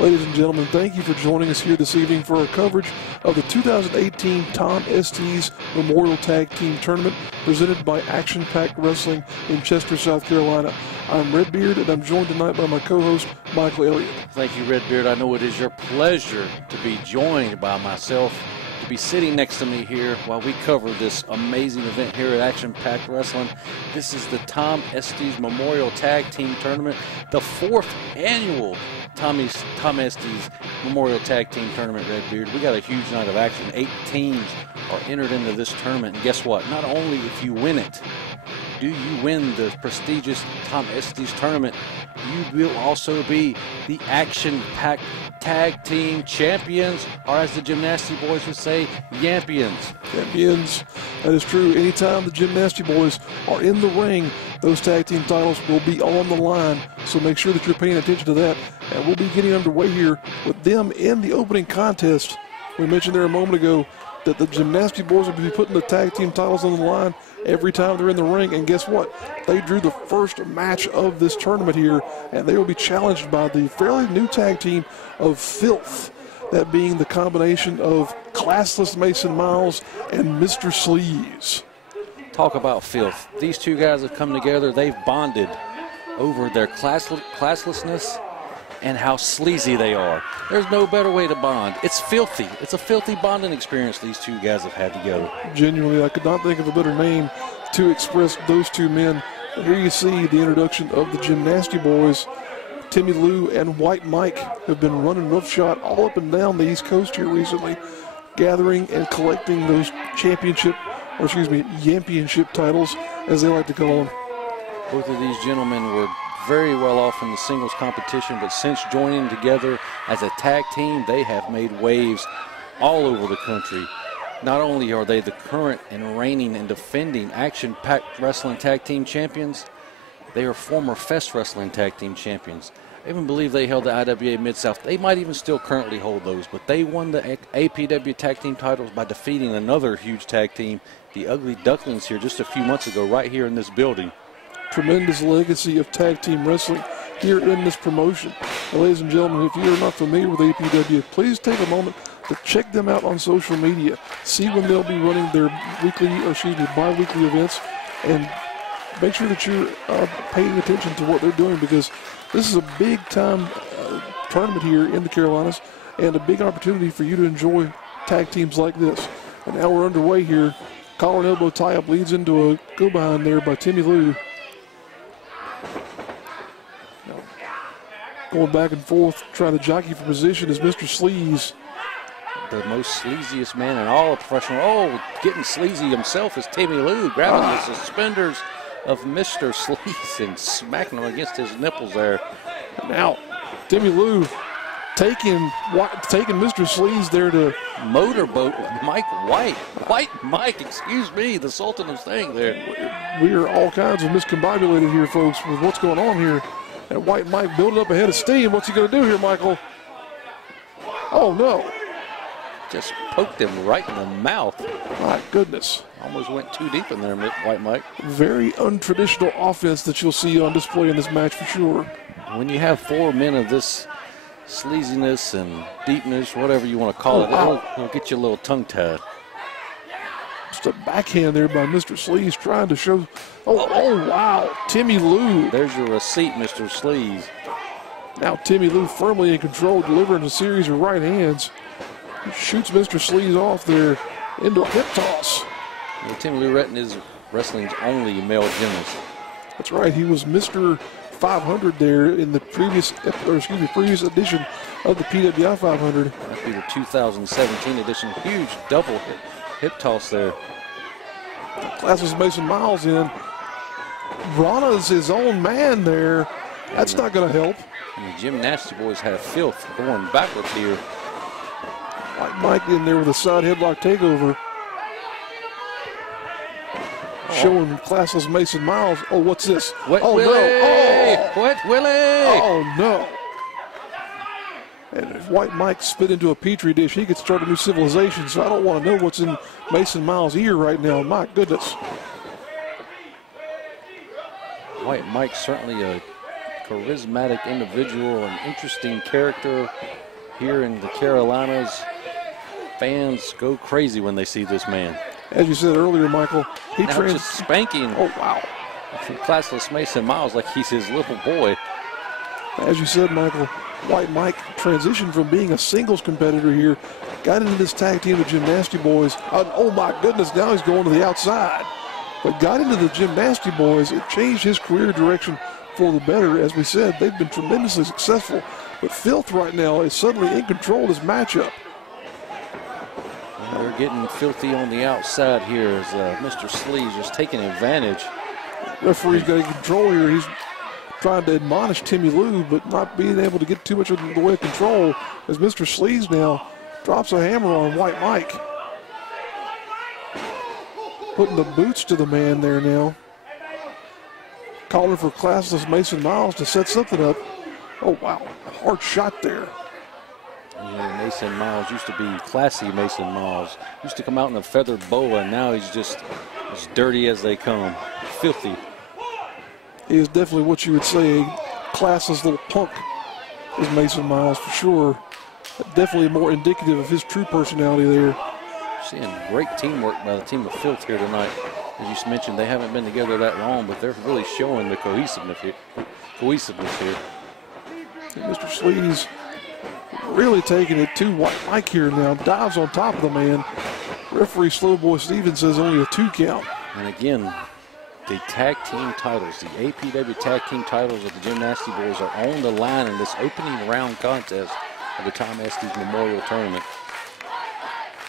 Ladies and gentlemen, thank you for joining us here this evening for our coverage of the 2018 Tom Estes Memorial Tag Team Tournament presented by Action Pack Wrestling in Chester, South Carolina. I'm Redbeard, and I'm joined tonight by my co-host, Michael Elliott. Thank you, Redbeard. I know it is your pleasure to be joined by myself, to be sitting next to me here while we cover this amazing event here at Action Pack Wrestling. This is the Tom Estes Memorial Tag Team Tournament, the 4th annual Tom Estes Memorial Tag Team Tournament, Redbeard. We got a huge night of action. 8 teams are entered into this tournament, and guess what? Not only if you win it, do you win the prestigious Tom Estes tournament, you will also be the Action Pack Tag Team Champions, or as the Gymnasty Boys would say, Yampions. Champions, that is true. Anytime the Gymnasty Boys are in the ring, those tag team titles will be on the line, so make sure that you're paying attention to that. And we'll be getting underway here with them in the opening contest. We mentioned there a moment ago that the Gymnasty Boys will be putting the tag team titles on the line every time they're in the ring, and guess what? They drew the first match of this tournament here, and they will be challenged by the fairly new tag team of Filth, that being the combination of classless Mason Miles and Mr. Sleaze. Talk about filth. These two guys have come together. They've bonded over their classlessness and how sleazy they are. There's no better way to bond. It's filthy. It's a filthy bonding experience these two guys have had together. Genuinely, I could not think of a better name to express those two men. And here you see the introduction of the Gymnasty Boys. Timmy Lou and White Mike have been running roughshod all up and down the East Coast here recently, gathering and collecting those Yampionship titles, as they like to call them. Both of these gentlemen were very well off in the singles competition, but since joining together as a tag team, they have made waves all over the country. Not only are they the current and reigning and defending Action Pack Wrestling Tag Team Champions, they are former Fest Wrestling Tag Team Champions. I even believe they held the IWA Mid-South. They might even still currently hold those, but they won the APW Tag Team titles by defeating another huge tag team, the Ugly Ducklings, here just a few months ago, right here in this building. Tremendous legacy of tag team wrestling here in this promotion. Now, ladies and gentlemen, if you are not familiar with APW, please take a moment to check them out on social media. See when they'll be running their bi-weekly events, and make sure that you're paying attention to what they're doing, because this is a big-time tournament here in the Carolinas and a big opportunity for you to enjoy tag teams like this. And now we're underway here. Collar and elbow tie-up leads into a go-behind there by Timmy Lou. Going back and forth, trying to jockey for position is Mr. Sleaze. The most sleaziest man in all of professional. Oh, getting sleazy himself is Timmy Lou, grabbing the suspenders of Mr. Sleaze and smacking him against his nipples there. Now, Timmy Lou taking Mr. Sleaze there to motorboat Mike White. White Mike, excuse me, the Sultan of Staying there. We are all kinds of miscombobulated here, folks, with what's going on here. And White Mike building up ahead of steam. What's he going to do here, Michael? Oh, no. Just poked him right in the mouth. My goodness. Almost went too deep in there, White Mike. Very untraditional offense that you'll see on display in this match for sure. When you have 4 men of this sleaziness and deepness, whatever you want to call it, it'll get you a little tongue-tied. Just a backhand there by Mr. Sleaze trying to show. Oh, wow. Timmy Lou. There's your receipt, Mr. Sleaze. Now Timmy Lou firmly in control, delivering a series of right hands. He shoots Mr. Sleaze off there into a hip toss. Well, Timmy Lou Retton is wrestling's only male gymnast. That's right. He was Mr. 500 there in the previous edition of the PWI 500. That'd be the 2017 edition. Huge double hip toss there. Classes Mason Miles in. Rana's his own man there. That's not going to help. And the Gymnasty Boys have filth going backwards here. White Mike in there with a side headlock takeover. Showing classless Mason Miles. Oh, what's this? Wet oh, Willie! No. Oh. Wet Willie! Oh, no. And if White Mike spit into a petri dish, he could start a new civilization. So I don't want to know what's in Mason Miles' ear right now. My goodness. White Mike certainly a charismatic individual, an interesting character here in the Carolinas. Fans go crazy when they see this man. As you said earlier, Michael, he just spanking. Oh, wow. Classless Mason Miles like he's his little boy. As you said, Michael, White Mike transitioned from being a singles competitor here, got into this tag team, the Gymnasty Boys. Oh my goodness, now he's going to the outside. But got into the Gymnasty Boys. It changed his career direction for the better. As we said, they've been tremendously successful. But Filth right now is suddenly in control of this matchup. They're getting filthy on the outside here as Mr. Sleeves just taking advantage. Referee's got control here. He's trying to admonish Timmy Lou, but not being able to get too much of the way of control as Mr. Sleeves now drops a hammer on White Mike. Putting the boots to the man there now. Calling for classless Mason Miles to set something up. Oh, wow. Hard shot there. Yeah, Mason Miles used to be classy. Mason Miles used to come out in a feathered boa, and now he's just as dirty as they come. Filthy. He is definitely what you would say a classless little punk is Mason Miles for sure. Definitely more indicative of his true personality there. Seeing great teamwork by the team of Filth here tonight. As you mentioned, they haven't been together that long, but they're really showing the cohesiveness here. And Mr. Sleeves really taking it to White Mike here now. Dives on top of the man. Referee Slowboy Stevens says only a 2 count. And again, the tag team titles, the APW tag team titles of the Gymnasty Boys are on the line in this opening round contest of the Tom Estes Memorial Tournament.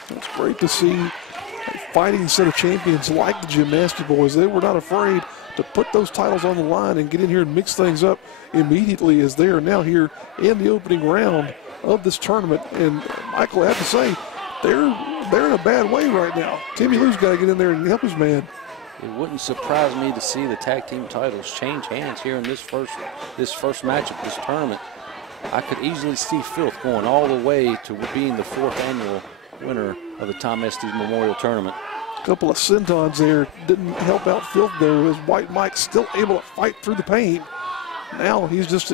It's great to see a fighting set of champions like the Gymnasty Boys. They were not afraid to put those titles on the line and get in here and mix things up immediately, as they are now here in the opening round of this tournament. And Michael, I have to say, they're in a bad way right now. Timmy Lou's got to get in there and help his man. It wouldn't surprise me to see the tag team titles change hands here in this first match of this tournament. I could easily see Filth going all the way to being the 4th annual winner of the Tom Estes Memorial Tournament. A couple of sentons there didn't help out Filth though, as White Mike still able to fight through the pain. Now he's just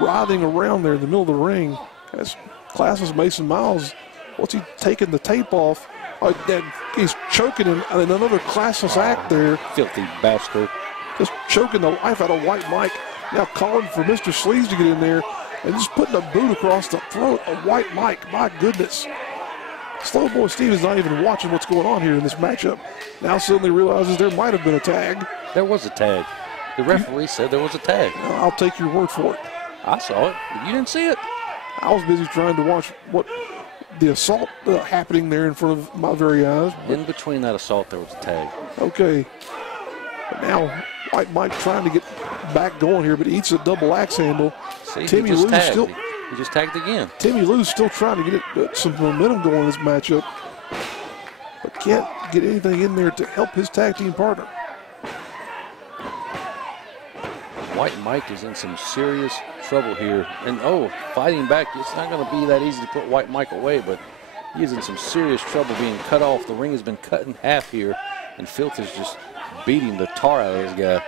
writhing around there in the middle of the ring. As classless Mason Miles, what's he taking the tape off? He's choking in another classless act there. Filthy bastard. Just choking the life out of White Mike. Now calling for Mr. Sleeves to get in there and just putting a boot across the throat of White Mike. My goodness. Slowboy Stevens not even watching what's going on here in this matchup. Now suddenly realizes there might have been a tag. There was a tag. The referee said there was a tag. I'll take your word for it. I saw it, but you didn't see it. I was busy trying to watch what the assault happening there in front of my very eyes. In between that assault, there was a tag. Okay. But now White Mike trying to get back going here, but he eats a double axe handle. See, Timmy Lou's still. He just tagged again. Timmy Lou's still trying to get some momentum going in this matchup, but can't get anything in there to help his tag team partner. White Mike is in some serious trouble here. And fighting back, it's not going to be that easy to put White Mike away, but he is in some serious trouble being cut off. The ring has been cut in half here, and Filth is just beating the tar out of this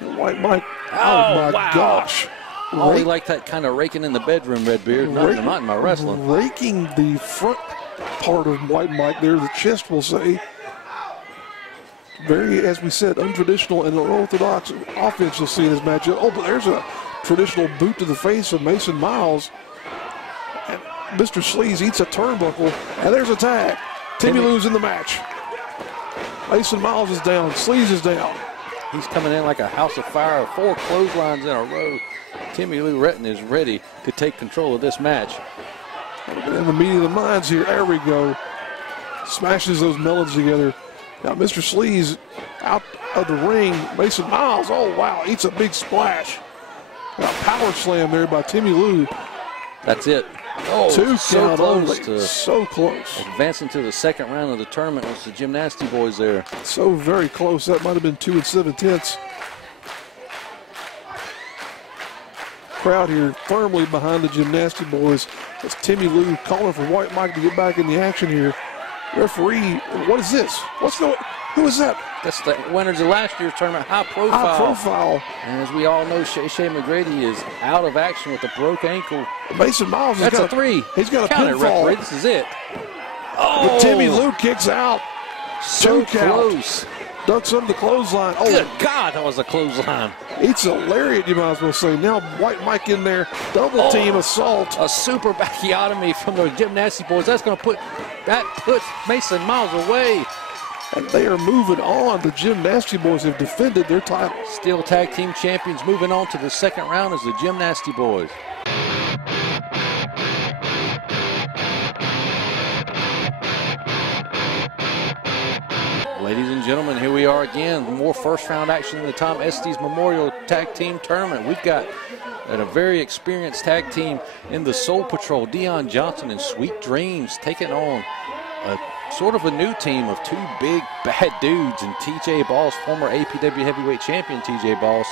guy. White Mike, oh my gosh. He like that kind of raking in the bedroom, Redbeard. Not in my wrestling. Raking the front part of White Mike there, the chest will say. Very, as we said, untraditional and unorthodox offense you'll see in this matchup. Oh, but there's a traditional boot to the face of Mason Miles. And Mr. Sleaze eats a turnbuckle, and there's a tag. Timmy Lou's in the match. Mason Miles is down. Sleaze is down. He's coming in like a house of fire, 4 clotheslines in a row. Timmy Lou Retton is ready to take control of this match. In the meeting of the minds here. There we go. Smashes those melons together. Now Mr. Sleaze out of the ring. Mason Miles, oh wow, eats a big splash. Now power slam there by Timmy Lou. That's it. Oh, 2 so count close only. So close. Advancing to the 2nd round of the tournament was the Gymnasty Boys there. So very close. That might have been 2 7/10. Crowd here firmly behind the Gymnasty Boys. It's Timmy Lou calling for White Mike to get back in the action here. Referee, what is this? What's going on? Who was that? That's the winners of last year's tournament, high profile. High profile. And as we all know, Shea McGrady is out of action with a broke ankle. Mason Miles has That's a three. He's got a Count it, pinfall. referee. This is it. Oh! But Timmy Lou kicks out. So Two count. close. Ducks under the clothesline. Oh, Good God, that was a clothesline. it's a lariat, you might as well say. Now White Mike in there. Double team assault. A super bacchiotomy from the Gymnasty boys. That's going to put Mason Miles away. And they are moving on. The Gymnasty boys have defended their title. Still tag team champions, moving on to the second round as the Gymnasty boys. Ladies and gentlemen, here we are again. More first round action in the Tom Estes Memorial Tag Team Tournament. We've got a very experienced tag team in the Soul Patrol, Dion Johnson and Sweet Dreams, taking on a sort of a new team of two big bad dudes, and TJ Boss, former APW heavyweight champion TJ Boss,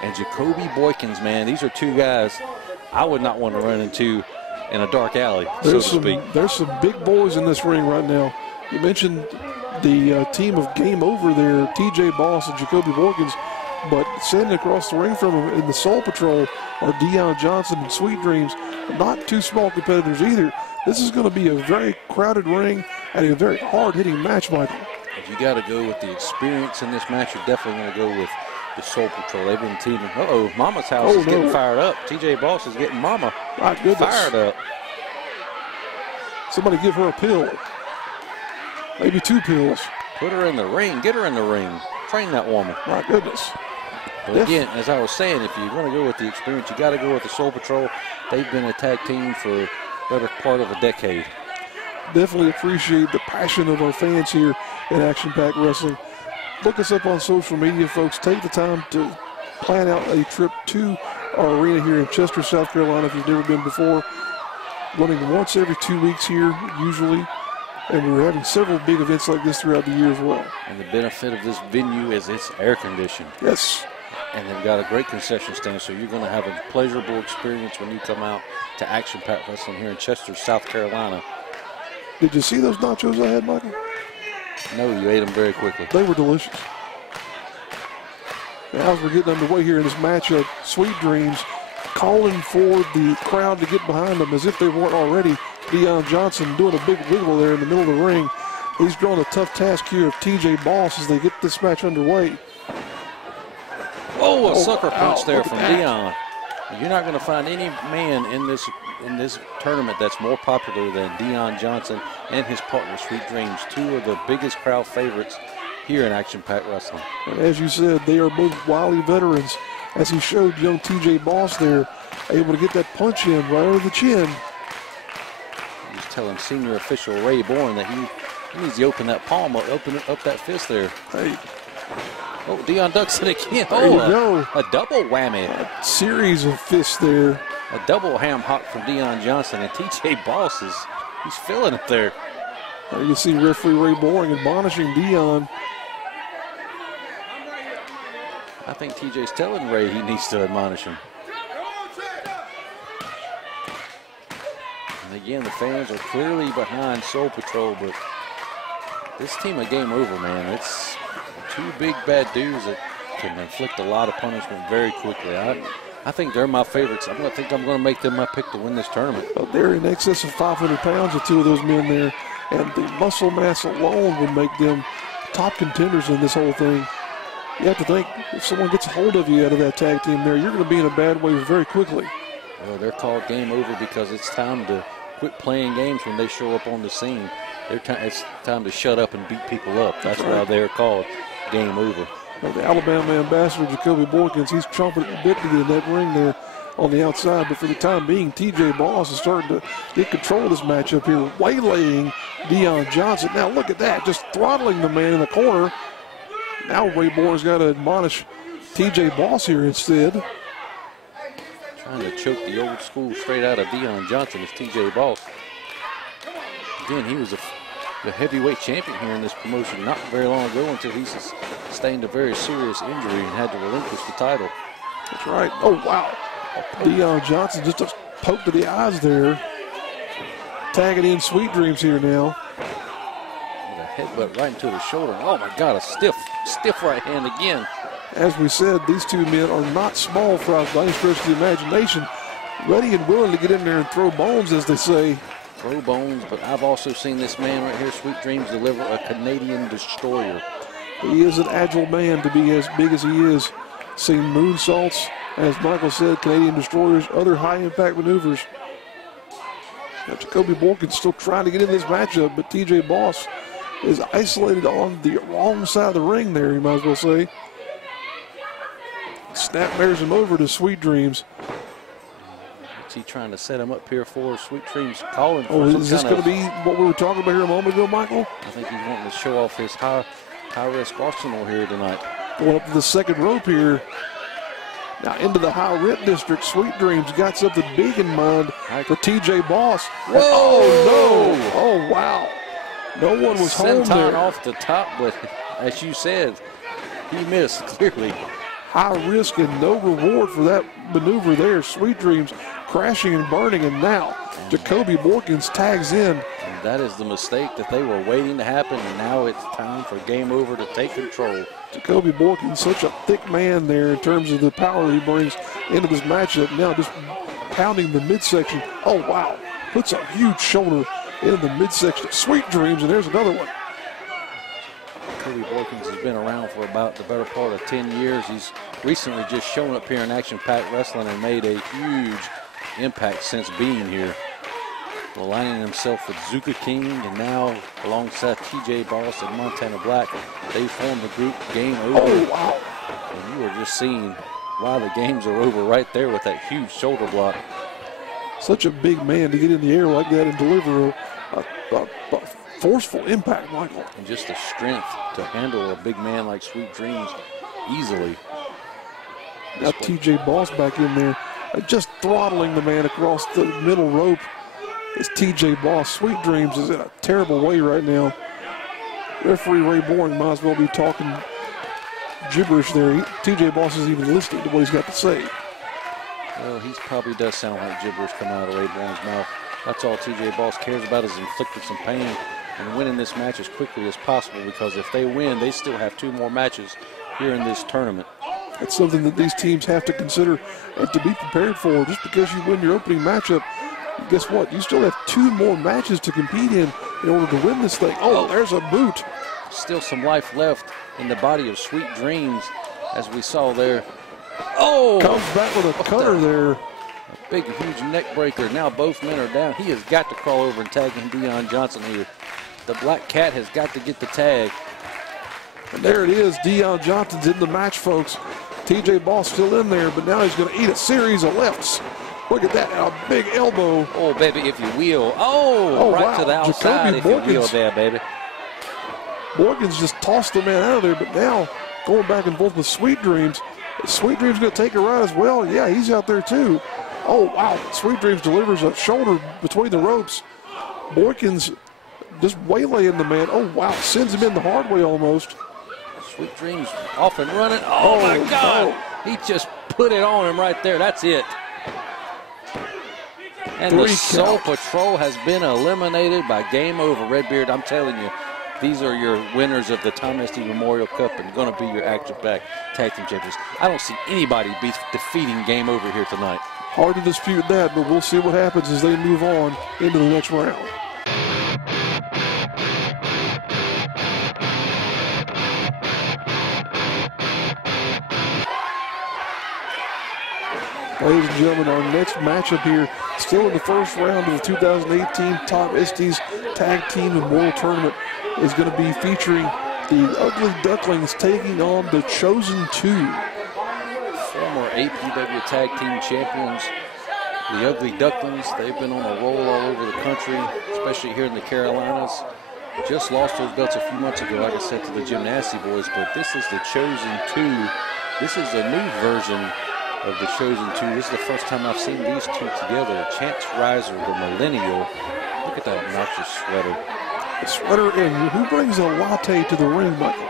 and Jacoby Boykins. Man, these are two guys I would not want to run into in a dark alley, so to speak. There's some big boys in this ring right now. You mentioned the team of Game Over there, TJ Boss and Jacoby Boykins, but sitting across the ring from them in the Soul Patrol are Dion Johnson and Sweet Dreams. Not two small competitors either. This is going to be a very crowded ring and a very hard-hitting match, Michael. If you got to go with the experience in this match, you're definitely going to go with the Soul Patrol. They've been teaming. Uh-oh, Mama's house is getting fired up. TJ Boss is getting Mama fired up. Somebody give her a pill. Maybe two pills. Put her in the ring. Get her in the ring. Train that woman. My goodness. But again, as I was saying, if you're going to go with the experience, you got to go with the Soul Patrol. They've been a tag team for the better part of a decade. Definitely appreciate the passion of our fans here at Action Pack Wrestling. Look us up on social media, folks. Take the time to plan out a trip to our arena here in Chester, South Carolina, if you've never been before. Running once every 2 weeks here, usually. And we're having several big events like this throughout the year as well. And the benefit of this venue is it's air conditioned. Yes. And they've got a great concession stand, so you're going to have a pleasurable experience when you come out to Action Pack Wrestling here in Chester, South Carolina. Did you see those nachos I had, Michael? No, you ate them very quickly. They were delicious. Now, as we're getting underway here in this matchup, Sweet Dreams calling for the crowd to get behind them as if they weren't already. Dion Johnson doing a big wiggle there in the middle of the ring. He's drawn a tough task here of TJ Boss as they get this match underway. Oh, a sucker punch there from Dion. You're not going to find any man in this tournament that's more popular than Dion Johnson and his partner, Sweet Dreams, two of the biggest crowd favorites here in Action Pack Wrestling. And as you said, they are both wily veterans. As he showed young TJ Boss there, able to get that punch in right over the chin. He's telling senior official Ray Bourne that he needs to open that palm up, open up that fist there. Hey. Oh, Dion ducks it again. There you go. A double whammy. A series of fists there. A double ham hock from Dion Johnson, and TJ Boss he's feeling it there. You can see referee Ray Boring admonishing Dion. I think TJ's telling Ray he needs to admonish him. And again, the fans are clearly behind Soul Patrol, but this team of Game Over, man, it's two big bad dudes that can inflict a lot of punishment very quickly. I think they're my favorites. I'm going to make them my pick to win this tournament. Well, they're in excess of 500 pounds, the two of those men there, and the muscle mass alone would make them top contenders in this whole thing. You have to think, if someone gets a hold of you out of that tag team there, you're going to be in a bad way very quickly. Well, they're called Game Over because it's time to quit playing games when they show up on the scene. It's time to shut up and beat people up. That's why they're called Game Over. Well, the Alabama ambassador, Jacoby Boykins, he's chomping at the bit to get in that ring there on the outside. But for the time being, TJ Boss is starting to get control of this matchup here, waylaying Dion Johnson. Now look at that, just throttling the man in the corner. Now Ray Bourne's got to admonish TJ Boss here instead. Trying to choke the old school straight out of Dion Johnson is TJ Boss. Again, he was the heavyweight champion here in this promotion not very long ago until he sustained a very serious injury and had to relinquish the title. That's right. Oh, wow. Dion Johnson just a poke to the eyes there. Tagging in Sweet Dreams here now. With a headbutt right into the shoulder. Oh my God, a stiff right hand again. As we said, these two men are not small fries by any stretch of the imagination. Ready and willing to get in there and throw bones, as they say. Throw bones, but I've also seen this man right here, Sweet Dreams, deliver a Canadian destroyer. He is an agile man to be as big as he is. Seen moonsaults, as Michael said, Canadian destroyers, other high-impact maneuvers. Now, Jacoby Borkins still trying to get in this matchup, but TJ Boss is isolated on the wrong side of the ring there, you might as well say. Snap bears him over to Sweet Dreams. Is he trying to set him up here for Sweet Dreams calling for is this going to be what we were talking about here a moment ago, Michael? I think he's wanting to show off his high-risk arsenal here tonight. Going up to the second rope here. Now into the high rip district. Sweet Dreams got something big in mind for TJ Boss. Whoa! Oh, no! Oh, wow. No one was home there. Off the top, but as you said, he missed clearly. High risk and no reward for that maneuver there. Sweet Dreams crashing and burning, and now Jacoby Borkins tags in. And that is the mistake that they were waiting to happen, and now it's time for game over to take control. Jacoby Borkins, such a thick man there in terms of the power he brings into this matchup. Now just pounding the midsection. Oh, wow. Puts a huge shoulder in the midsection. Sweet Dreams, and there's another one. Jacoby Borkins has been around for about the better part of 10 years. He's recently just shown up here in action-packed wrestling and made a huge impact since being here. Aligning himself with Zuka King, and now alongside TJ Boss and Montana Black, they form the group Game Over. Oh, wow. And you are just seeing why the games are over right there with that huge shoulder block. Such a big man to get in the air like that and deliver a forceful impact, Michael. And just the strength to handle a big man like Sweet Dreams easily. Now TJ Boss back in there, just throttling the man across the middle rope. It's TJ Boss. Sweet Dreams is in a terrible way right now. Referee Ray Bourne might as well be talking gibberish there. TJ Boss isn't even listening to what he's got to say. Well, he probably does sound like gibberish coming out of Ray Bourne's mouth. That's all TJ Boss cares about is inflicting some pain and winning this match as quickly as possible, because if they win, they still have 2 more matches here in this tournament. That's something that these teams have to consider and to be prepared for. Just because you win your opening matchup, guess what? You still have 2 more matches to compete in order to win this thing. Oh, there's a boot. Still some life left in the body of Sweet Dreams, as we saw there. Oh! Comes back with a cutter there. A big, huge neck breaker. Now both men are down. He has got to crawl over and tag in Deion Johnson here. The Black Cat has got to get the tag. And there it is. Deion Johnson's in the match, folks. TJ Boss still in there, but now he's going to eat a series of lefts. Look at that, a big elbow. Oh, baby, if you will. Oh, right wow. to the outside, Jacoby if you will there, baby. Borkins just tossed the man out of there, but now going back and forth with Sweet Dreams. Is Sweet Dreams going to take a ride as well? Yeah, he's out there too. Oh, wow. Sweet Dreams delivers a shoulder between the ropes. Borkins just waylaying the man. Oh, wow. Sends him in the hard way almost. Sweet Dreams off and running. Oh my God. He just put it on him right there. That's it. And the Soul Patrol has been eliminated by Game Over. Redbeard, I'm telling you, these are your winners of the Tom Estes Memorial Cup and going to be your action-packed tag team champions. I don't see anybody defeating Game Over here tonight. Hard to dispute that, but we'll see what happens as they move on into the next round. Ladies and gentlemen, our next matchup here, still in the first round of the 2018 Tom Estes Tag Team Memorial Tournament, is going to be featuring the Ugly Ducklings taking on the Chosen Two. Former APW Tag Team Champions, the Ugly Ducklings. They've been on a roll all over the country, especially here in the Carolinas. Just lost those belts a few months ago, like I said, to the Gymnasty Boys, but this is the Chosen Two. This is a new version of the Chosen Two. This is the first time I've seen these two together. Chance Riser, the Millennial. Look at that obnoxious sweater. The sweater, and who brings a latte to the ring, Michael?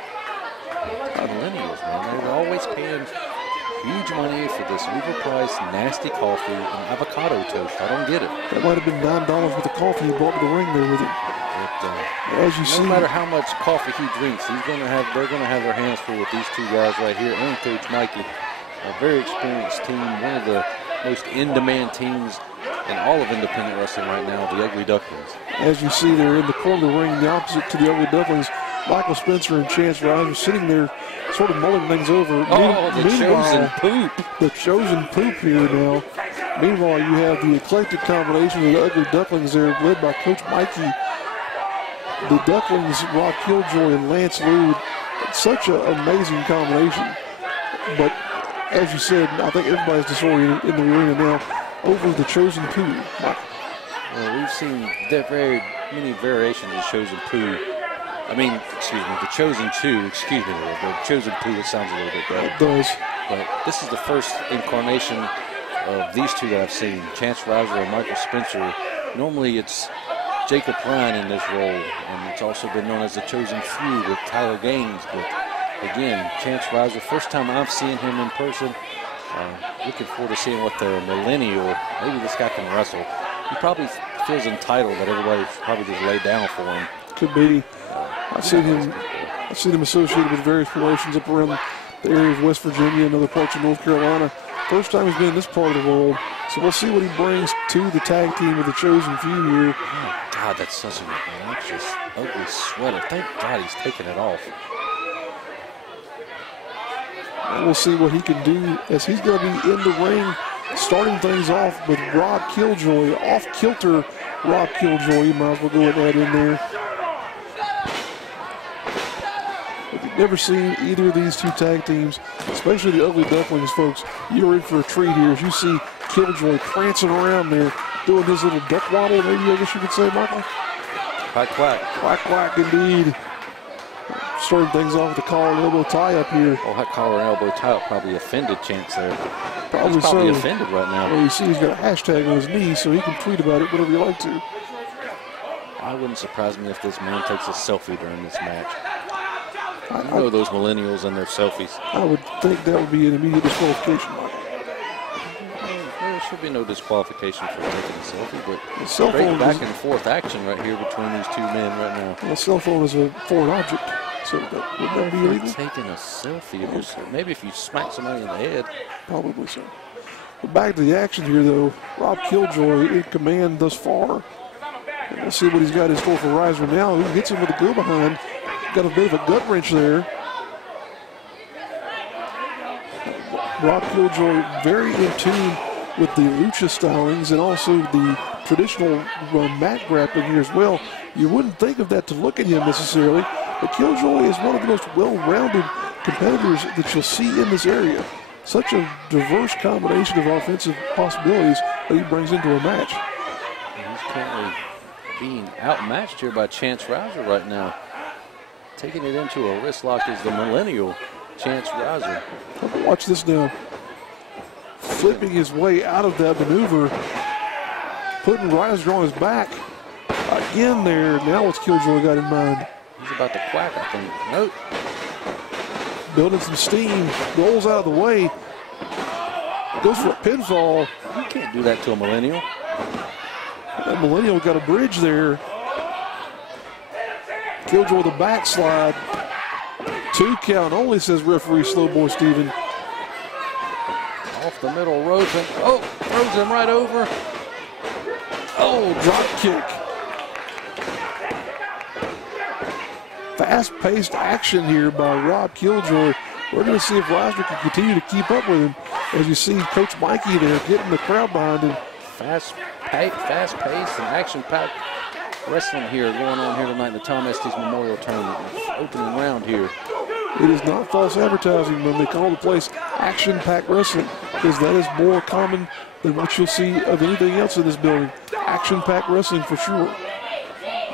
Millennials, man. They're always paying huge money for this overpriced, nasty coffee and avocado toast. I don't get it. That might have been $9 worth of coffee he brought to the ring there with him. As you see, no matter how much coffee he drinks, they're going to have their hands full with these two guys right here, and Coach Mikey, a very experienced team, one of the most in-demand teams in all of independent wrestling right now, the Ugly Ducklings. As you see, they're in the corner of the ring, the opposite to the Ugly Ducklings. Michael Spencer and Chance Riser sitting there, sort of mulling things over. The chosen poop. The chosen poop here now. Meanwhile, you have the eclectic combination of the Ugly Ducklings there, led by Coach Mikey. The Ducklings, Rob Killjoy and Lance Lude. Such an amazing combination. But as you said, I think everybody's disoriented in the arena now over the chosen poo. Well, we've seen very many variations of chosen poo. I mean, excuse me, the chosen two, excuse me, the chosen poo, it sounds a little bit better. It does. But this is the first incarnation of these two that I've seen, Chance Riser and Michael Spencer. Normally it's Jacob Klein in this role, and it's also been known as the Chosen Few with Tyler Gaines. But again, Chance Riser, first time I've seen him in person. Looking forward to seeing what the millennial, maybe this guy can wrestle. He probably feels entitled that everybody's probably just laid down for him. Could be. I've seen him associated with various promotions up around the area of West Virginia and other parts of North Carolina. First time he's been in this part of the world. So we'll see what he brings to the tag team of the Chosen Few here. Oh, God, that's such an obnoxious, ugly sweater. Thank God he's taking it off. And we'll see what he can do as he's going to be in the ring, starting things off with Rob Killjoy, off-kilter Rob Killjoy. You might as well go with that in there. If you've never seen either of these two tag teams, especially the Ugly Ducklings, folks, you're in for a treat here as you see Killjoy prancing around there, doing his little duck waddle, maybe I guess you could say, Michael? Quack, quack. Quack, quack, indeed. Starting things off with the collar and elbow tie up here. Oh, that collar and elbow tie up probably offended Chance there. Probably he's probably so. offended right now. Well, you see he's got a hashtag on his knee, so he can tweet about it whatever you like to. I wouldn't surprise me if this man takes a selfie during this match. You know those millennials and their selfies. I would think that would be an immediate disqualification, Michael. There should be no disqualification for taking a selfie, but cell great phone back and forth action right here between these two men right now. Well, a cell phone is a foreign object, so would that be illegal? Taking a selfie, maybe if you smack somebody in the head. Probably so. But back to the action here, though. Rob Killjoy in command thus far. And we'll see what he's got in store for Riser now. He hits him with a go behind. Got a bit of a gut wrench there. Rob Killjoy very in tune with the lucha stylings and also the traditional mat grappling here as well. You wouldn't think of that to look at him necessarily, but Killjoy is one of the most well-rounded competitors that you'll see in this area. Such a diverse combination of offensive possibilities that he brings into a match. And he's currently being outmatched here by Chance Riser right now. Taking it into a wrist lock is the millennial Chance Riser. Watch this now. Flipping his way out of that maneuver. Putting Riser on his back. Again there. Now what's Killjoy got in mind? He's about to quack, I think. Nope. Building some steam. Rolls out of the way. Goes for a pinfall. You can't do that to a millennial. That millennial got a bridge there. Killjoy with a backslide. 2 count only, says referee Slowboy Steven. Off the middle rope and throws him right over. Oh, drop kick. Fast-paced action here by Rob Killjoy. We're going to see if Riser can continue to keep up with him. As you see Coach Mikey there getting the crowd behind him. Fast-paced and action-packed wrestling here going on here tonight in the Tom Estes Memorial Tournament. Opening round here. It is not false advertising when they call the place action-packed wrestling, because that is more common than what you'll see of anything else in this building. Action-packed wrestling for sure.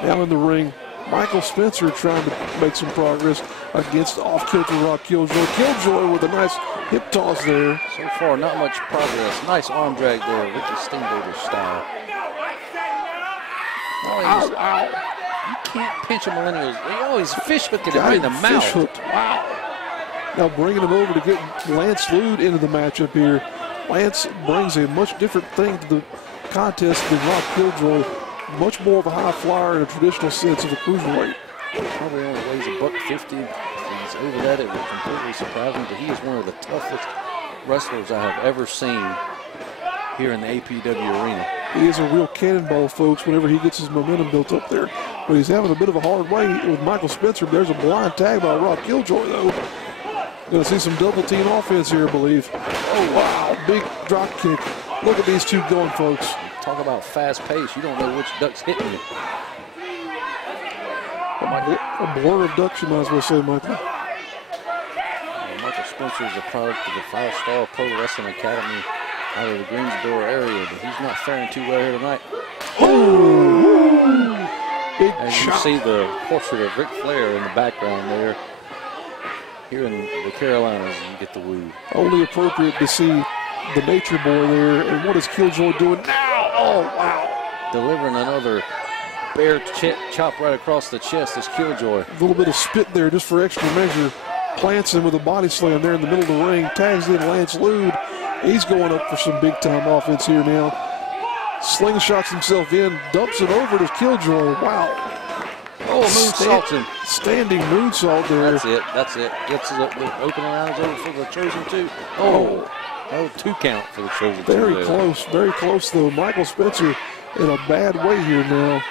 Now in the ring, Michael Spencer trying to make some progress against off-kilter Rob Killjoy. Killjoy with a nice hip toss there. So far, not much progress. Nice arm drag there, Ricky Steamboater style. Ow, ow. You can't pinch a millennial. He always fish hooking him right in the mouth. Hooked. Wow. Now bringing him over to get Lance Lude into the matchup here. Lance brings a much different thing to the contest than Rob Killjoy. much more of a high flyer in a traditional sense of a cruiserweight. Probably only weighs $150. If he's over that, it would completely surprise me, but he is one of the toughest wrestlers I have ever seen here in the APW arena. He is a real cannonball, folks, whenever he gets his momentum built up there. But he's having a bit of a hard way with Michael Spencer. There's a blind tag by Rob Killjoy, though. Going to see some double team offense here, I believe. Oh, wow. Big drop kick. Look at these two going, folks. Talk about fast pace. You don't know which duck's hitting you. A blur of ducks, you might as well say, Michael. Michael Spencer is a product of the 5-Star Pro Wrestling Academy out of the Greensboro area, but he's not faring too well here tonight. Oh! Big As shot. you see the portrait of Ric Flair in the background there. Here in the Carolinas, you get the woo. Only appropriate to see the nature boy there. And what is Killjoy doing now? Oh, wow. Delivering another bear chop right across the chest is Killjoy. A little bit of spit there just for extra measure. Plants him with a body slam there in the middle of the ring. Tags in Lance Lude. He's going up for some big-time offense here now. Slingshots himself in, dumps it over to Killjoy. Wow. Oh, moonsaults him. Standing moonsault there. That's it. That's it. Gets the opening rounds over for the Chosen 2. Oh, 2 count for the Chosen 2. Very close. Very close, though. Michael Spencer in a bad way here now.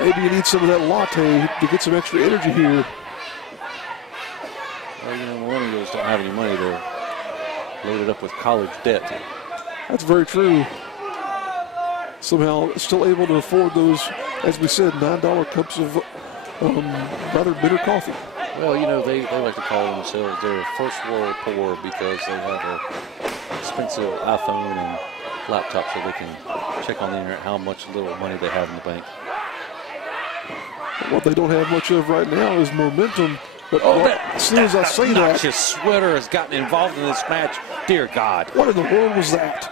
Maybe you need some of that latte to get some extra energy here. Well, you know, millennials don't have any money. They're loaded up with college debt. That's very true. Somehow still able to afford those, as we said, $9 cups of rather bitter coffee. Well, you know, they like to call themselves their first world poor because they have an expensive iPhone and laptop so they can check on the internet how much little money they have in the bank. What they don't have much of right now is momentum. But as soon as I say that, noxious sweater has gotten involved in this match. Dear God. What in the world was that?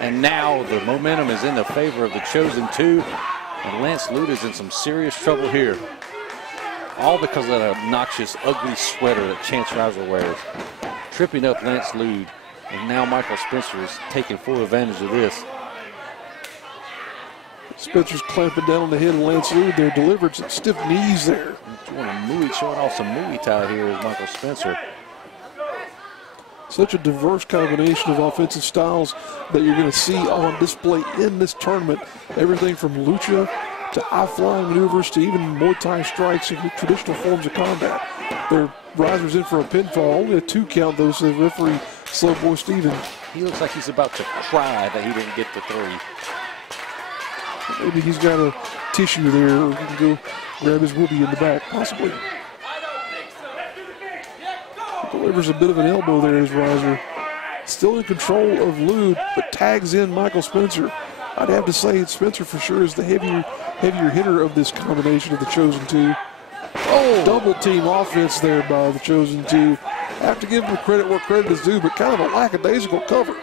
And now the momentum is in the favor of the Chosen 2. And Lance Lude is in some serious trouble here. All because of that obnoxious, ugly sweater that Chance Riser wears. Tripping up Lance Lude. And now Michael Spencer is taking full advantage of this. Spencer's clamping down on the head of Lance Lude there. Delivered some stiff knees there. Showing off some Muay Thai here is Michael Spencer. Such a diverse combination of offensive styles that you're going to see on display in this tournament. Everything from lucha to high-flying maneuvers to even Muay Thai strikes and traditional forms of combat. Their risers in for a pinfall. Only a 2 count, though, says referee Slow Boy Steven. He looks like he's about to cry that he didn't get the 3. Maybe he's got a tissue there, or he can go grab his whoopee in the back, possibly. Delivers a bit of an elbow there as Riser. Still in control of Lude, but tags in Michael Spencer. I'd have to say Spencer for sure is the heavier hitter of this combination of the Chosen 2. Oh, double team offense there by the Chosen 2. Have to give him credit where credit is due, but kind of a lackadaisical cover.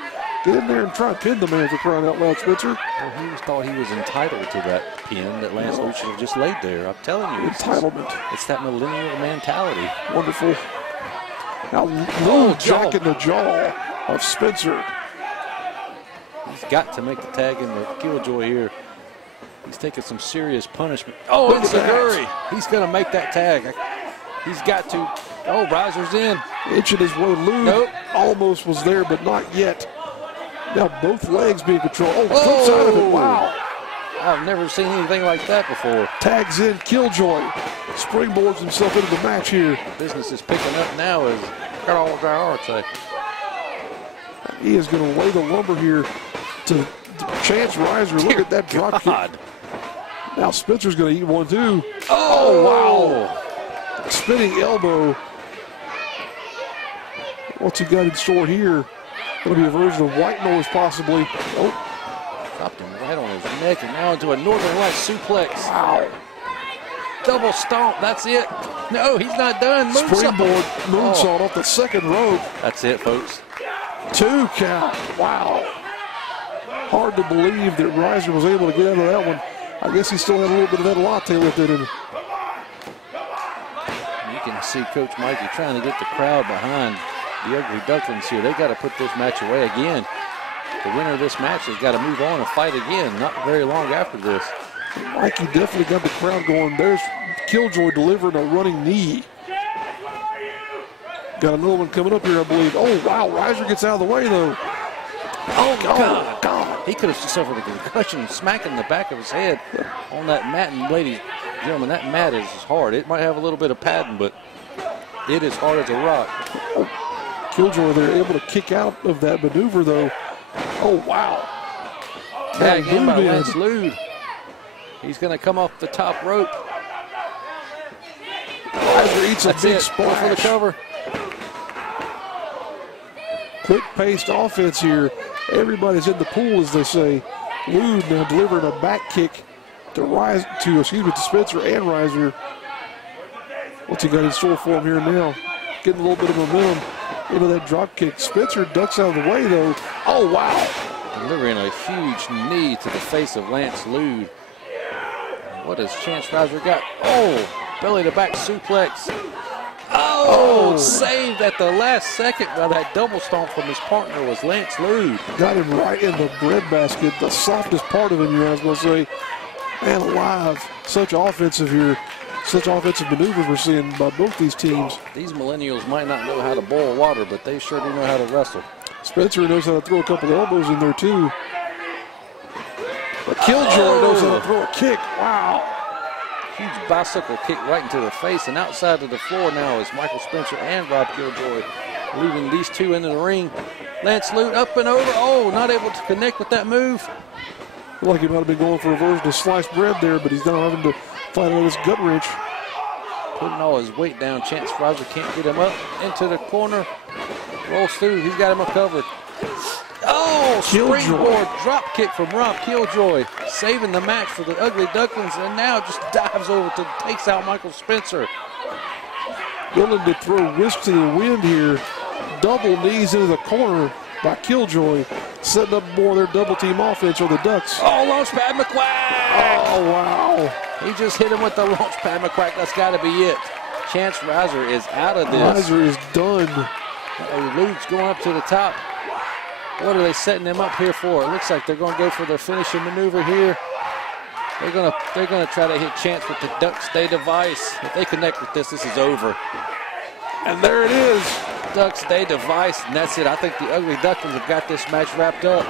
Get in there and try and pin the man for crying out loud, Spencer. Well, he thought he was entitled to that pin that Lance Lude should have just laid there. I'm telling you. Entitlement. It's that millennial mentality. Wonderful. Now Lude jacking the jaw of Spencer. He's got to make the tag in the Killjoy here. He's taking some serious punishment. Oh, it's Saguri. He's going to make that tag. He's got to. Oh, Riser's in. Inching his way. Lude almost was there, but not yet. Now both legs being controlled. Oh, flip side of it. Wow. I've never seen anything like that before. Tags in Killjoy. Springboards himself into the match here. Business is picking up now as Carl Garrard say. He is going to lay the lumber here to Chance Riser. Look at that drop kick. Now Spencer's going to eat one too. Oh, wow. Spinning elbow. What's he got in store here? Going to be a version of white noise possibly. Oh. Dropped him right on his neck and now into a Northern Lights suplex. Wow. Double stomp, that's it. No, he's not done. Springboard moonsault off the second rope. That's it, folks. 2 count. Wow. Hard to believe that Riser was able to get out of that one. I guess he still had a little bit of that latte left in him. You can see Coach Mikey trying to get the crowd behind the Ugly Ducklings here. They got to put this match away again. The winner of this match has got to move on and fight again. Not very long after this. Mikey definitely got the crowd going. There's Killjoy delivering a running knee. Got another one coming up here, I believe. Oh, wow. Reiser gets out of the way, though. Oh, God. He could have suffered a concussion smacking the back of his head on that mat. And ladies and gentlemen, that mat is hard. It might have a little bit of padding, but it is hard as a rock. Killjoy, they're able to kick out of that maneuver, though. Oh, wow. Tag in by Lance Lude. He's going to come off the top rope. Reiser eats a big splash. For the cover. Quick-paced offense here. Everybody's in the pool, as they say. Lude now delivering a back kick to Spencer and Reiser. What's he got in store for him here now? Getting a little bit of momentum into that drop kick. Spencer ducks out of the way, though. Oh, wow. Delivering a huge knee to the face of Lance Lude. What has Chance Reiser got? Oh, belly to back suplex. Oh, saved at the last second by that double stomp from his partner was Lance Lude. Got him right in the breadbasket, the softest part of him, you guys will say. And alive. Such offensive maneuvers we're seeing by both these teams. These millennials might not know how to boil water, but they sure do know how to wrestle. Spencer knows how to throw a couple of elbows in there, too. But Killjoy knows how to throw a kick. Wow. Huge bicycle kick right into the face, and outside of the floor now is Michael Spencer and Rob Killjoy, leaving these two into the ring. Lance Lude up and over. Oh, not able to connect with that move. Feel like he might have been going for a version of sliced bread there, but he's now having to fight out this gut wrench. Putting all his weight down. Chance Reiser can't get him up into the corner. Rolls through. He's got him up covered. Oh, springboard drop kick from Rob Killjoy, saving the match for the Ugly Ducklings, and now just dives over takes out Michael Spencer. Willing to throw risk to the wind here. Double knees into the corner by Killjoy, setting up more of their double team offense for the Ducks. Oh, launchpad McQuack! Oh, wow. He just hit him with the launchpad McQuack. That's got to be it. Chance Reiser is out of this. Reiser is done. Lude's going up to the top. What are they setting them up here for? It looks like they're going to go for their finishing maneuver here. They're going to try to hit Chance with the Ducks Day device. If they connect with this, this is over. And there it is. Ducks Day device, and that's it. I think the Ugly Ducklings have got this match wrapped up.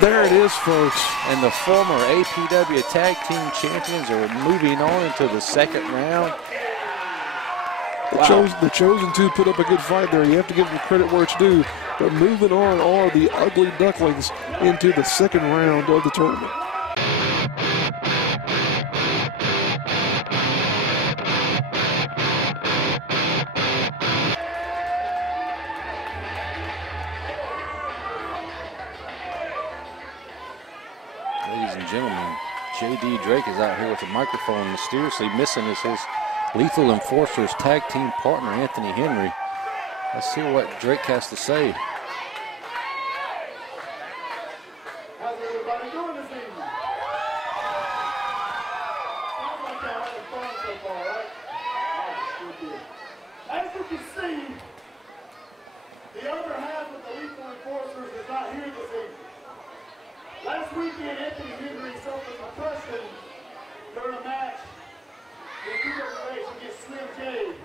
There it is, folks. And the former APW Tag Team Champions are moving on into the second round. Wow. The Chosen Two put up a good fight there. You have to give them credit where it's due. But moving on are the Ugly Ducklings into the second round of the tournament. Ladies and gentlemen, J.D. Drake is out here with a microphone. Mysteriously missing is his Lethal Enforcers tag team partner, Anthony Henry. Let's see what Drake has to say. How's everybody doing this evening? Sounds like y'all having fun so far, right? Good deal. As you can see, the other half of the Lethal Enforcers is not here this evening. Last weekend, Anthony Henry suffered concussion during a match in UWA against Slim J.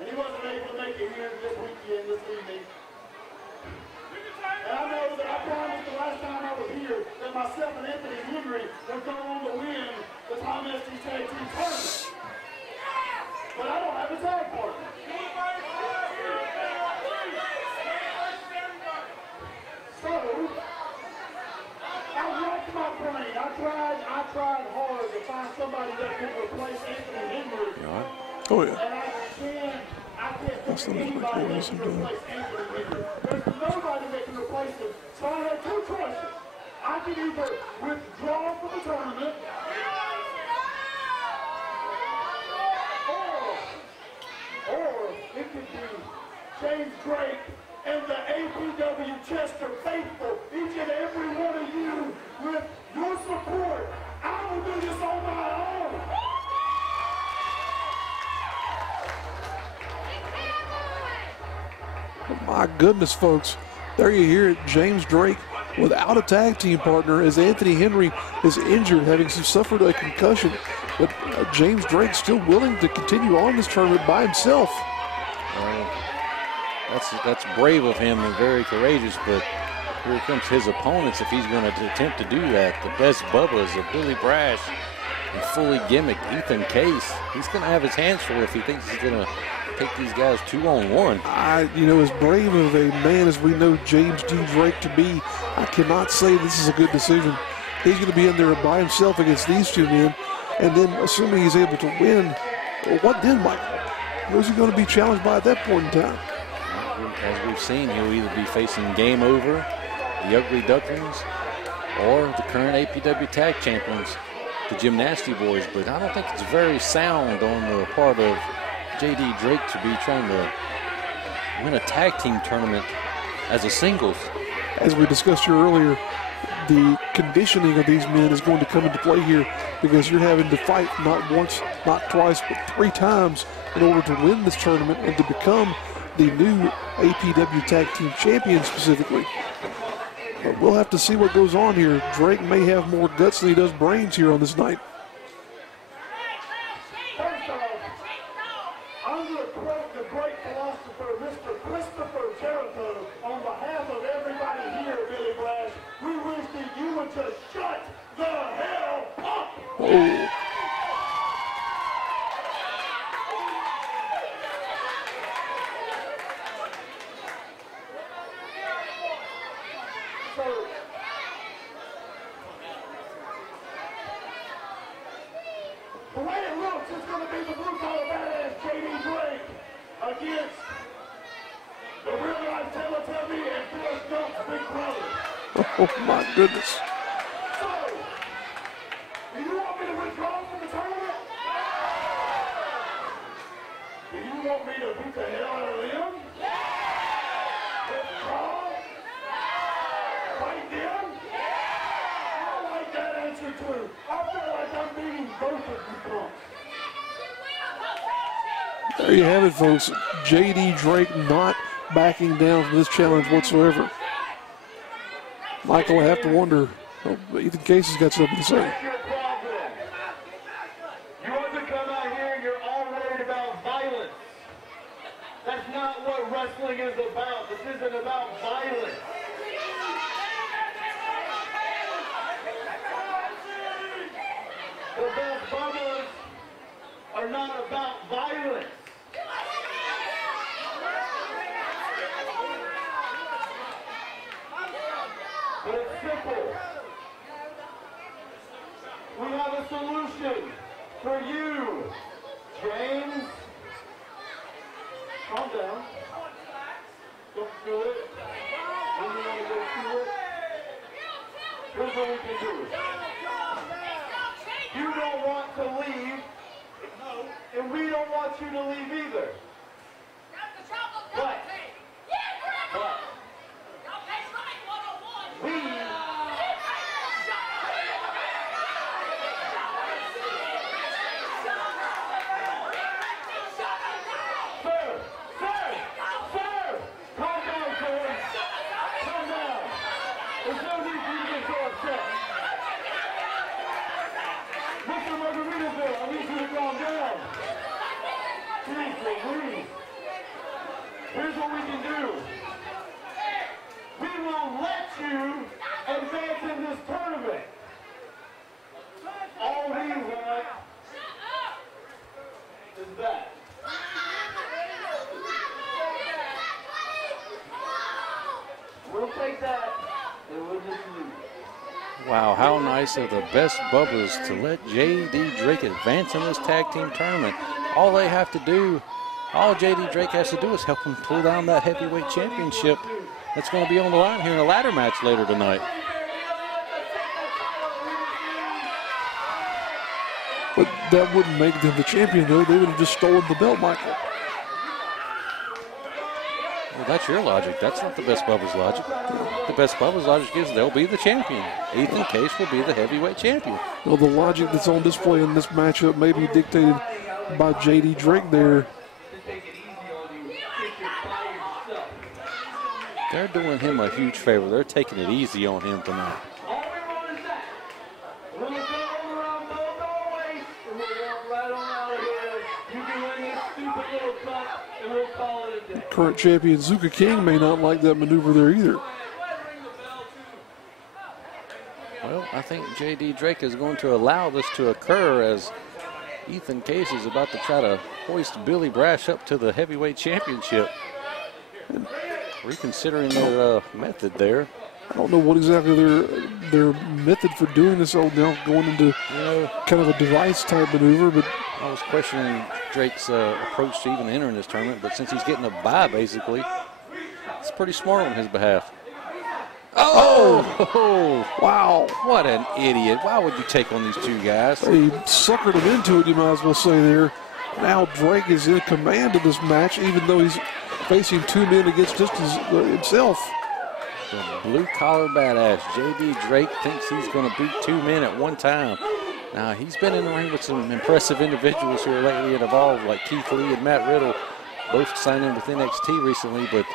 And he wasn't able to make it here this weekend, this evening. And I know that I promised the last time I was here that myself and Anthony Henry would go on to win the Tom Estes Tag Team Tournament. But I don't have a tag partner. So, I racked my brain. I tried hard to find somebody that could replace Anthony Henry. Oh, yeah. And I can't That's the think of most anybody recording that can I'm doing. replace Anthony Henry. There's nobody that can replace him. So I had two choices. I can either withdraw from the tournament, or it could be James Drake and the APW Chester faithful, each and every one of you, with your support. I will do this on my own. My goodness, folks. There you hear it. James Drake without a tag team partner as Anthony Henry is injured, having suffered a concussion. But James Drake still willing to continue on this tournament by himself. That's brave of him and very courageous, but here comes his opponents if he's going to attempt to do that. The best Bubba's of Billy Brash and fully gimmicked Ethan Case. He's going to have his hands full if he thinks he's going to take these guys 2-on-1. You know, as brave of a man as we know James D. Drake to be, I cannot say this is a good decision. He's going to be in there by himself against these two men, and then assuming he's able to win, well, what then, Michael? Who's he going to be challenged by at that point in time? As we've seen, he'll either be facing Game Over, the Ugly Ducklings, or the current APW Tag Champions, the Gymnasty Boys. But I don't think it's very sound on the part of JD Drake to be trying to win a tag team tournament as a singles. As we discussed here earlier, the conditioning of these men is going to come into play here because you're having to fight not once, not twice, but 3 times in order to win this tournament and to become the new APW Tag Team Champion specifically. But we'll have to see what goes on here. Drake may have more guts than he does brains here on this night. First off, I'm going to quote the great philosopher, Mr. Christopher Jericho, on behalf of everybody here, Billy Brash. We wish that you would just shut the hell up. Oh. So, the way it looks, it's going to be the blue-collar badass JD Drake against the real-life Teletubby and Forrest Gump's big brother. Oh, my goodness. So, do you want me to withdraw from the tournament? Do you want me to beat the hell out of them? Withdraw? Fight them? I like that answer too. I feel like I'm beating both of you punks. There you have it, folks. JD Drake not backing down from this challenge whatsoever. Michael, I have to wonder, Ethan Case has got something to say. That's your problem. You want to come out here and you're all worried about violence. That's not what wrestling is about. This isn't about violence. The best Bubba's are not about violence. But it's simple. We have a solution for you, James. Calm down. Don't do it. When you want to go through it, here's what we can do. You don't want to leave, and we don't want you to leave either. But we here's what we can do. We will let you advance in this tournament. All we want is that. We'll take that and we'll just leave. Wow, how nice of the best Bubba's to let JD Drake advance in this tag team tournament. All they have to do, all JD Drake has to do is help him pull down that heavyweight championship that's going to be on the line here in a ladder match later tonight. But that wouldn't make them the champion, though. They would have just stolen the belt, Michael. Well, that's your logic. That's not the best Bubba's logic. The best Bubba's logic is they'll be the champion. Ethan Case will be the heavyweight champion. Well, the logic that's on display in this matchup may be dictated by JD Drake there. They're doing him a huge favor. They're taking it easy on him tonight. All we want is that. We're going to go around both always, and we'll walk right on out of here. You can win this stupid little cup, and we'll call it a day. Current champion Zuka King may not like that maneuver there either. Well, I think J.D. Drake is going to allow this to occur as Ethan Case is about to try to hoist Billy Brash up to the heavyweight championship. Reconsidering their method there. I don't know what exactly their method for doing this. Oh, now going into kind of a device type maneuver, but I was questioning Drake's approach to even entering this tournament, but since he's getting a bye, basically, it's pretty smart on his behalf. Oh! Wow. What an idiot. Why would you take on these two guys? They suckered him into it, you might as well say there. Now Drake is in command of this match, even though he's facing two men against just himself. The blue-collar badass, J.D. Drake, thinks he's going to beat two men at one time. Now, he's been in the ring with some impressive individuals here lately at Evolve, like Keith Lee and Matt Riddle, both signing with NXT recently, but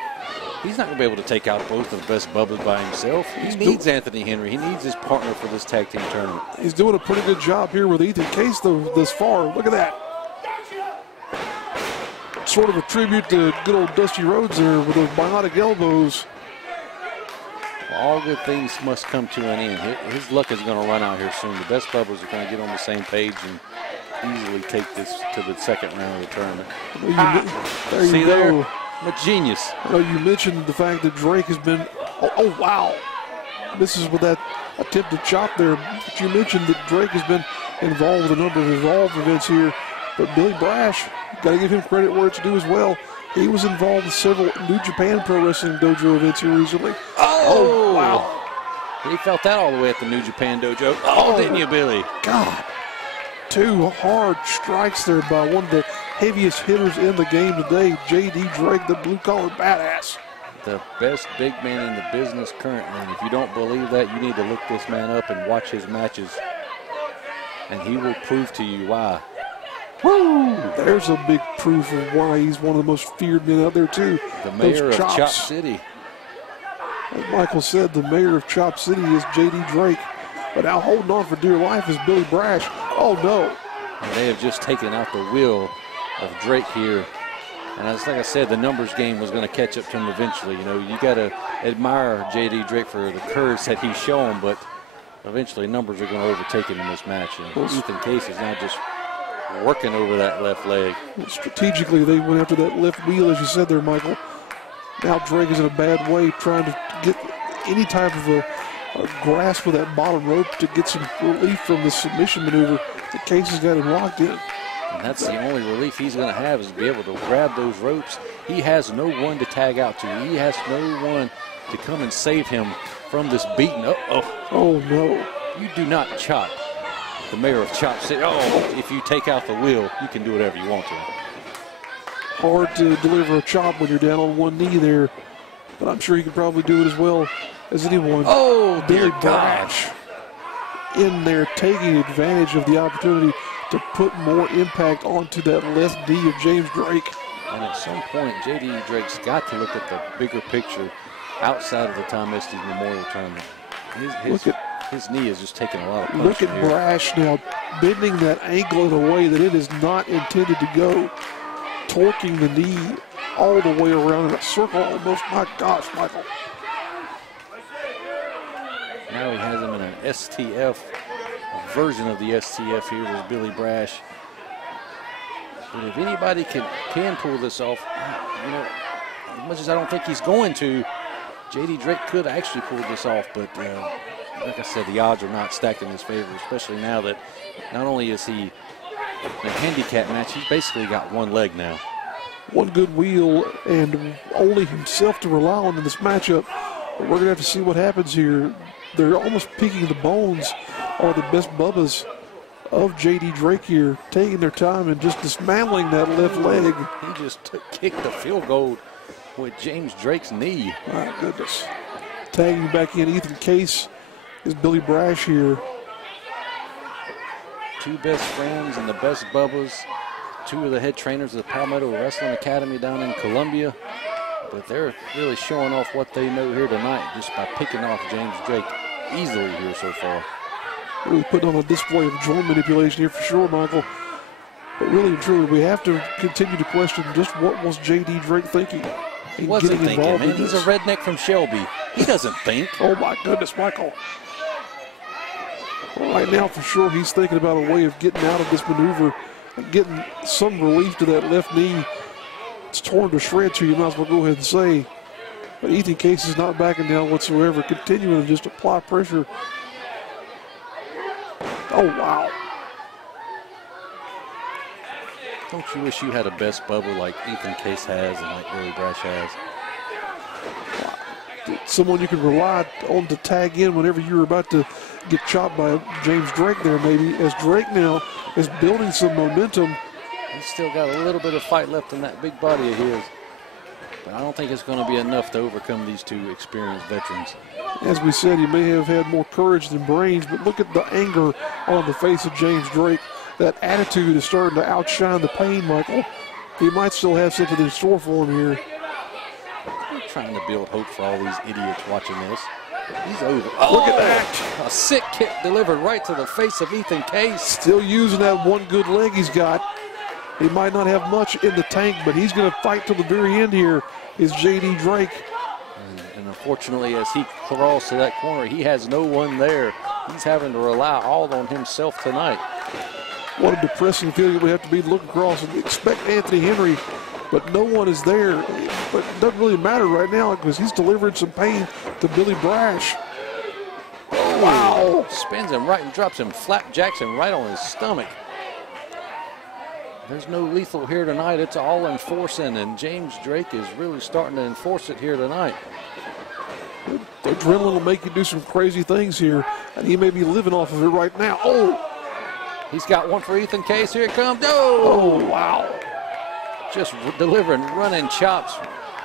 he's not going to be able to take out both of the best Bubbas by himself. He needs Anthony Henry. He needs his partner for this tag team tournament. He's doing a pretty good job here with Ethan Case, though, this far. Look at that. Sort of a tribute to good old Dusty Rhodes there with those bionic elbows. Well, all good things must come to an end. His luck is going to run out here soon. The best Bubbas are going to get on the same page and easily take this to the second round of the tournament. There you See go. there? I'm a genius. You mentioned the fact that Drake has been, oh wow. This is with that attempted chop there. But you mentioned that Drake has been involved with a number of Evolve events here. But Billy Brash, got to give him credit where it's due as well. He was involved in several New Japan Pro Wrestling Dojo events here recently. Oh, wow. He felt that all the way at the New Japan Dojo. Oh, didn't you, Billy? God. Two hard strikes there by one of the heaviest hitters in the game today, J.D. Drake, the blue-collar badass. The best big man in the business currently. And if you don't believe that, you need to look this man up and watch his matches. And he will prove to you why. Woo! There's a big proof of why he's one of the most feared men out there, too. The mayor of Chop City. As Michael said, the mayor of Chop City is J.D. Drake. But now holding on for dear life is Billy Brash. Oh, no. And they have just taken out the will of Drake here. And as like I said, the numbers game was going to catch up to him eventually. You know, you got to admire J.D. Drake for the courage that he's shown, but eventually numbers are going to overtake him in this match. And Ethan Case is now just working over that left leg. Strategically, they went after that left wheel, as you said there, Michael. Now Drake is in a bad way, trying to get any type of a grasp with that bottom rope to get some relief from the submission maneuver. The Case has got him locked in. And that's the only relief he's going to have is to be able to grab those ropes. He has no one to tag out to. He has no one to come and save him from this beating. Oh, no. You do not chop the mayor of Chop City. Oh, if you take out the wheel, you can do whatever you want to. Hard to deliver a chop when you're down on one knee there, but I'm sure you can probably do it as well as anyone. Oh, Billy dear Brash in there taking advantage of the opportunity to put more impact onto that left knee of James Drake. And at some point, J.D. Drake's got to look at the bigger picture outside of the Tom Estes Memorial Tournament. His knee is just taking a lot of punishment. Look at Brash now bending that ankle in a way that it is not intended to go, torquing the knee all the way around in a circle almost. My gosh, Michael. Now he has him in an STF, a version of the STF here with Billy Brash. But if anybody can pull this off, you know, as much as I don't think he's going to, J.D. Drake could actually pull this off, but like I said, the odds are not stacked in his favor, especially now that not only is he in a handicap match, he's basically got one leg now. One good wheel and only himself to rely on in this matchup. But we're going to have to see what happens here. They're almost picking the bones or the best Bubbas of J.D. Drake here, taking their time and just dismantling that left leg. He just kicked the field goal with James Drake's knee. My goodness. Tagging back in Ethan Case is Billy Brash here. Two best friends and the best Bubbas. Two of the head trainers of the Palmetto Wrestling Academy down in Columbia. But they're really showing off what they know here tonight just by picking off James Drake easily here so far. Really putting on a display of joint manipulation here for sure, Michael. But really and truly, we have to continue to question just what was J.D. Drake thinking. He wasn't thinking, man. He's a redneck from Shelby. He doesn't think. Oh, my goodness, Michael. Well, right now, for sure, he's thinking about a way of getting out of this maneuver and getting some relief to that left knee. It's torn to shreds here, you might as well go ahead and say. But Ethan Case is not backing down whatsoever, continuing to just apply pressure. Oh, wow. Don't you wish you had a best bubble like Ethan Case has and like Billy Brash has? Someone you can rely on to tag in whenever you're about to get chopped by James Drake there, maybe, as Drake now is building some momentum. He's still got a little bit of fight left in that big body of his. But I don't think it's going to be enough to overcome these two experienced veterans. As we said, he may have had more courage than brains, but look at the anger on the face of James Drake. That attitude is starting to outshine the pain, Michael. He might still have something in store for him here. They're trying to build hope for all these idiots watching this. He's over. Oh, look at that. A sick kick delivered right to the face of Ethan Case. Still using that one good leg he's got. He might not have much in the tank, but he's going to fight till the very end here, is J.D. Drake. And unfortunately, as he crawls to that corner, he has no one there. He's having to rely all on himself tonight. What a depressing feeling we have to be to look across and expect Anthony Henry, but no one is there. But it doesn't really matter right now because he's delivering some pain to Billy Brash. Oh, wow. Spins him right and drops him, flapjacks him right on his stomach. There's no lethal here tonight. It's all enforcing, and James Drake is really starting to enforce it here tonight. The adrenaline will make you do some crazy things here, and he may be living off of it right now. Oh! He's got one for Ethan Case. Here it comes. Oh, wow. Just delivering running chops.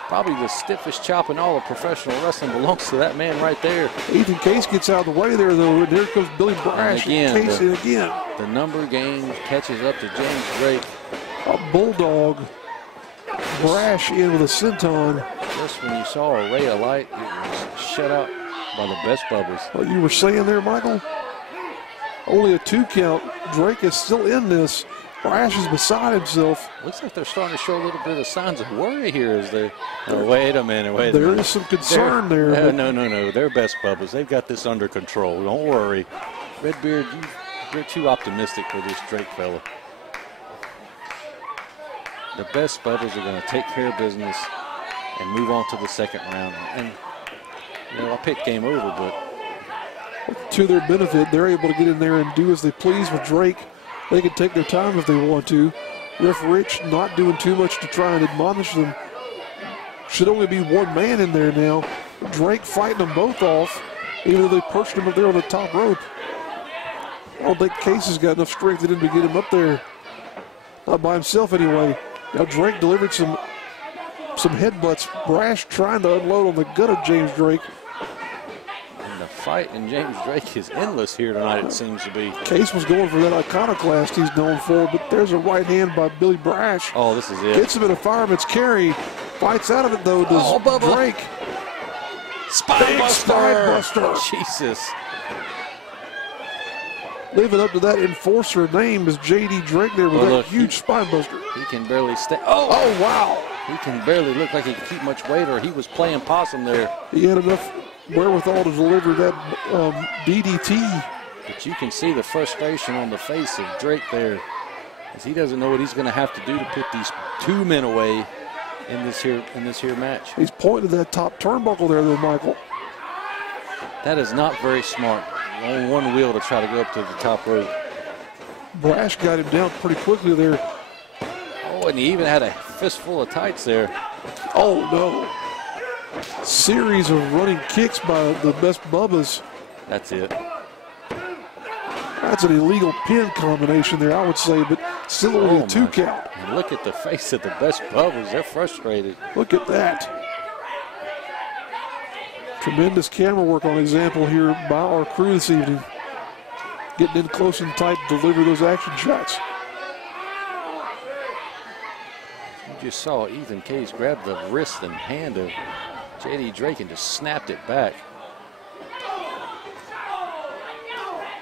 Probably the stiffest chop in all of professional wrestling belongs to that man right there. Ethan Case gets out of the way there, though, and there comes Billy Brash. And Case again. The number game catches up to James Drake. A bulldog. Brash in with a senton. Just when you saw a ray of light, it was shut out by the best bubbles. What you were saying there, Michael? Only a 2 count. Drake is still in this. Brash is beside himself. Looks like they're starting to show a little bit of signs of worry here as they. Oh, wait a minute, wait a minute. There is some concern there. No. They're best bubbles. They've got this under control. Don't worry. Redbeard, you're too optimistic for this Drake fella. The best bubbles are going to take care of business and move on to the second round. And, I picked game over, but to their benefit, they're able to get in there and do as they please with Drake. They can take their time if they want to. Ref Rich not doing too much to try and admonish them. Should only be one man in there now. Drake fighting them both off, even though they perched him up there on the top rope. I don't think Case has got enough strength in him to get him up there. Not by himself anyway. Now Drake delivered some headbutts. Brash trying to unload on the gut of James Drake. And the fight in James Drake is endless here tonight, it seems to be. Case was going for that iconoclast he's known for, but there's a right hand by Billy Brash. Oh, this is it. Gets him in a fireman's carry. Fights out of it, though, does Drake. Spine buster. Jesus. Living up to that enforcer name is J.D. Drake there with that huge spine buster. He can barely stay. Oh, wow. He can barely look like he can keep much weight, or he was playing possum there. He had enough wherewithal to deliver that DDT. But you can see the frustration on the face of Drake there, as he doesn't know what he's going to have to do to put these 2 men away in this here match. He's pointing to that top turnbuckle there, though, Michael. That is not very smart. On one wheel to try to go up to the top rope. Brash got him down pretty quickly there. Oh, and he even had a fistful of tights there. Oh, no. Series of running kicks by the best Bubbas. That's it. That's an illegal pin combination there, I would say, but still only a 2 count. And look at the face of the best Bubbas. They're frustrated. Look at that. Tremendous camera work on example here by our crew this evening. Getting in close and tight to deliver those action shots. just saw Ethan Case grab the wrist and hand of J.D. Drake and just snapped it back.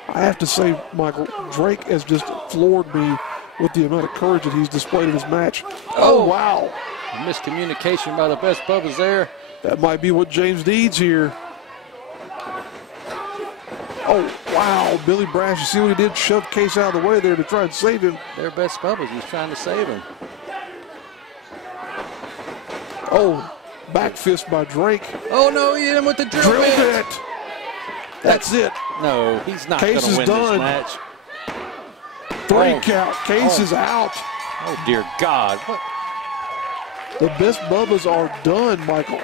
I have to say, Michael, Drake has just floored me with the amount of courage that he's displayed in this match. Oh, wow. Miscommunication by the Best Bubba's there. That might be what James needs here. Oh, wow. Billy Brash, you see what he did? Shoved Case out of the way there to try and save him. Their Best Bubba's. He's trying to save him. Oh, back fist by Drake. Oh, no, he hit him with the drill bit. That's it. No, he's not going to win this match. 3 count. Case is out. Oh, dear God. What? The Best Bubba's are done, Michael.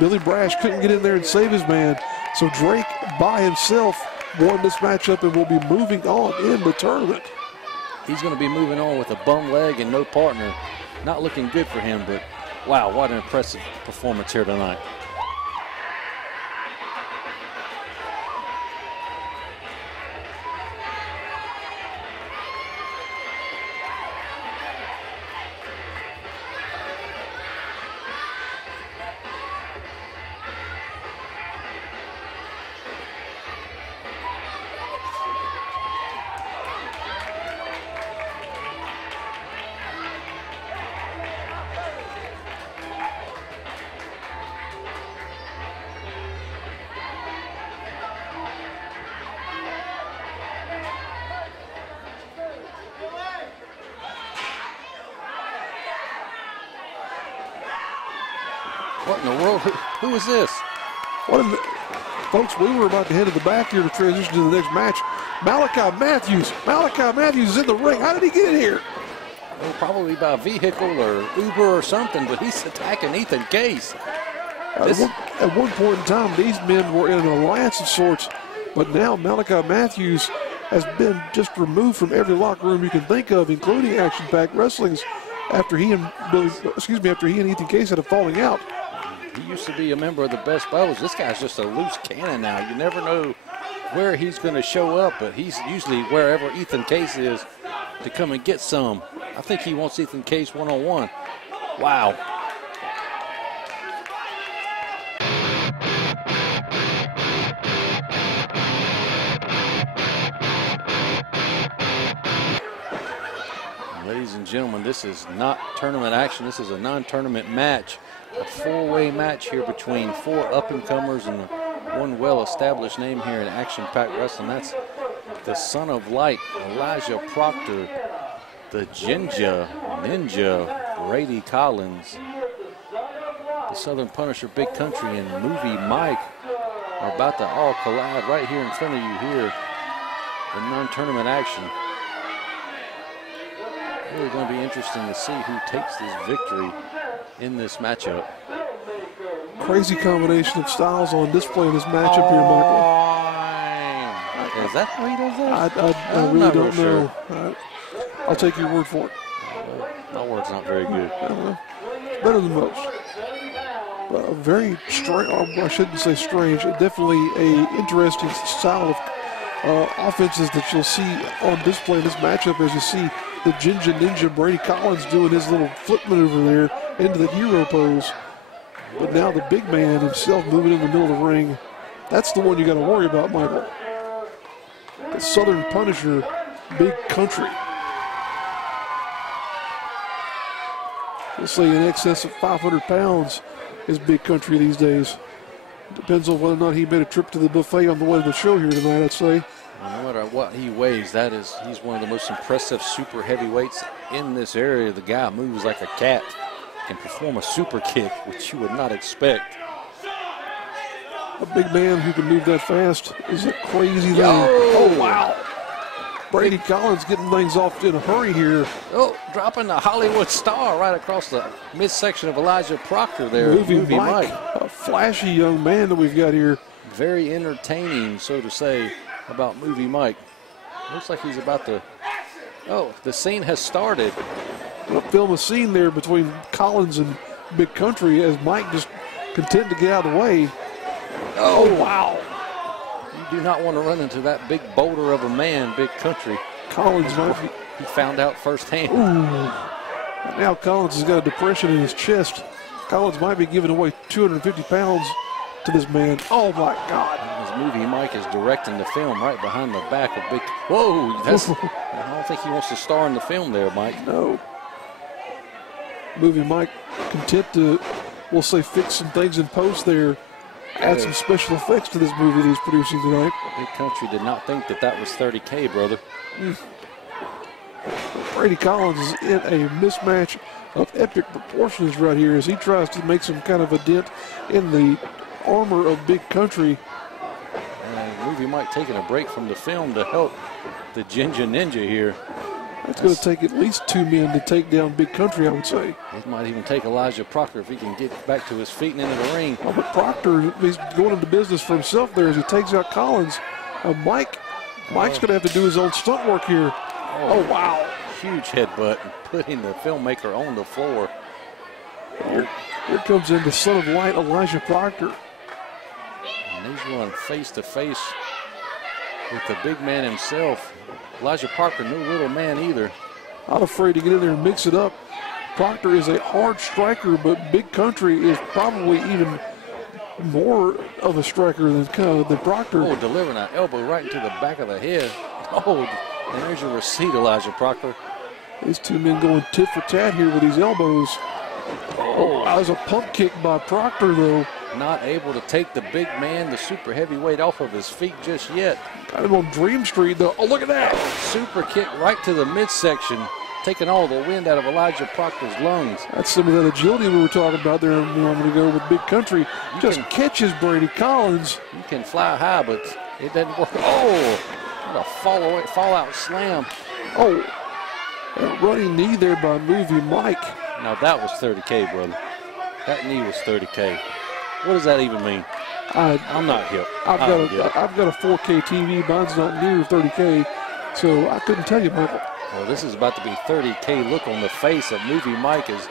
Billy Brash couldn't get in there and save his man. So Drake, by himself, won this matchup and will be moving on in the tournament. He's going to be moving on with a bum leg and no partner. Not looking good for him, but wow, what an impressive performance here tonight. What in the world? Who is this? Folks, we were about to head to the back here to transition to the next match. Malachi Matthews. Malachi Matthews is in the ring. How did he get in here? Well, probably by vehicle or Uber or something, but he's attacking Ethan Case. At one point in time, these men were in an alliance of sorts, but now Malachi Matthews has been just removed from every locker room you can think of, including Action Pack Wrestling's, after he and Ethan Case had a falling out. He used to be a member of the Best Bubba's. This guy's just a loose cannon now. You never know where he's going to show up, but he's usually wherever Ethan Case is to come and get some. I think he wants Ethan Case one-on-one. Wow. Ladies and gentlemen, this is not tournament action. This is a non-tournament match. A four-way match here between 4 up-and-comers and one well-established name here in Action Pack Wrestling. That's the Son of Light, Elijah Proctor, the Ninja, Brady Collins, the Southern Punisher, Big Country, and Movie Mike are about to all collide right here in front of you here in non-tournament action. Really going to be interesting to see who takes this victory in this matchup. Crazy combination of styles on display in this matchup here, Michael. Is that how he does that? I really don't know. Sure. I'll take your word for it. My word's not very good. It's better than most. But a very strange, I shouldn't say strange, definitely a interesting style of offenses that you'll see on display in this matchup, as you see the Ninja Brady Collins doing his little flip maneuver there into the hero pose. But now the big man himself moving in the middle of the ring. That's the one you got to worry about, Michael. The Southern Punisher, Big Country. We'll say in excess of 500 pounds is Big Country these days. Depends on whether or not he made a trip to the buffet on the way to the show here tonight, I'd say. No matter what he weighs, he's one of the most impressive super heavyweights in this area. The guy moves like a cat, can perform a super kick, which you would not expect. A big man who can move that fast is a crazy thing. Oh, wow. Brady Collins getting things off in a hurry here. Oh, dropping the Hollywood star right across the midsection of Elijah Proctor there. Movie Mike, a flashy young man that we've got here. Very entertaining, so to say, about Movie Mike. Looks like he's about to, the scene has started. We'll film a scene there between Collins and Big Country as Mike just content to get out of the way. Oh, wow. You do not want to run into that big boulder of a man, Big Country. Collins might be. He found out firsthand. Ooh. Now Collins has got a depression in his chest. Collins might be giving away 250 pounds to this man. Oh my God. This movie Mike is directing the film right behind the back of Big. Whoa, that's, I don't think he wants to star in the film there, Mike. No. Movie Mike content to, we'll say, fix some things in post there. Add some special effects to this movie that he's producing tonight. Big Country did not think that that was 30K, brother. Brady Collins is in a mismatch of epic proportions right here as he tries to make some kind of a dent in the armor of Big Country. Movie Mike taking a break from the film to help the Ginger Ninja here. It's going to take at least 2 men to take down Big Country, I would say. It might even take Elijah Proctor if he can get back to his feet and into the ring. Oh, but Proctor, he's going into business for himself there as he takes out Collins. Mike's going to have to do his own stunt work here. Oh, wow. Huge headbutt and putting the filmmaker on the floor. Here comes in the son of light, Elijah Proctor. And he's going face to face with the big man himself. Elijah Proctor, no little man either. Not afraid to get in there and mix it up. Proctor is a hard striker, but Big Country is probably even more of a striker than Proctor. Oh, delivering an elbow right into the back of the head. Oh, and there's your receipt, Elijah Proctor. These two men going tit for tat here with these elbows. Oh, that was a pump kick by Proctor, though. Not able to take the big man, the super heavyweight, off of his feet just yet. Got him on Dream Street, though. Oh, look at that. Super kick right to the midsection, taking all the wind out of Elijah Proctor's lungs. That's some of that agility we were talking about there a moment ago with Big Country. Just catches Brady Collins. You can fly high, but it doesn't work. Oh, what a fall-out slam. Oh, a running knee there by Movie Mike. Now that was 30K, brother. That knee was 30K. What does that even mean? I'm not hip. I've got a 4K TV. Mine's not near 30K, so I couldn't tell you, Michael. Well, this is about to be 30K look on the face of Movie Mike as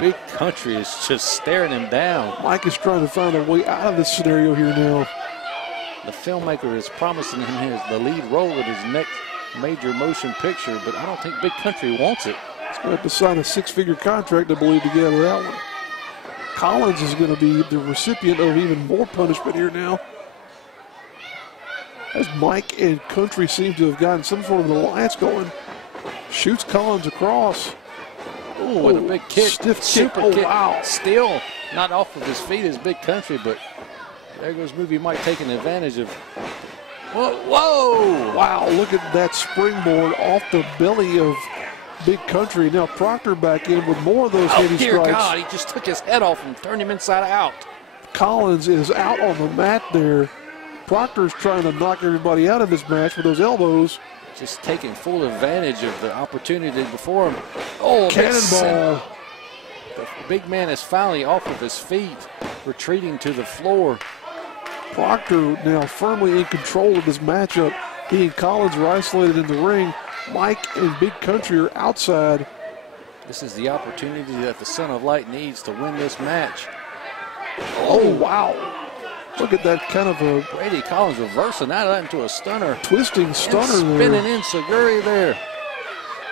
Big Country is just staring him down. Mike is trying to find a way out of this scenario here now. The filmmaker is promising him the lead role in his next major motion picture, but I don't think Big Country wants it. He's going to have to sign a 6-figure contract, I believe, to get out of that one. Collins is going to be the recipient of even more punishment here now. As Mike and Country seem to have gotten some sort of an alliance going. Shoots Collins across. Oh, with a big kick. Stiff Super kick. kick. Oh, wow. Still not off of his feet as Big Country, but there goes Movie Mike taking advantage of. Whoa! Wow, look at that springboard off the belly of Big Country. Now Proctor back in with more of those heavy dear strikes. God, he just took his head off and turned him inside out. Collins is out on the mat there. Proctor's trying to knock everybody out of this match with those elbows. Just taking full advantage of the opportunity before him. Oh, cannonball. The big man is finally off of his feet, retreating to the floor. Proctor now firmly in control of this matchup. He and Collins are isolated in the ring. Mike and Big Country are outside. This is the opportunity that the Son of Light needs to win this match. Oh, wow. Look at that kind of a Brady Collins reversing that into a stunner. Twisting stunner and there. spinning in Seguri there.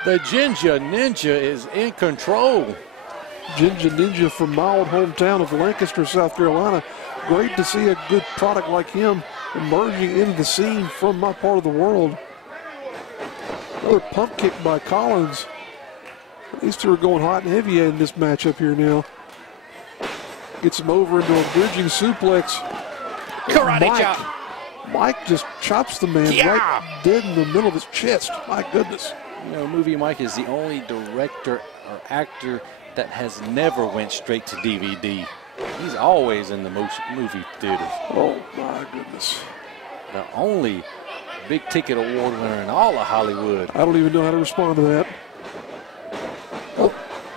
The Ginger Ninja is in control. Ginger Ninja from my old hometown of Lancaster, South Carolina. Great to see a good product like him emerging into the scene from my part of the world. Another pump kick by Collins. These two are going hot and heavy in this matchup here now. Gets him over into a bridging suplex. Karate chop. Mike just chops the man right dead in the middle of his chest. My goodness. You know, Movie Mike is the only director or actor that has never went straight to DVD. He's always in the movie theaters. Oh, my goodness. The only big ticket award winner in all of Hollywood. I don't even know how to respond to that.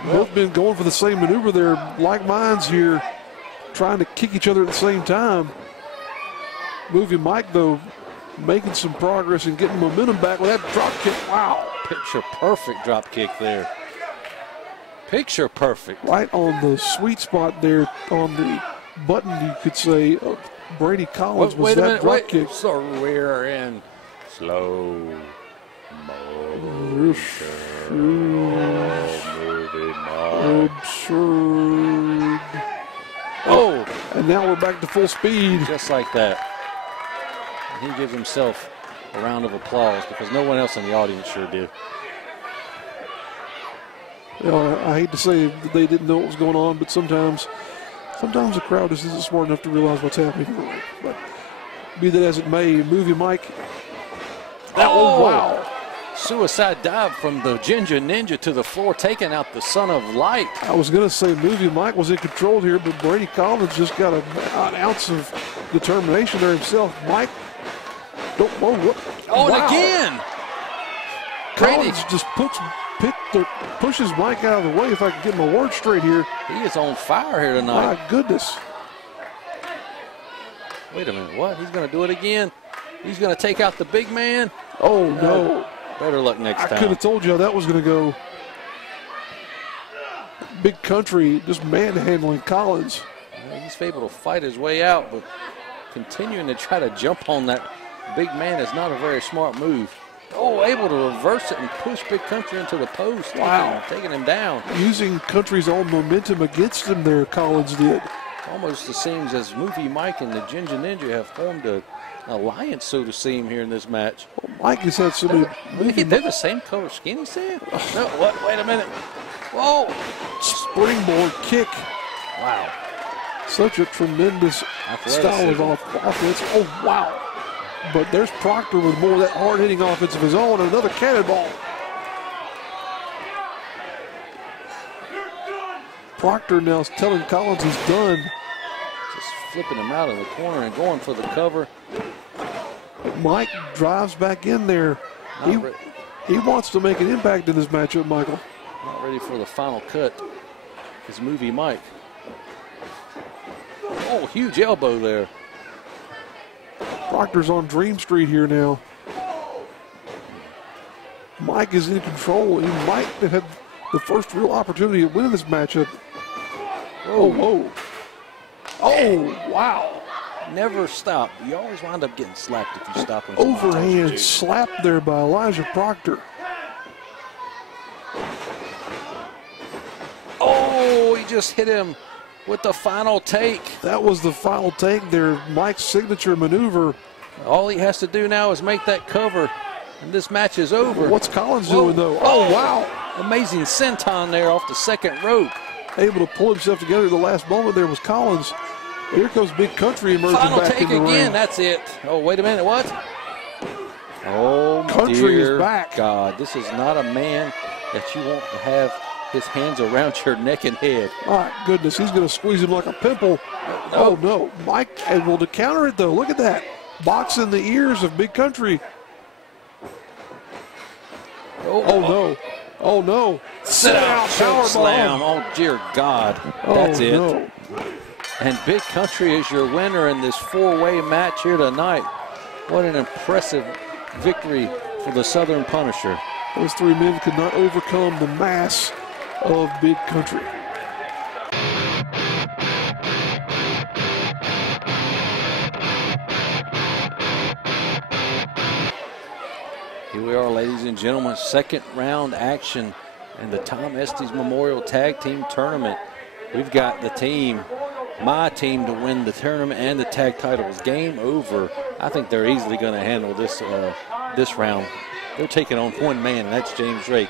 Both been going for the same maneuver there, like minds here, trying to kick each other at the same time. Movie Mike, though, making some progress and getting momentum back with that drop kick. Wow. Picture perfect drop kick there. Picture perfect. Right on the sweet spot there on the button, you could say, Brady Collins was that drop kick. So we're in slow motion. now we're back to full speed. Just like that. And he gives himself a round of applause because no one else in the audience sure did. You know, I hate to say that they didn't know what was going on, but sometimes the crowd just isn't smart enough to realize what's happening. But be that as it may, Movie Mike. Oh, wow. Suicide dive from the Ginger Ninja to the floor, taking out the Son of Light. I was going to say Movie Mike was in control here, but Brady Collins just got an ounce of determination there himself. Mike, don't, whoa, what? Oh, Wow. and again. Collins just pushes Mike out of the way, if I can get my words straight here. He is on fire here tonight. My goodness. Wait a minute, what? He's going to do it again? He's going to take out the big man? Oh, no. Better luck next I time. could have told you how that was going to go. Big Country just manhandling Collins. He's able to fight his way out, but continuing to try to jump on that big man is not a very smart move. Oh, able to reverse it and push Big Country into the post. Wow. Taking him down. Using Country's own momentum against him there, Collins did. Almost it seems as Movie Mike and the Ginger Ninja have formed an alliance, so to seem, here in this match. Well, Mike has had so many. They're the same color skin, Sam? No, what? Wait a minute. Whoa. Springboard kick. Wow. Such a tremendous style of offense. Oh, wow. But there's Proctor with more of that hard-hitting offense of his own. Another cannonball. Proctor now is telling Collins he's done. Just flipping him out of the corner and going for the cover. Mike drives back in there. He wants to make an impact in this matchup, Michael. Not ready for the final cut. It's Movie Mike. Oh, huge elbow there. Proctor's on Dream Street here now. Mike is in control. He might have had the first real opportunity of winning this matchup. Oh, whoa. Oh, wow. Never stop. You always wind up getting slapped if you stop. Overhand slap there by Elijah Proctor. Oh, he just hit him with the final take. That was the final take there. Mike's signature maneuver. All he has to do now is make that cover, and this match is over. What's Collins doing, though? Oh, wow. Amazing senton there off the second rope. Able to pull himself together at the last moment there was Collins. Here comes Big Country emerging Final back take in the again, ring. that's it. Oh, wait a minute, what? Oh, Country dear is back. God, this is not a man that you want to have his hands around your neck and head. My goodness, he's going to squeeze him like a pimple. Oh, no. Mike able to counter it, though. Look at that. Boxing the ears of Big Country. Oh, no. Oh, no. Sit down, choke slam. Oh, dear God. That's it. No. And Big Country is your winner in this four-way match here tonight. What an impressive victory for the Southern Punisher. Those three men could not overcome the mass of Big Country. Here we are, ladies and gentlemen, second round action in the Tom Estes Memorial Tag Team Tournament. We've got the team, my team, to win the tournament and the tag titles. Game over. I think they're easily going to handle this this round. They're taking on one man, and that's James Drake.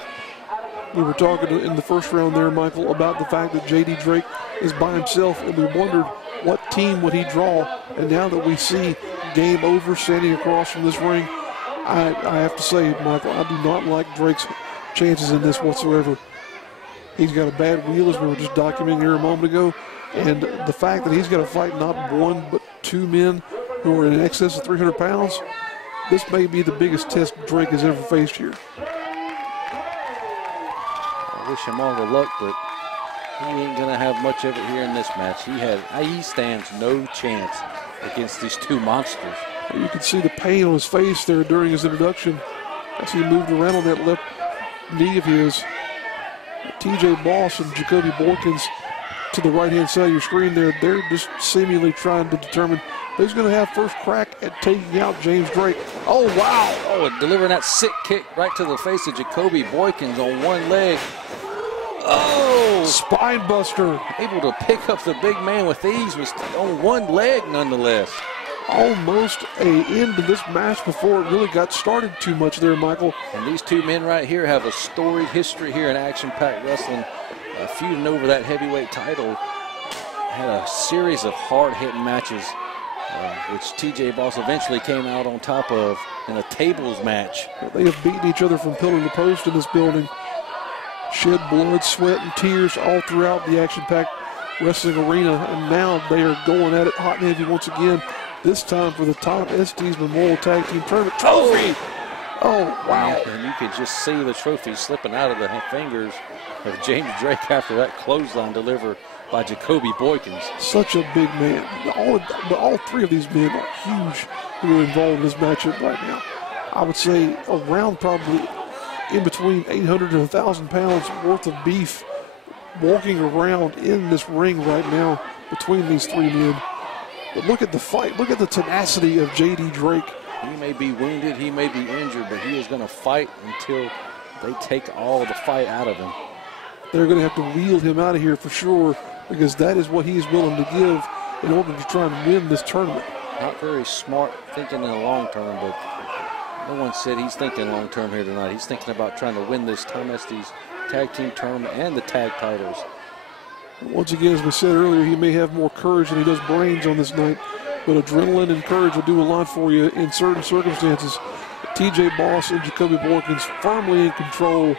We were talking in the first round there, Michael, about the fact that J.D. Drake is by himself, and we wondered what team would he draw. And now that we see game over standing across from this ring, I have to say, Michael, I do not like Drake's chances in this whatsoever. He's got a bad wheel, as we were just documenting here a moment ago. And the fact that he's got to fight not one but two men who are in excess of 300 pounds, this may be the biggest test Drake has ever faced here. I wish him all the luck, but he ain't going to have much of it here in this match. He stands no chance against these two monsters. You can see the pain on his face there during his introduction as he moved around on that left knee of his. TJ Boss and Jacoby Boykins to the right-hand side of your screen there, they're just seemingly trying to determine who's going to have first crack at taking out James Drake. Oh, wow. Oh, and delivering that sick kick right to the face of Jacoby Boykins on one leg. Oh, Oh, spine buster. able to pick up the big man with ease, was on one leg nonetheless. Almost an end to this match before it really got started too much there, Michael. And these two men right here have a storied history here in action-packed wrestling, feuding over that heavyweight title. Had a series of hard-hitting matches, which TJ Boss eventually came out on top of in a tables match. They have beaten each other from pillar to post in this building. Shed blood, sweat, and tears all throughout the action-packed wrestling arena. And now they are going at it hot and heavy once again. This time for the Tom Estes Memorial Tag Team Tournament trophy. Oh, wow. And you could just see the trophy slipping out of the fingers of James Drake after that clothesline delivered by Jacoby Boykins. Such a big man. All three of these men are huge who are involved in this matchup right now. I would say around probably in between 800 and 1,000 pounds worth of beef walking around in this ring right now between these three men. But look at the fight. Look at the tenacity of J.D. Drake. He may be wounded, he may be injured, but he is going to fight until they take all the fight out of him. They're going to have to wheel him out of here for sure, because that is what he is willing to give in order to try and win this tournament. Not very smart thinking in the long term, but no one said he's thinking long term here tonight. He's thinking about trying to win this Tom Estes Tag Team Tournament and the tag titles. Once again, as we said earlier, he may have more courage than he does brains on this night, but adrenaline and courage will do a lot for you in certain circumstances. TJ Boss and Jacoby Boykins firmly in control.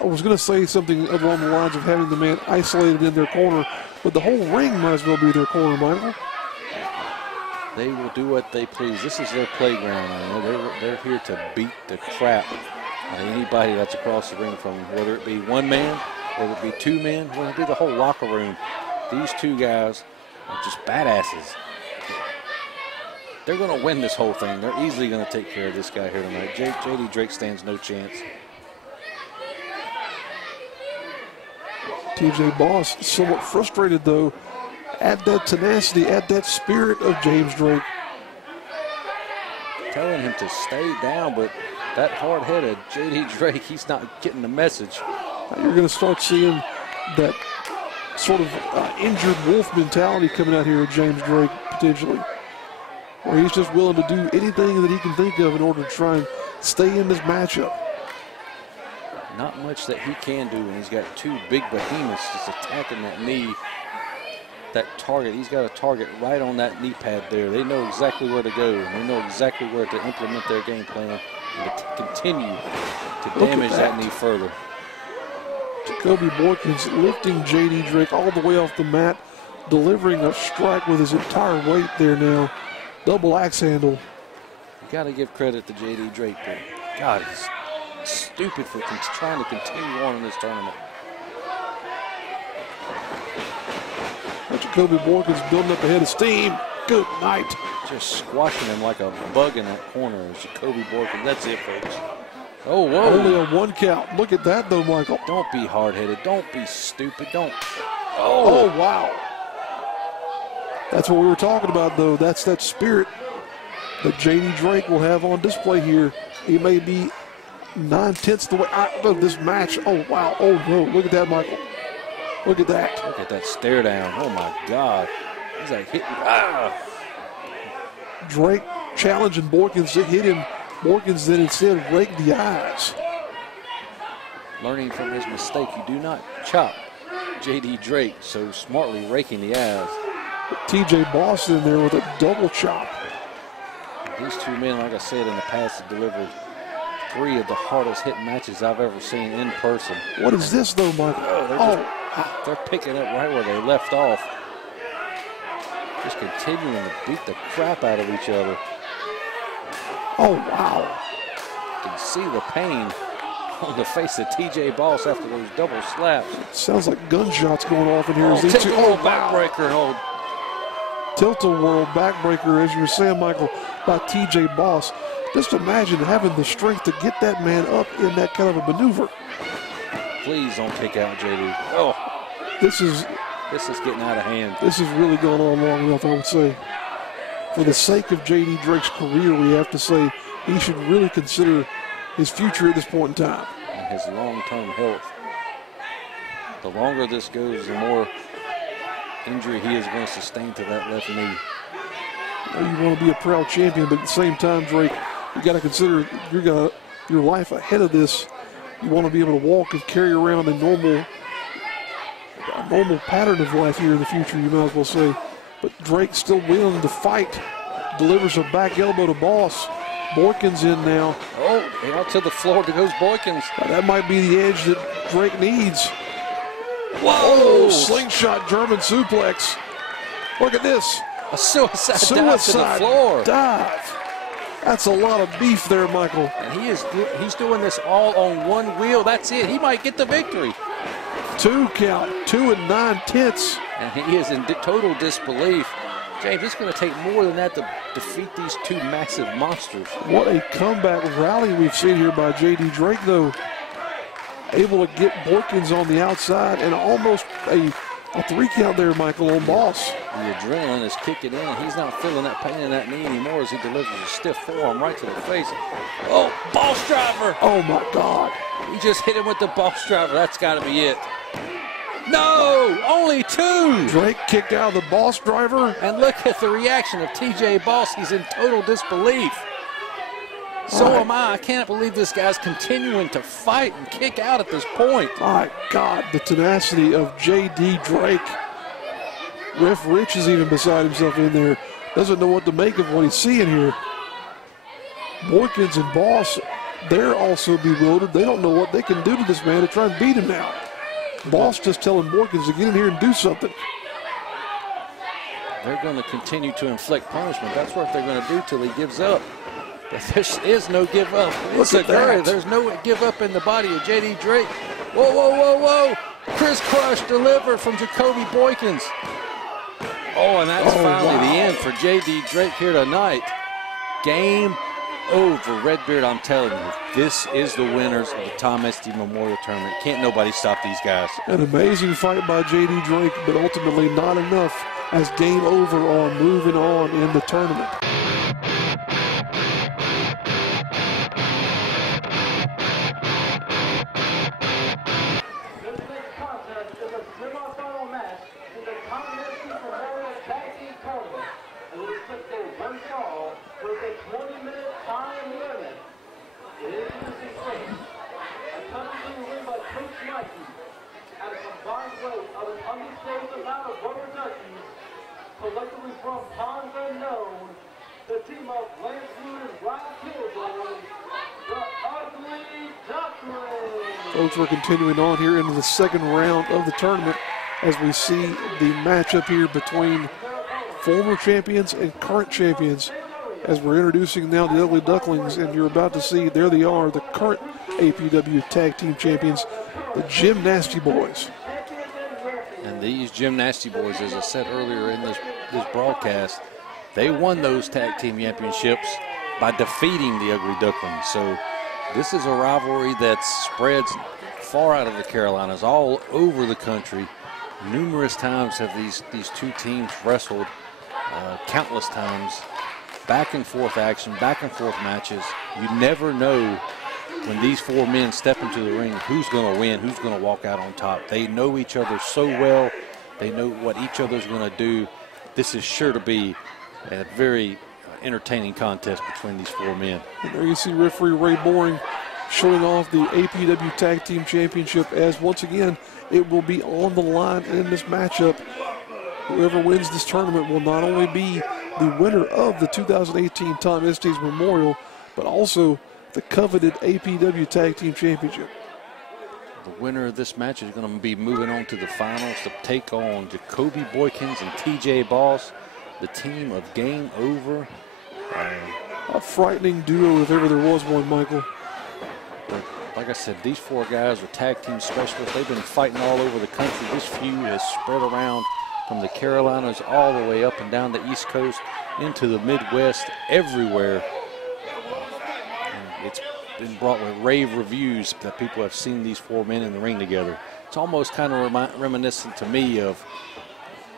I was going to say something along the lines of having the man isolated in their corner, but the whole ring might as well be their corner, Michael. They will do what they please. This is their playground. They're here to beat the crap out of anybody that's across the ring from them, whether it be one man, whether it be two men, whether it be the whole locker room. These two guys are just badasses. They're going to win this whole thing. They're easily going to take care of this guy here tonight. J.D. Drake stands no chance. TJ Boss somewhat frustrated, though, at that tenacity, at that spirit of James Drake. Telling him to stay down, but that hard-headed J.D. Drake, he's not getting the message. You're going to start seeing that sort of injured wolf mentality coming out here with James Drake, potentially, where he's just willing to do anything that he can think of in order to try and stay in this matchup. Not much that he can do, and he's got two big behemoths just attacking that knee, that target. He's got a target right on that knee pad there. They know exactly where to go, and they know exactly where to implement their game plan and to continue to damage that knee further. Jacoby Boykins lifting J.D. Drake all the way off the mat, delivering a strike with his entire weight there now. Double axe handle. You got to give credit to J.D. Drake, but God, he's stupid for trying to continue on in this tournament. Jacoby Boykins building up a head of steam. Good night. Just squashing him like a bug in that corner is Jacoby Boykins. That's it, folks. Oh, whoa. Only a one count. Look at that, though, Michael. Don't be hard-headed. Don't be stupid. Don't. Oh, wow. That's what we were talking about, though. That's that spirit that J.D. Drake will have on display here. He may be 9/10 the way out of this match. Oh, wow. Oh, no. Look at that, Michael. Look at that. Look at that stare down. Oh, my God. He's like hitting. Ah. Drake challenging Boykins to hit him. Boykins then instead raked the eyes. Learning from his mistake, you do not chop J.D. Drake, so smartly raking the eyes. TJ Boss in there with a double chop. These two men, like I said in the past, have delivered 3 of the hardest hit matches I've ever seen in person. What is this, though, Michael? They're picking up right where they left off. Just continuing to beat the crap out of each other. Oh, wow. You can see the pain on the face of TJ Boss after those double slaps. Sounds like gunshots going off in here. Tilt-a-whirl backbreaker. Oh. Tilt-a-whirl backbreaker, as you were saying, Michael, by TJ Boss. Just imagine having the strength to get that man up in that kind of a maneuver. Please don't kick out JD. Oh. This is getting out of hand. This has really gone on long enough, I would say. For the sake of J.D. Drake's career, we have to say he should really consider his future at this point in time. And his long-term health. The longer this goes, the more injury he is going to sustain to that left knee. You want to be a proud champion, but at the same time, Drake, you got to consider your life ahead of this. You want to be able to walk and carry around a normal pattern of life here in the future, you might as well say. But Drake still willing to fight. Delivers a back elbow to Boss. Boykins in now. Oh, out to the floor goes Boykins. That might be the edge that Drake needs. Whoa! Oh, slingshot German suplex. Look at this. A suicide dive to the floor. Dive. That's a lot of beef there, Michael. And he's doing this all on one wheel. That's it. He might get the victory. 2 count, 2 9/10. And he is in total disbelief. James, it's going to take more than that to defeat these two massive monsters. What a comeback rally we've seen here by J.D. Drake, though. Able to get Boykins on the outside and almost a 3 count there, Michael, on Boss. The adrenaline is kicking in, and he's not feeling that pain in that knee anymore as he delivers a stiff forearm right to the face. Oh, Boss driver! Oh, my God. He just hit him with the Boss driver. That's got to be it. No, only 2. Drake kicked out of the Boss driver. And look at the reaction of TJ Boss. He's in total disbelief. So am I. I can't believe this guy's continuing to fight and kick out at this point. My God, the tenacity of J.D. Drake. Ref Rich is even beside himself in there. Doesn't know what to make of what he's seeing here. Boykins and Boss, they're also bewildered. They don't know what they can do to this man to try and beat him now. Boss just telling Boykins to get in here and do something. They're going to continue to inflict punishment. That's what they're going to do till he gives up. But there is no give up. Look at that. There's no give up in the body of J.D. Drake. Whoa, whoa, whoa, whoa. Chris Crush delivered from Jacoby Boykins. Oh, and that's finally the end for J.D. Drake here tonight. Game over. Redbeard, I'm telling you, this is the winners of the Tom Estes Memorial Tournament. Can't nobody stop these guys. An amazing fight by J.D. Drake, but ultimately not enough as game over on moving on in the tournament. This next contest is a semifinal match in the Tom Estes Memorial Tag Team Tournament. And we expect a one fall with a 20-minute time limit. It is Lucy Place. A country win by Coach Mikey at a combined weight of an undisclosed amount of rubber duckies, collectively from ponds unknown, the team of Lance Wood and Ryan Kilgore, the Ugly Ducklings. Folks, we're continuing on here into the second round of the tournament as we see the matchup here between former champions and current champions as we're introducing now the Ugly Ducklings, and you're about to see, there they are, the current APW Tag Team Champions, the Gym Nasty Boys. And these Gym Nasty Boys, as I said earlier in this broadcast, they won those tag team championships by defeating the Ugly Ducklings. So this is a rivalry that spreads far out of the Carolinas, all over the country. Numerous times have these two teams wrestled, countless times. Back and forth action, back and forth matches. You never know when these 4 men step into the ring who's going to win, who's going to walk out on top. They know each other so well. They know what each other's going to do. This is sure to be a very entertaining contest between these 4 men. And there you see referee Ray Boring showing off the APW Tag Team Championship, as once again it will be on the line in this matchup. Whoever wins this tournament will not only be the winner of the 2018 Tom Estes Memorial, but also the coveted APW Tag Team Championship. The winner of this match is going to be moving on to the finals to take on Jacoby Boykins and TJ Boss, the team of Game Over. A frightening duo if ever there was one, Michael. But like I said, these 4 guys are tag team specialists. They've been fighting all over the country. This feud has spread around from the Carolinas all the way up and down the East Coast into the Midwest, everywhere. And it's been brought with rave reviews that people have seen these 4 men in the ring together. It's almost kind of reminiscent to me of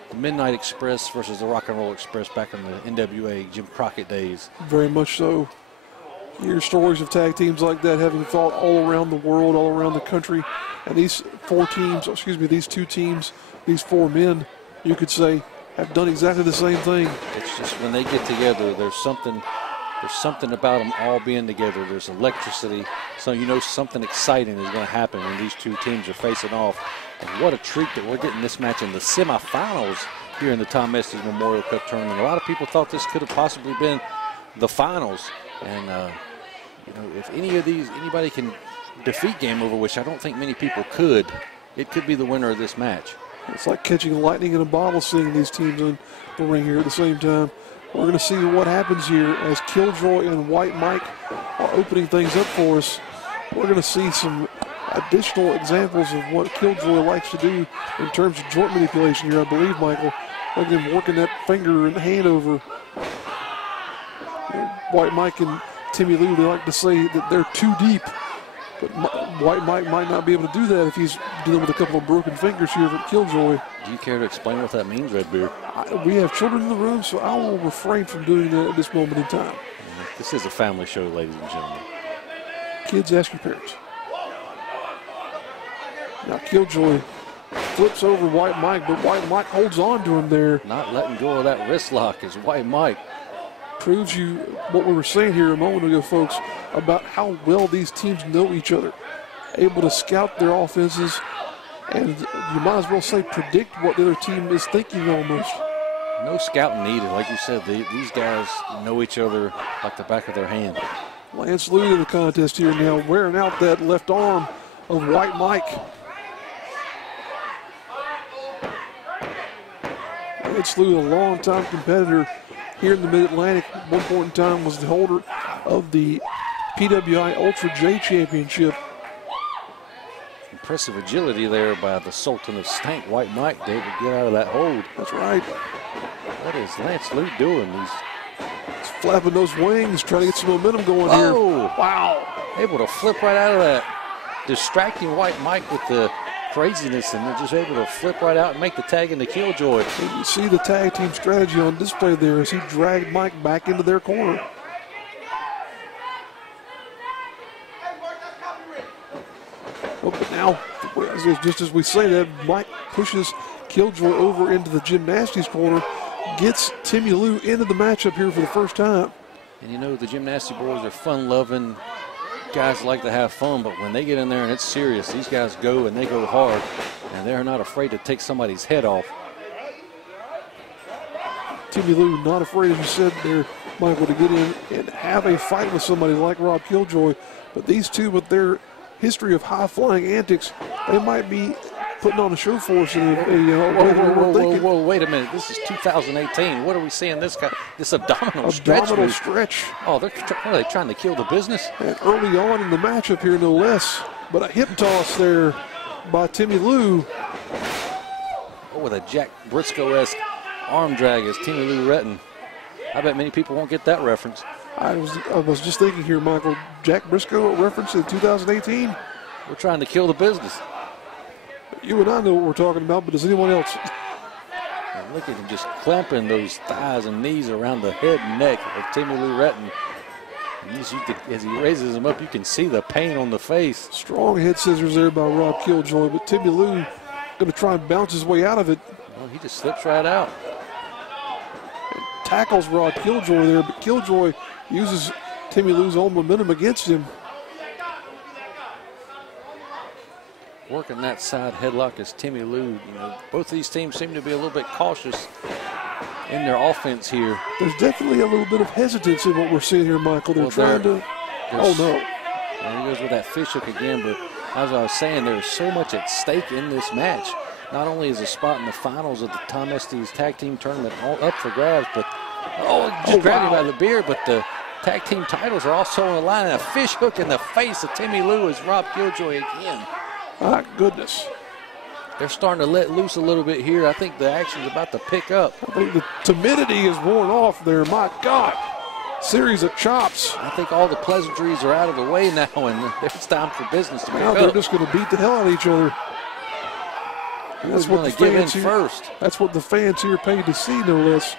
the Midnight Express versus the Rock and Roll Express back in the NWA Jim Crockett days. Very much so. You hear stories of tag teams like that having fought all around the world, all around the country. And these these two teams, these four men, you could say, have done exactly the same thing. It's just when they get together, there's something about them all being together. There's electricity. So you know something exciting is going to happen when these two teams are facing off. And what a treat that we're getting this match in the semifinals here in the Tom Estes Memorial Cup Tournament. A lot of people thought this could have possibly been the finals. And, you know, if anybody can defeat Game Over, which I don't think many people could, it could be the winner of this match. It's like catching lightning in a bottle, seeing these teams in the ring here at the same time. We're going to see what happens here as Killjoy and White Mike are opening things up for us. We're going to see some additional examples of what Killjoy likes to do in terms of joint manipulation here, I believe, Michael. Look at him working that finger and hand over. White Mike and Timmy Lou, they like to say that they're too deep. But White Mike might not be able to do that if he's dealing with a couple of broken fingers here from Killjoy. Do you care to explain what that means, Redbeard? We have children in the room, so I will refrain from doing that at this moment in time. This is a family show, ladies and gentlemen. Kids, ask your parents. Now Killjoy flips over White Mike, but White Mike holds on to him there. Not letting go of that wrist lock is White Mike. Proves you what we were saying here a moment ago, folks, about how well these teams know each other. Able to scout their offenses, and you might as well say predict what the other team is thinking almost. No scouting needed. Like you said, these guys know each other like the back of their hand. Lance Lou in the contest here now, wearing out that left arm of White Mike. Lance Lou, a long-time competitor here in the Mid-Atlantic. At one point in time was the holder of the PWI Ultra J Championship. Impressive agility there by the Sultan of Stank, White Mike, to get out of that hold. That's right. What is Lance Lou doing? He's flapping those wings, trying to get some momentum going here. Wow. Able to flip right out of that. Distracting White Mike with the craziness, and they're just able to flip right out and make the tag into Killjoy. And you see the tag team strategy on display there as he dragged Mike back into their corner. Oh, but now, just as we say that, Mike pushes Killjoy over into the gymnastics corner, gets Timmy Lou into the matchup here for the first time. And you know, the gymnastic boys are fun-loving guys, like to have fun, but when they get in there and it's serious, these guys go and they go hard, and they're not afraid to take somebody's head off. Timmy Lou not afraid, as you said there, Michael, to get in and have a fight with somebody like Rob Killjoy. But these two, with their history of high-flying antics, they might be putting on a show for us. Whoa, wait a minute. This is 2018. What are we seeing this guy, this abdominal stretch? Oh, are they trying to kill the business? And early on in the matchup here, no less. But a hip toss there by Timmy Lou. Oh, with a Jack Briscoe-esque arm drag as Timmy Lou Retton. I bet many people won't get that reference. I was just thinking here, Michael, Jack Briscoe reference in 2018. We're trying to kill the business. You and I know what we're talking about, but does anyone else? And look at him just clamping those thighs and knees around the head and neck of Timmy Lou Retton. As he raises him up, you can see the pain on the face. Strong head scissors there by Rob Killjoy, but Timmy Lou going to try and bounce his way out of it. Well, he just slips right out. And tackles Rob Killjoy there, but Killjoy uses Timmy Lou's own momentum against him. Working that side headlock as Timmy Lou. You know, both of these teams seem to be a little bit cautious in their offense here. There's definitely a little bit of hesitance in what we're seeing here, Michael. They're trying to. Oh no! And he goes with that fish hook again. But as I was saying, there's so much at stake in this match. Not only is a spot in the finals of the Tom Estes Tag Team Tournament all up for grabs, but grabbed him by the beard. But the tag team titles are also on the line. And a fish hook in the face of Timmy Lou as Rob Killjoy again. My goodness. They're starting to let loose a little bit here. I think the action's about to pick up. I think the timidity is worn off there. My God. Series of chops. I think all the pleasantries are out of the way now, and it's time for business to pick now up. They're just going to beat the hell out of each other. And that's what the fans here, first. That's what the fans here paid to see, no less.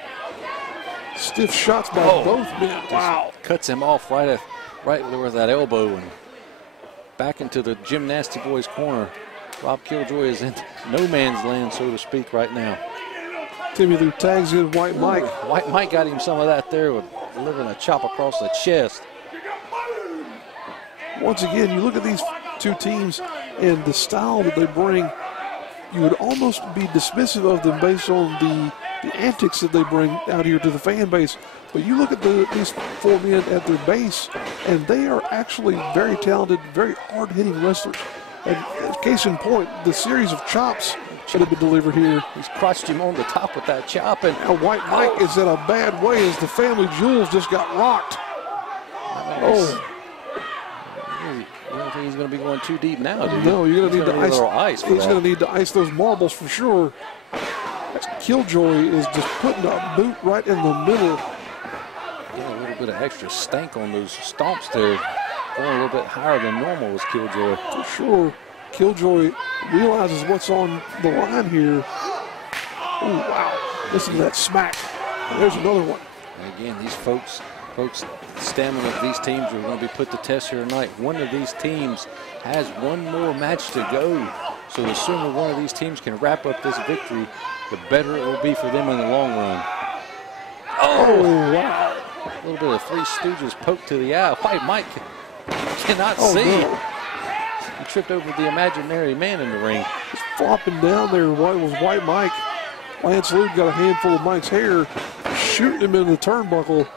Stiff shots by both men. Wow. Cuts him off right right where that elbow and back into the Jim Nasty Boys corner. Rob Killjoy is in no man's land, so to speak, right now. Timmy Lou tags in White Mike. White Mike got him some of that there with delivering a chop across the chest. Once again, you look at these two teams and the style that they bring, you would almost be dismissive of them based on the antics that they bring out here to the fan base. But you look at these four men at their base, and they are actually very talented, very hard-hitting wrestlers. And case in point, the series of chops that have been delivered here. He's crotched him on the top with that chop. And now White Mike is in a bad way as the family jewels just got rocked. Oh. I don't think he's going to be going too deep now, do you? No, you're going to need to ice. Ice he's going to need to ice those marbles for sure. Killjoy is just putting a boot right in the middle. Getting a little bit of extra stank on those stomps there. Going a little bit higher than normal was Killjoy. For sure. Killjoy realizes what's on the line here. Oh, wow. Listen to that smack. There's another one. And again, these folks, stamina of these teams are going to be put to test here tonight. One of these teams has one more match to go. So the sooner one of these teams can wrap up this victory, the better it will be for them in the long run. Oh, wow. A little bit of Three Stooges poke to the eye. White Mike cannot see. No. He tripped over the imaginary man in the ring. Just flopping down there was White Mike. Lance Luke got a handful of Mike's hair, shooting him in the turnbuckle.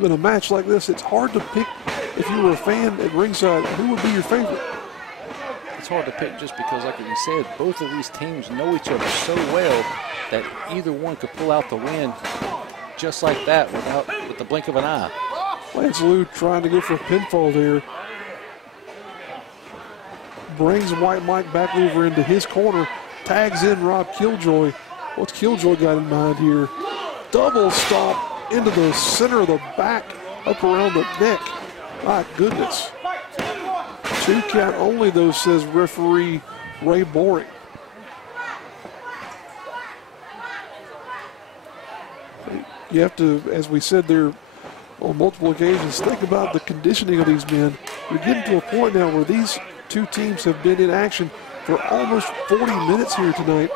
In a match like this, it's hard to pick. If you were a fan at ringside, who would be your favorite? It's hard to pick just because, like you said, both of these teams know each other so well that either one could pull out the win just like that with the blink of an eye. Lance Luke trying to go for a pinfall there. Brings White Mike back over into his corner. Tags in Rob Killjoy. What's Killjoy got in mind here? Double stomp into the center of the back, up around the neck. My goodness. 2 count only, though, says referee Ray Boring. You have to, as we said there on multiple occasions, think about the conditioning of these men. You're getting to a point now where these two teams have been in action for almost 40 minutes here tonight.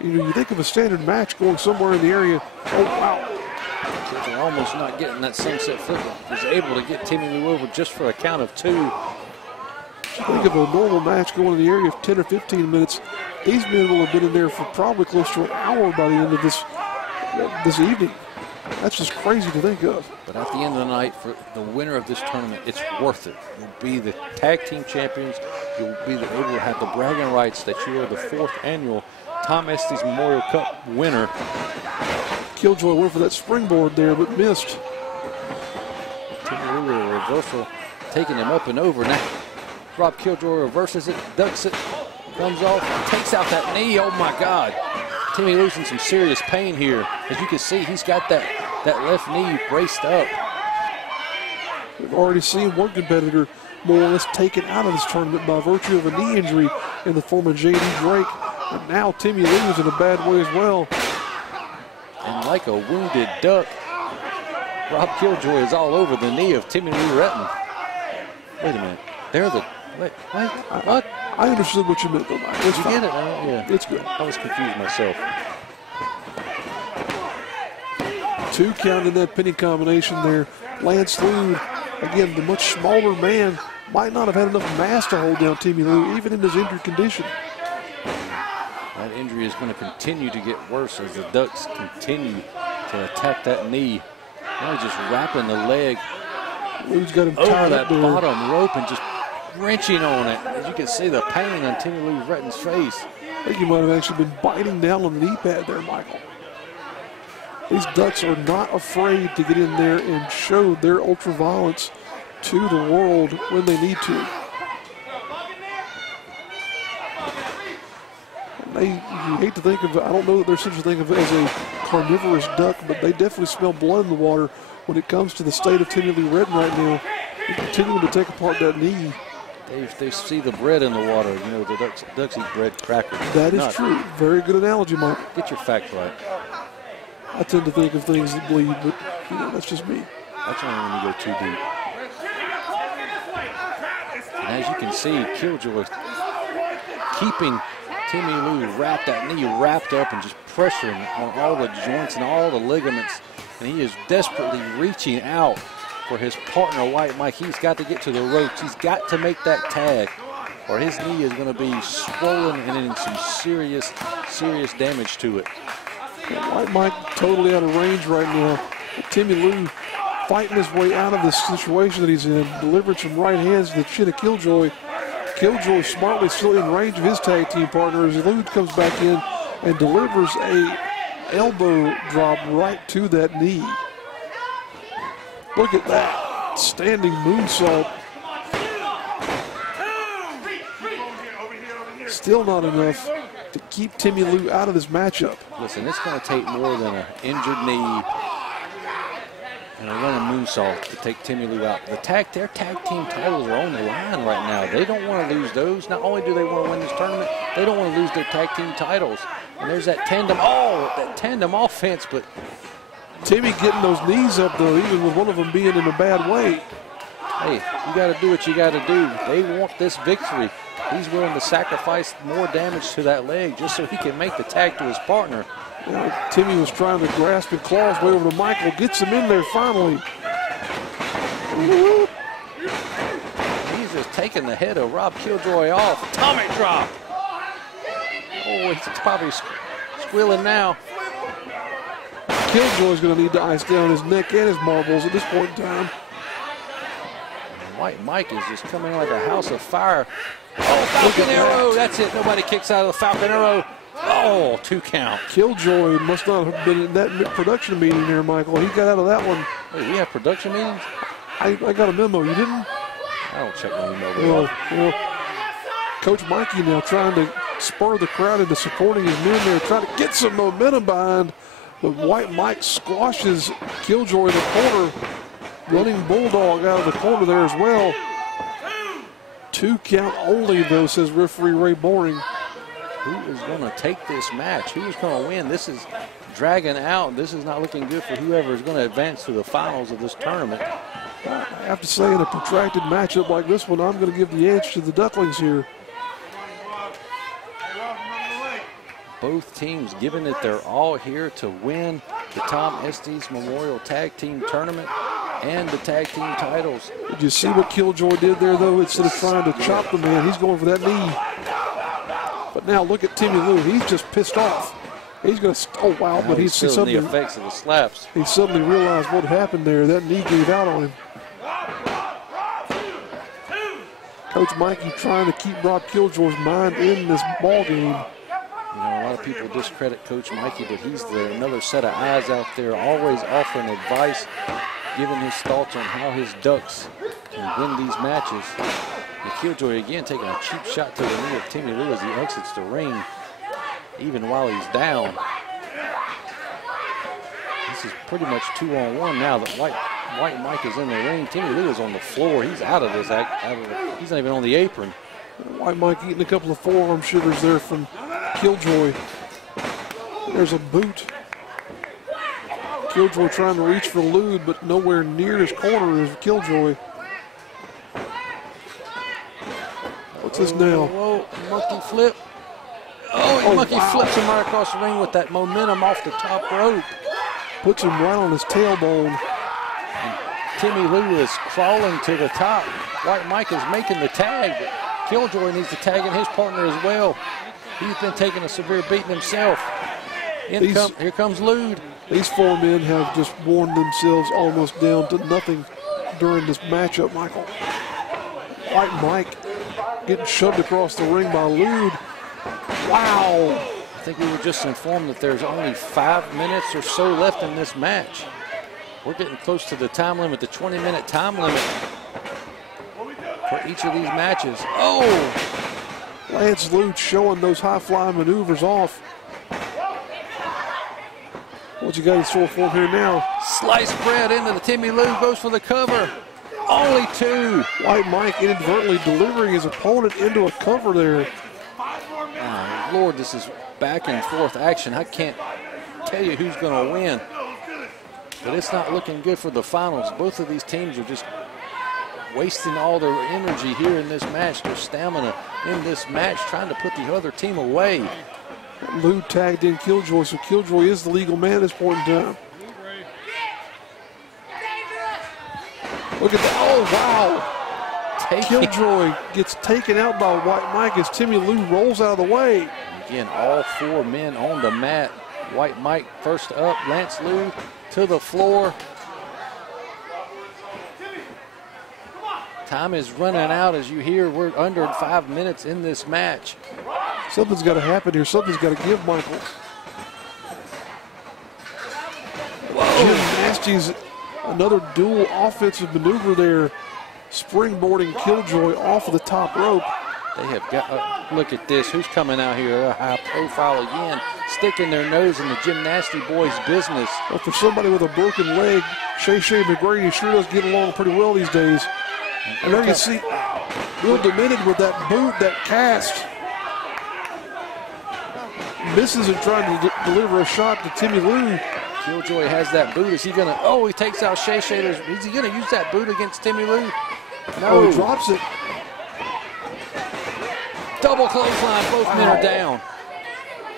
You think of a standard match going somewhere in the area. Oh, wow. They're almost not getting that sunset flip. Was able to get Timmy Lou over just for a count of 2. Think of a normal match going in the area of 10 or 15 minutes. These men will have been in there for probably close to an hour by the end of this evening. That's just crazy to think of. But at the end of the night, for the winner of this tournament, it's worth it. You'll be the tag team champions. You'll be able to have the bragging rights that you are the 4th annual Tom Estes Memorial Cup winner. Killjoy went for that springboard there, but missed. Timmy Lou with a reversal, taking him up and over. Now, Rob Killjoy reverses it, ducks it, comes off, takes out that knee. Oh, my God. Timmy Lou's in some serious pain here. As you can see, he's got that left knee braced up. We've already seen one competitor more or less taken out of this tournament by virtue of a knee injury in the form of J.D. Drake. And now Timmy Lou is in a bad way as well. And like a wounded duck, Rob Killjoy is all over the knee of Timmy Lou Retton. Wait a minute. What? I understood what you meant, though, Mike. Did you get it? Yeah. It's good. I was confused myself. 2 count in that pinning combination there. Lance Lou, again, the much smaller man, might not have had enough mass to hold down Timmy Lou, even in his injured condition. That injury is going to continue to get worse as the Ducks continue to attack that knee. Now he's just wrapping the leg Lou's got him over tied that up there. bottom rope and just wrenching on it. As you can see the pain on Timmy Lou Retton's face. I think he might have actually been biting down on the knee pad there, Michael. These Ducks are not afraid to get in there and show their ultra violence to the world when they need to. You hate to think of, I don't know that there's such a thing as a carnivorous duck, but they definitely smell blood in the water when it comes to the state of Timmy Lou Retton right now. They're continuing to take apart that knee. They see the bread in the water. You know, the Ducks eat bread crackers. That is true. Very good analogy, Mike. Get your facts right. I tend to think of things that bleed, but you know, that's just me. That's only when you go too deep. And as you can see, Killjoy keeping Timmy Lou that knee wrapped up and just pressuring on all the joints and all the ligaments. And he is desperately reaching out for his partner, White Mike. He's got to get to the ropes. He's got to make that tag, or his knee is going to be swollen and in some serious, serious damage to it. White Mike totally out of range right now. Timmy Lou fighting his way out of this situation that he's in, delivering some right hands to the chin of Killjoy. Killjoy smartly still in range of his tag team partner as Lou comes back in and delivers a elbow drop right to that knee. Look at that, standing moonsault. Still not enough to keep Timmy Lou out of this matchup. Listen, it's going to take more than an injured knee and a running moonsault to take Timmy Lou out. Their tag team titles are on the line right now. They don't want to lose those. Not only do they want to win this tournament, they don't want to lose their tag team titles. And there's that tandem offense, but Timmy getting those knees up though, even with one of them being in a bad way. Hey, you got to do what you got to do. They want this victory. He's willing to sacrifice more damage to that leg just so he can make the tag to his partner. Yeah, Timmy was trying to grasp and claw his way over to Michael. Gets him in there finally. He's just taking the head of Rob Killjoy off. Atomic drop. Oh, he's probably squealing now. Killjoy's going to need to ice down his neck and his marbles at this point in time. White Mike is just coming like a house of fire. Oh, Falcon Arrow. That's it. Nobody kicks out of the Falcon Arrow. Oh, 2 count. Killjoy must not have been in that production meeting here, Michael. He got out of that one. Hey, we have production meetings? I got a memo. You didn't? I don't check my email. Well, Coach Mikey now trying to spur the crowd into supporting his men there, trying to get some momentum behind. But White Mike squashes Killjoy in the corner. Running Bulldog out of the corner there as well. 2 count only, though, says referee Ray Boring. Who is going to take this match? Who is going to win? This is dragging out. This is not looking good for whoever is going to advance to the finals of this tournament. I have to say, in a protracted matchup like this one, I'm going to give the edge to the Ducklings here. Both teams giving it their all here to win the Tom Estes Memorial Tag Team Tournament and the tag team titles. Did you see what Killjoy did there, though? Instead of trying to chop the man, he's going for that knee. But now look at Timmy Lou. He's just pissed off. He's going to, oh, wow. Now but he's feeling the effects of the slaps. He suddenly realized what happened there. That knee gave out on him. Coach Mikey trying to keep Rob Killjoy's mind in this ball game. You know, a lot of people discredit Coach Mikey, but he's another set of eyes out there, always offering advice, giving his thoughts on how his Ducks can win these matches. And Killjoy again taking a cheap shot to the knee of Timmy Lou as he exits the ring, even while he's down. This is pretty much 2-on-1 now that White Mike is in the ring. Timmy Lou is on the floor. He's out of this. He's not even on the apron. White Mike eating a couple of forearm shivers there from Killjoy. There's a boot. Killjoy trying to reach for Lou, but nowhere near his corner is Killjoy. What's this now? Whoa, monkey flip. Oh, he monkey flips him right across the ring with that momentum off the top rope. Puts him right on his tailbone. And Timmy Lou is crawling to the top. White Mike is making the tag, but Killjoy needs to tag in his partner as well. He's been taking a severe beating himself. Here comes Lude. These 4 men have just worn themselves almost down to nothing during this matchup, Michael. White Mike getting shoved across the ring by Lude. Wow. I think we were just informed that there's only 5 minutes or so left in this match. We're getting close to the time limit, the 20-minute time limit for each of these matches. Oh! Lance Lude showing those high-flying maneuvers off. What you got in store for him here now? Sliced bread into the Timmy Lou, goes for the cover. Only 2. White Mike inadvertently delivering his opponent into a cover there. Oh, Lord, this is back and forth action. I can't tell you who's going to win. But it's not looking good for the finals. Both of these teams are just wasting all their energy here in this match, their stamina in this match, trying to put the other team away. Lou tagged in Killjoy, so Killjoy is the legal man at this point in time. Look at that. Oh, wow. Killjoy gets taken out by White Mike as Timmy Lou rolls out of the way. Again, all 4 men on the mat. White Mike first up, Lance Lou to the floor. Time is running out. As you hear, we're under 5 minutes in this match. Something's got to happen here. Something's got to give, Michael. Jim Nasty's another dual offensive maneuver there, springboarding Killjoy off of the top rope. They have got, look at this, who's coming out here, a high profile again, sticking their nose in the Jim Nasty boys' business. Well, for somebody with a broken leg, Shay McGrady sure does get along pretty well these days. And there you see, real demented with that boot, that cast. Misses and trying to deliver a shot to Timmy Lou. Killjoy has that boot. Is he going to, oh, he takes out Shay. Is he going to use that boot against Timmy Lou? No. Oh, he drops it. Double clothesline, both men are down.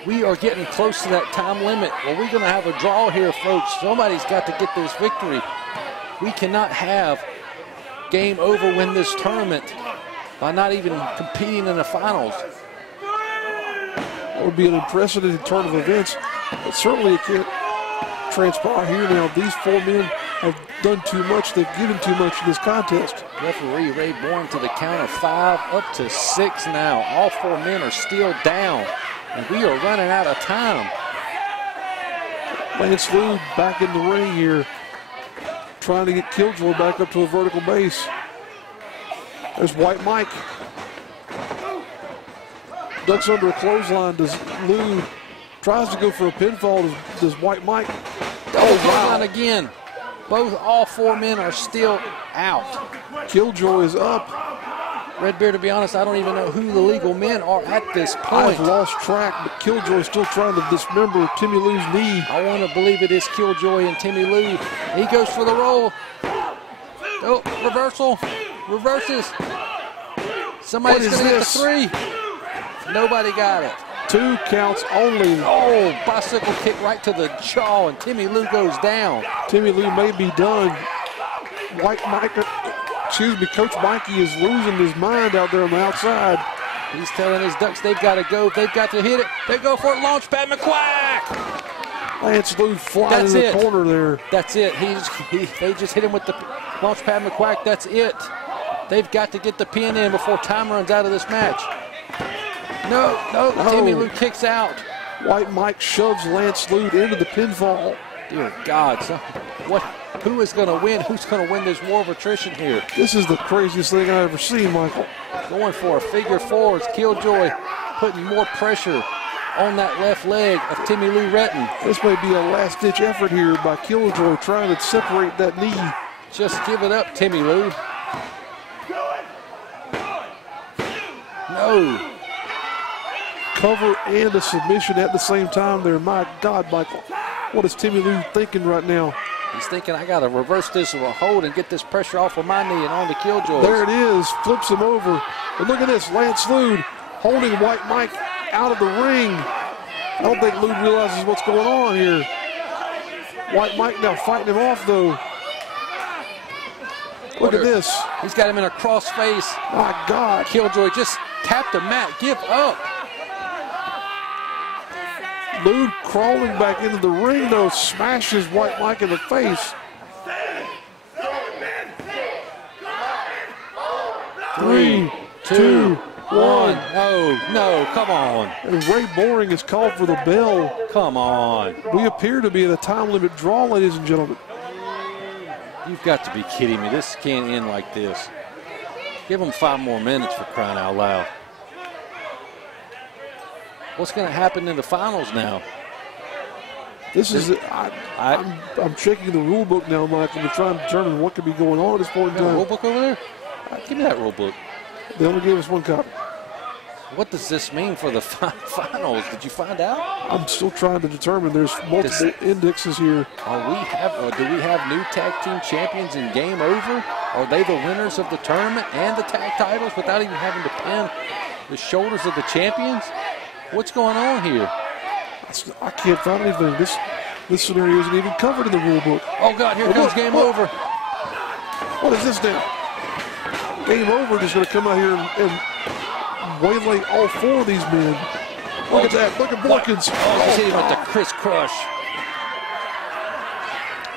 We are getting close to that time limit. Well, we're going to have a draw here, folks. Somebody's got to get this victory. We cannot have game over win this tournament by not even competing in the finals. That would be an unprecedented turn of events, but certainly it can't transpire here now. These 4 men have done too much. They've given too much in this contest. Referee Ray Bourne to the count of 5, up to 6 now. All 4 men are still down, and we are running out of time. Lance Lou back in the ring here, trying to get Killjoy back up to a vertical base. There's White Mike. Ducks under a clothesline. Does Lou tries to go for a pinfall? Does White Mike? Oh, wow. Again. All 4 men are still out. Killjoy is up. Redbeard, to be honest, I don't even know who the legal men are at this point. I've lost track, but Killjoy's still trying to dismember Timmy Lou's knee. I want to believe it is Killjoy and Timmy Lou. He goes for the roll. Oh, reversal. Reverses. Somebody's going to get the 3. Nobody got it. 2 counts only. Oh, bicycle kick right to the jaw, and Timmy Lou goes down. Timmy Lou may be done. Coach Mikey is losing his mind out there on the outside. He's telling his Ducks they've got to go. They've got to hit it. They go for it. Launchpad McQuack. Lance Lou flying in the corner there. That's it. They just hit him with the Launchpad McQuack. That's it. They've got to get the pin in before time runs out of this match. No. Timmy Lou kicks out. White Mike shoves Lance Lou into the pinfall. Dear God, who is going to win? Who's going to win this war of attrition here? This is the craziest thing I've ever seen, Michael. Going for a figure 4. It's Killjoy putting more pressure on that left leg of Timmy Lou Retton. This may be a last-ditch effort here by Killjoy trying to separate that knee. Just give it up, Timmy Lou. No. Cover and a submission at the same time there. My God, Michael. What is Timmy Lou thinking right now? He's thinking, I got to reverse this with a hold and get this pressure off of my knee and on the Killjoy. There it is. Flips him over. And look at this. Lance Lou holding White Mike out of the ring. I don't think Lou realizes what's going on here. White Mike now fighting him off, though. Look at this. He's got him in a cross face. My God. Killjoy just tapped the mat. Give up. Lou crawling back into the ring, though, smashes White Mike in the face. 3, 2, 1. No, come on. And Ray Boring is called for the bell. Come on. We appear to be at a time limit draw, ladies and gentlemen. You've got to be kidding me. This can't end like this. Give them 5 more minutes, for crying out loud. What's going to happen in the finals now? This is, I'm checking the rule book now, Michael, to try and determine what could be going on at this point in time. Rule book over there? Give me that rule book. They only gave us 1 copy. What does this mean for the finals? Did you find out? I'm still trying to determine. There's multiple indexes here. Do we have new tag team champions in Game Over? Are they the winners of the tournament and the tag titles without even having to pin the shoulders of the champions? What's going on here? I can't find anything. This scenario isn't even covered in the rule book. Oh God, here comes Game Over. What is this now? Game Over is going to come out here and waylay all 4 of these men. Look at that. Look at Borkins. Oh, he's hitting with the crisscross.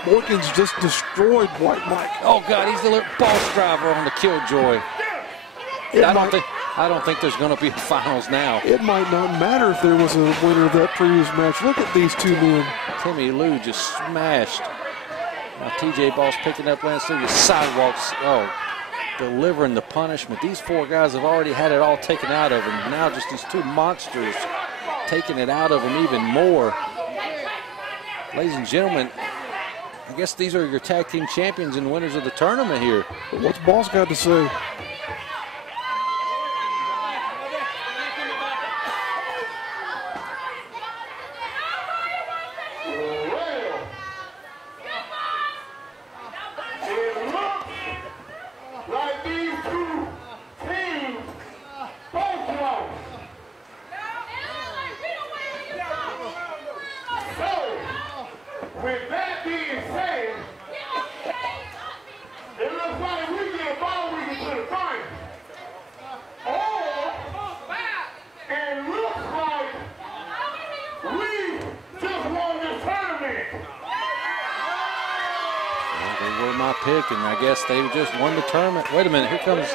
Borkins just destroyed White Mike. Oh God, he's the boss driver on the Killjoy. I don't think there's going to be a finals now. It might not matter if there was a winner of that previous match. Look at these 2 men. Timmy Lou just smashed. Now TJ Boss picking up Lance Lee with sidewalks. Oh, delivering the punishment. These 4 guys have already had it all taken out of them. Now just these 2 monsters taking it out of them even more. Ladies and gentlemen, I guess these are your tag team champions and winners of the tournament here. But what's Boss got to say? With that being said, it looks like we get Baldwin to the final. Or it looks like we just won this tournament. Well, they were my pick, and I guess they just won the tournament. Wait a minute, here comes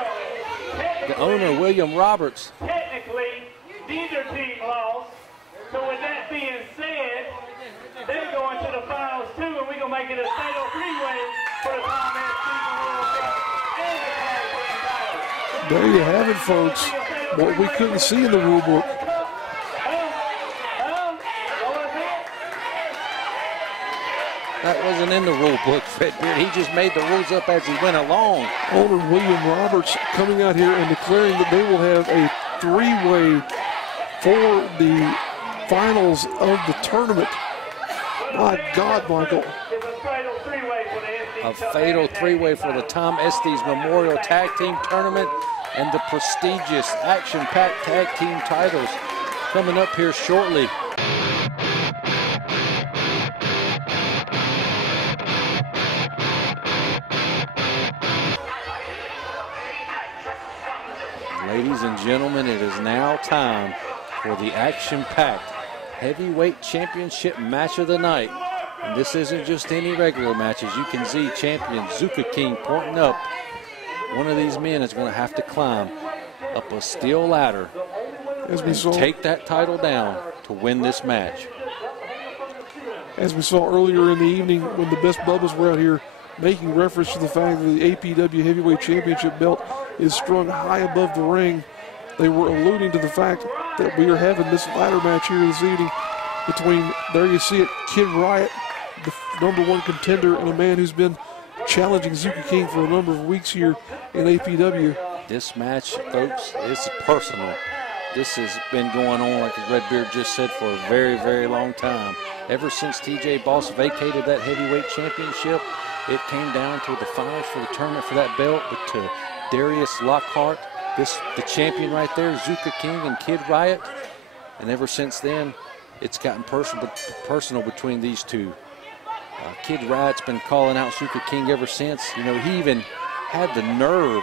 the owner, William Roberts. Technically, neither team lost. So with that being said, they're going to the finals too, and we're going to make it a fatal 3-way for the Tom Estes World Cup. There you have it, folks. What we couldn't see in the rule book. That wasn't in the rule book, Fred Beard. He just made the rules up as he went along. Owner William Roberts coming out here and declaring that they will have a 3-way for the finals of the tournament. My God, Michael. A fatal 3-way for the Tom Estes Memorial Tag Team Tournament and the prestigious action-packed tag team titles coming up here shortly. Ladies and gentlemen, it is now time for the action-packed heavyweight championship match of the night. And this isn't just any regular match. As you can see, champion Zuka King pointing up. One of these men is going to have to climb up a steel ladder and take that title down to win this match. As we saw earlier in the evening when the Best Bubbas were out here making reference to the fact that the APW Heavyweight Championship belt is strung high above the ring, they were alluding to the fact that we are having this ladder match here this evening between, there you see it, Kid Riot, the #1 contender, and a man who's been challenging Zuka King for a number of weeks here in APW. This match, folks, is personal. This has been going on, like Redbeard just said, for a very, very long time. Ever since TJ Boss vacated that heavyweight championship, it came down to the finals for the tournament for that belt, but to Darius Lockhart, the champion right there, Zuka King and Kid Riot. And ever since then, it's gotten personal between these two. Kid Riot's been calling out Zuka King ever since. You know, he even had the nerve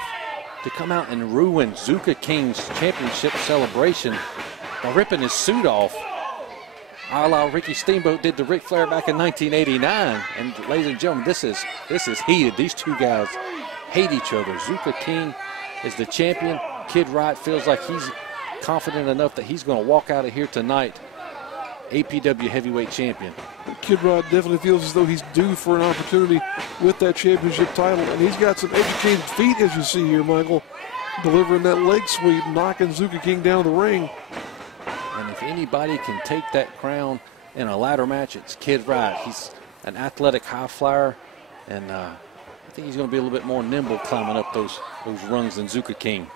to come out and ruin Zuka King's championship celebration by ripping his suit off, a la Ricky Steamboat did to Ric Flair back in 1989. And ladies and gentlemen, this is heated. These two guys hate each other. Zuka King is the champion. Kid Riot feels like he's confident enough that he's going to walk out of here tonight APW heavyweight champion. Kid Riot definitely feels as though he's due for an opportunity with that championship title, and he's got some educated feet, as you see here, Michael, delivering that leg sweep, knocking Zuka King down the ring. And if anybody can take that crown in a ladder match, it's Kid Riot. He's an athletic high flyer, and I think he's going to be a little bit more nimble climbing up those rungs than Zuka King.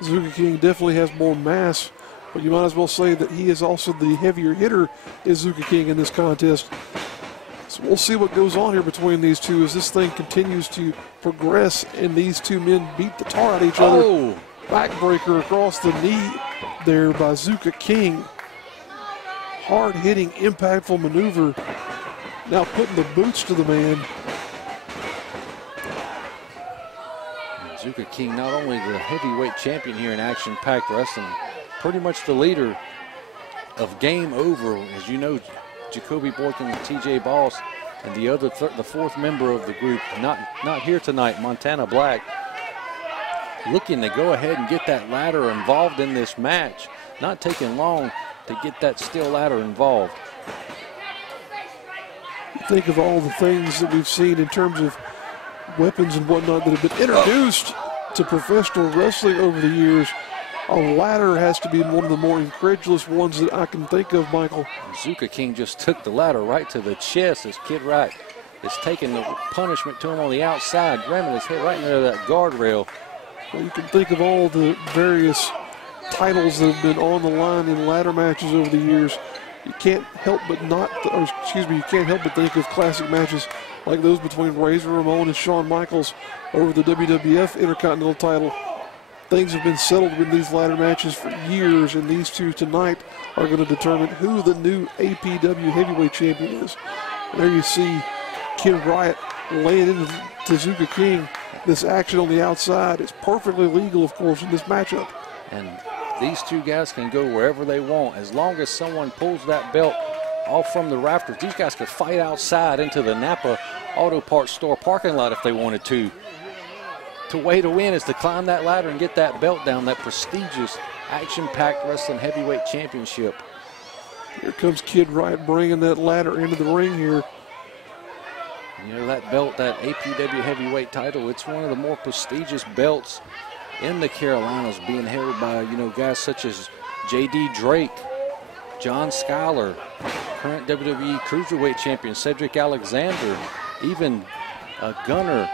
Zuka King definitely has more mass, but you might as well say that he is also the heavier hitter is Zuka King in this contest. So we'll see what goes on here between these two as this thing continues to progress and these two men beat the tar out of each other. Oh! Backbreaker across the knee there by Zuka King. Hard-hitting, impactful maneuver. Now putting the boots to the man. Zuka King, not only the heavyweight champion here in action-packed wrestling, pretty much the leader of Game Over. As you know, Jacoby Boykin and TJ Boss and the fourth member of the group, not here tonight, Montana Black, looking to go ahead and get that ladder involved in this match. Not taking long to get that steel ladder involved. Think of all the things that we've seen in terms of weapons and whatnot that have been introduced to professional wrestling over the years. A ladder has to be one of the more incredulous ones that I can think of, Michael. Zuka King just took the ladder right to the chest as Kid Wright is taking the punishment to him on the outside, ramming his head right into that guardrail. Well, you can think of all the various titles that have been on the line in ladder matches over the years. You can't help but you can't help but think of classic matches like those between Razor Ramon and Shawn Michaels over the WWF Intercontinental title. Things have been settled with these ladder matches for years, and these two tonight are going to determine who the new APW heavyweight champion is. And there you see Kid Riot laying into Zuka King. This action on the outside is perfectly legal, of course, in this matchup. And these two guys can go wherever they want. As long as someone pulls that belt off from the rafters, these guys could fight outside into the Napa Auto Parts store parking lot if they wanted to. The way to win is to climb that ladder and get that belt down, that prestigious action-packed wrestling heavyweight championship. Here comes Kid Riot bringing that ladder into the ring here. You know, that belt, that APW heavyweight title, it's one of the more prestigious belts in the Carolinas, being held by, you know, guys such as J.D. Drake, John Schuyler, current WWE Cruiserweight champion Cedric Alexander, even Gunner,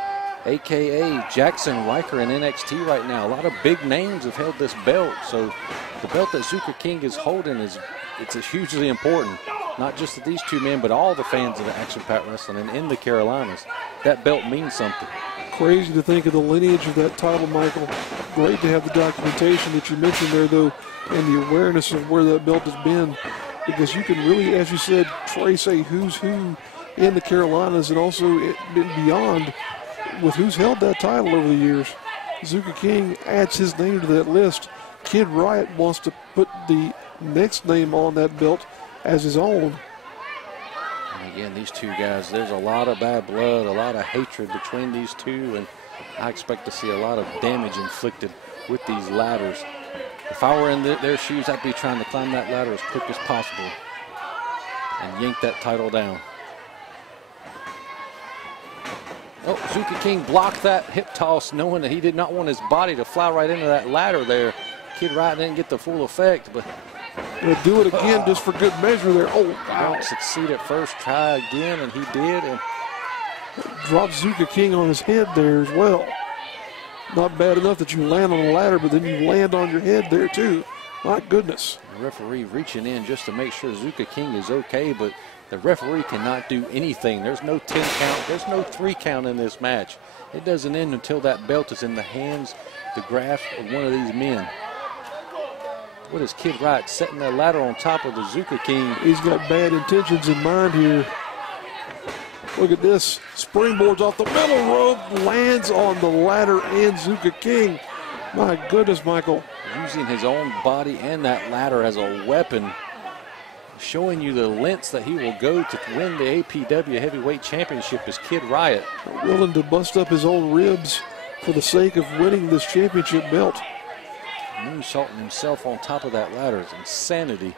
a.k.a. Jackson Riker in NXT right now. A lot of big names have held this belt. So the belt that Zuka King is holding it's hugely important. Not just to these two men, but all the fans of the action-packed wrestling and in the Carolinas. That belt means something. Crazy to think of the lineage of that title, Michael. Great to have the documentation that you mentioned there, though, and the awareness of where that belt has been. Because you can really, as you said, trace a who's who in the Carolinas and also beyond with who's held that title over the years. Zuka King adds his name to that list. Kid Riot wants to put the next name on that belt as his own. And again, these two guys, there's a lot of bad blood, a lot of hatred between these two, and I expect to see a lot of damage inflicted with these ladders. If I were in their shoes, I'd be trying to climb that ladder as quick as possible and yank that title down. Oh, Zuka King blocked that hip toss, knowing that he did not want his body to fly right into that ladder there. Kid Riot didn't get the full effect, but He'll do it again just for good measure there. Oh, wow. Don't succeed at first, try again, and he did. And drops Zuka King on his head there as well. Not bad enough that you land on the ladder, but then you land on your head there too. My goodness. the referee reaching in just to make sure Zuka King is okay, but the referee cannot do anything. There's no 10 count. There's no 3 count in this match. It doesn't end until that belt is in the hands, the grasp of one of these men. What is Kid Riot setting that ladder on top of the Zuka King? He's got bad intentions in mind here. Look at this. Springboards off the middle rope, lands on the ladder and Zuka King. My goodness, Michael. Using his own body and that ladder as a weapon, showing you the lengths that he will go to win the APW Heavyweight Championship is Kid Riot. Willing to bust up his own ribs for the sake of winning this championship belt. Moonsaulting himself on top of that ladder is insanity.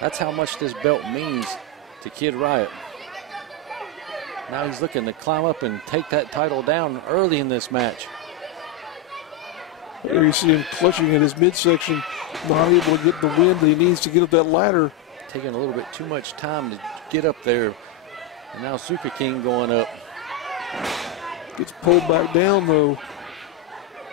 That's how much this belt means to Kid Riot. Now he's looking to climb up and take that title down early in this match. There you see him clutching at his midsection, not able to get the wind that he needs to get up that ladder. Taking a little bit too much time to get up there. And now Zuka King going up. Gets pulled back down though.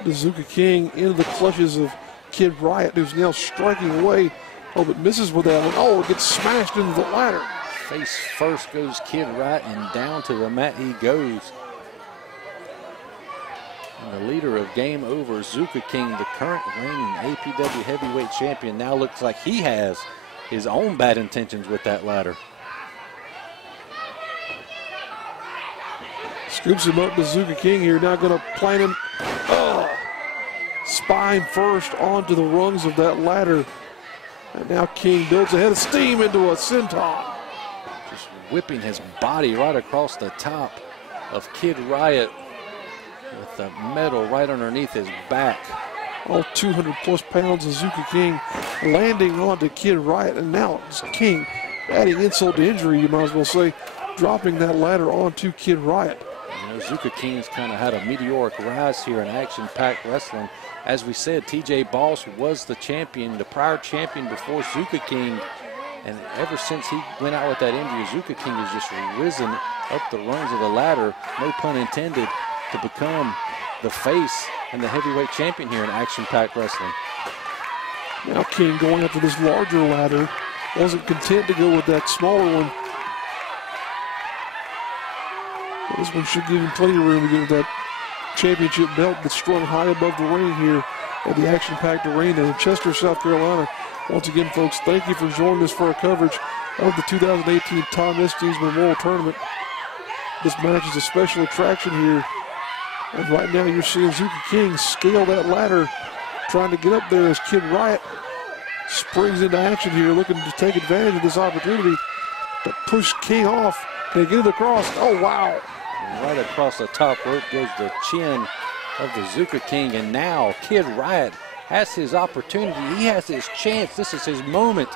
Bazooka King into the clutches of Kid Riot, who's now striking away. Oh, but misses with that one. Oh, it gets smashed into the ladder. Face first goes Kid Riot, and down to the mat he goes. And the leader of Game Over, Zuka King, the current reigning APW heavyweight champion, now looks like he has his own bad intentions with that ladder. Scoops him up, Bazooka King here, now going to plant him. Spine first onto the rungs of that ladder. And now King builds a head of steam into a senton. Just whipping his body right across the top of Kid Riot with the metal right underneath his back. All 200 plus pounds of Zuka King landing onto Kid Riot, and now it's King adding insult to injury, you might as well say, dropping that ladder onto Kid Riot. You know, Zuka King's kind of had a meteoric rise here in action-packed wrestling. As we said, TJ Boss was the champion, the prior champion before Zuka King, and ever since he went out with that injury, Zuka King has just risen up the rungs of the ladder, no pun intended, to become the face and the heavyweight champion here in action-packed wrestling. Now King going after this larger ladder, wasn't content to go with that smaller one. But this one should give him plenty of room to get that championship belt that's strung high above the ring here at the action-packed arena in Chester, South Carolina. Once again, folks, thank you for joining us for our coverage of the 2018 Tom Estes Memorial Tournament. This match is a special attraction here. And right now you're seeing Zuka King scale that ladder, trying to get up there as Kid Riot springs into action here, looking to take advantage of this opportunity to push King off. Can he get it across? Oh, wow. Right across the top rope goes the chin of the Zuka King, and now Kid Riot has his opportunity. He has his chance. This is his moment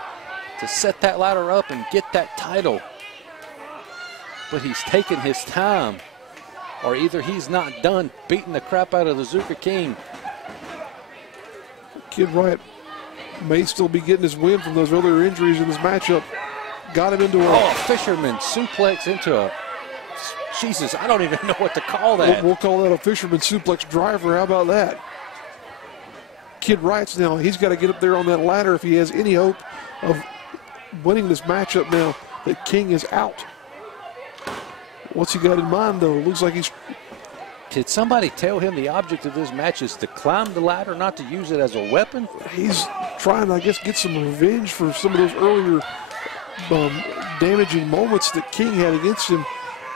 to set that ladder up and get that title. But he's taking his time, or either he's not done beating the crap out of the Zuka King. Kid Riot may still be getting his win from those earlier injuries in this matchup. Got him into a fisherman suplex into a, Jesus, I don't even know what to call that. We'll call that a fisherman suplex driver. How about that? Kid Riot's now, he's got to get up there on that ladder if he has any hope of winning this matchup now that King is out. What's he got in mind, though? Looks like he's... Did somebody tell him the object of this match is to climb the ladder, not to use it as a weapon? He's trying to, I guess, get some revenge for some of those earlier damaging moments that King had against him,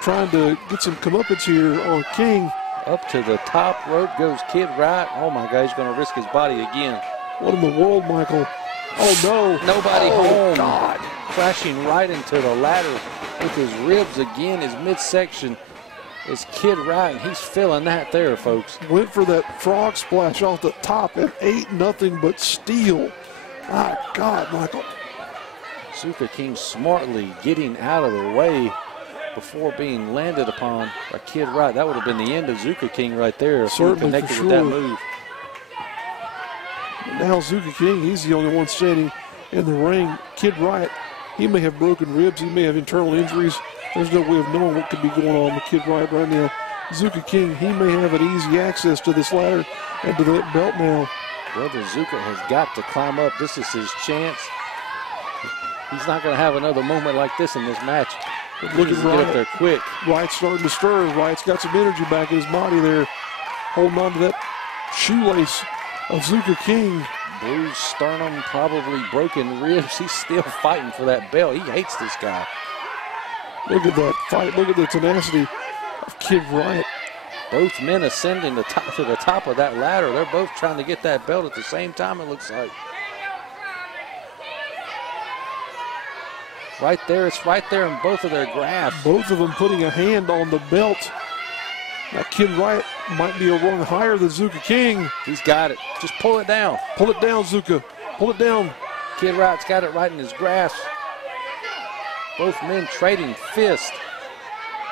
trying to get some comeuppance here on King. Up to the top rope goes Kid Riot. Oh, my God, he's going to risk his body again. What in the world, Michael? Oh, no. Nobody home. God. Crashing right into the ladder with his ribs again, his midsection is Kid Riot, and he's feeling that there, folks. Went for that frog splash off the top and ate nothing but steel. My God, Michael. Zuka King smartly getting out of the way before being landed upon by Kid Riot. That would have been the end of Zuka King right there if he were connected with that move. Now Zuka King, he's the only one standing in the ring. Kid Riot, he may have broken ribs, he may have internal injuries. There's no way of knowing what could be going on with Kid Riot right now. Zuka King, he may have an easy access to this ladder and to that belt now. Brother Zuka has got to climb up. This is his chance. He's not going to have another moment like this in this match. Look at Riot. Get up there quick. Riot's starting to stir. Riot's got some energy back in his body there, holding on to that shoelace of Zuka King. Bruised sternum, probably broken ribs. He's still fighting for that belt. He hates this guy. Look at that fight. Look at the tenacity of Kid Riot. Both men ascending to the top of that ladder. They're both trying to get that belt at the same time, it looks like. Right there, it's right there in both of their grasp. Both of them putting a hand on the belt. Now Kid Riot might be a rung higher than Zuka King. He's got it. Just pull it down. Pull it down, Zuka. Pull it down. Kid Riot's got it right in his grasp. Both men trading fists.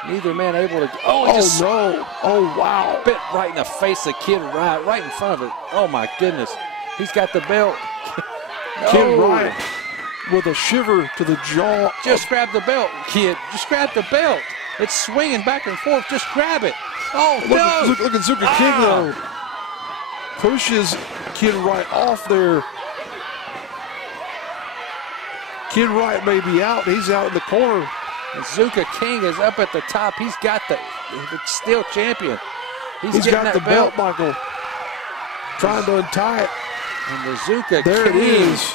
Neither man able to. Oh no. Oh, wow. Bit right in the face of Kid Riot, right in front of it. Oh, my goodness. He's got the belt. Kid Riot with a shiver to the jaw. Just grab the belt, kid. Just grab the belt. It's swinging back and forth. Just grab it. Oh, no. Look at Zuka King, though. pushes Kid Wright off there. Kid Wright may be out. He's out in the corner. And Zuka King is up at the top. He's got the steel champion. He's got the belt, Michael. Trying to untie it. And the Zuka there King. It is.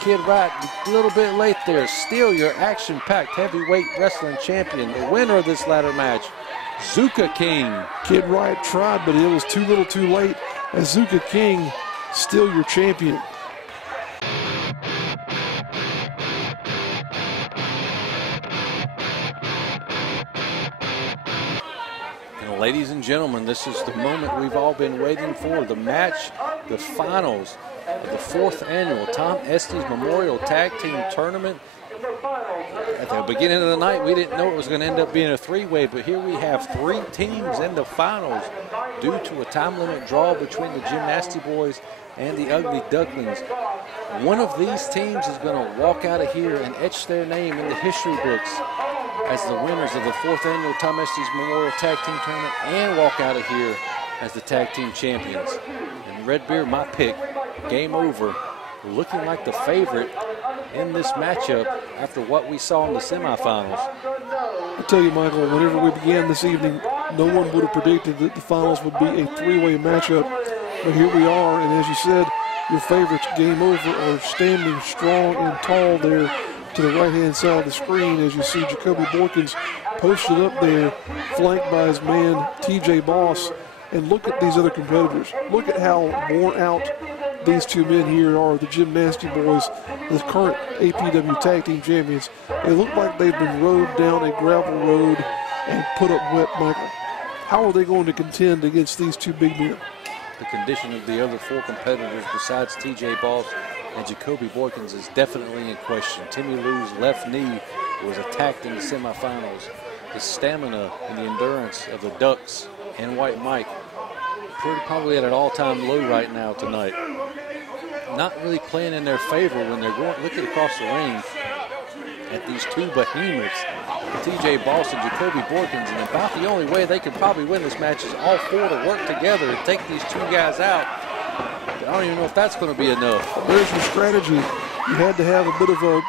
Kid Wright, a little bit late there. Still your action-packed heavyweight wrestling champion. The winner of this ladder match, Zuka King. Kid Wright tried, but it was too little too late. As Zuka King, still your champion. Ladies and gentlemen, this is the moment we've all been waiting for. The match, the finals of the 4th annual Tom Estes Memorial Tag Team Tournament. At the beginning of the night, we didn't know it was going to end up being a 3-way, but here we have 3 teams in the finals due to a time limit draw between the Gymnasty Boys and the Ugly Ducklings. One of these teams is going to walk out of here and etch their name in the history books as the winners of the 4th annual Tom Estes Memorial Tag Team Tournament and walk out of here as the tag team champions. And Red Beard, my pick, Game Over, looking like the favorite in this matchup after what we saw in the semifinals. I tell you, Michael, whenever we began this evening, no one would have predicted that the finals would be a 3-way matchup. But here we are, and as you said, your favorites, Game Over, are standing strong and tall there to the right-hand side of the screen as you see Jacoby Borkins posted up there, flanked by his man, TJ Boss. And look at these other competitors. Look at how worn out these 2 men here are, the Gymnasty Boys, the current APW Tag Team Champions. They look like they've been rode down a gravel road and put up wet, Michael. How are they going to contend against these 2 big men? The condition of the other 4 competitors besides TJ Boss and Jacoby Borkins is definitely in question. Timmy Lou's left knee was attacked in the semifinals. The stamina and the endurance of the Ducks and White Mike probably at an all-time low right now tonight. Not really playing in their favor when they're looking across the ring at these 2 behemoths, TJ Boss and Jacoby Borkins, and about the only way they could probably win this match is all 4 to work together and take these 2 guys out. But I don't even know if that's going to be enough. There's your strategy. You had to have a bit of a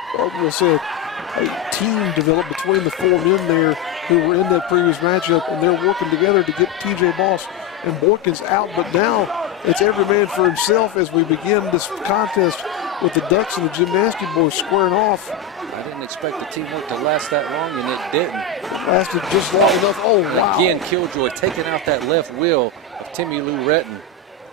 team developed between the 4 men there who were in that previous matchup, and they're working together to get TJ Boss and Borkins out. But now it's every man for himself as we begin this contest with the Ducks and the Gymnasty Boys squaring off. I didn't expect the teamwork to last that long, and it didn't. Lasted just long enough. Oh, wow. Again, Killjoy taking out that left wheel of Timmy Lou Retton.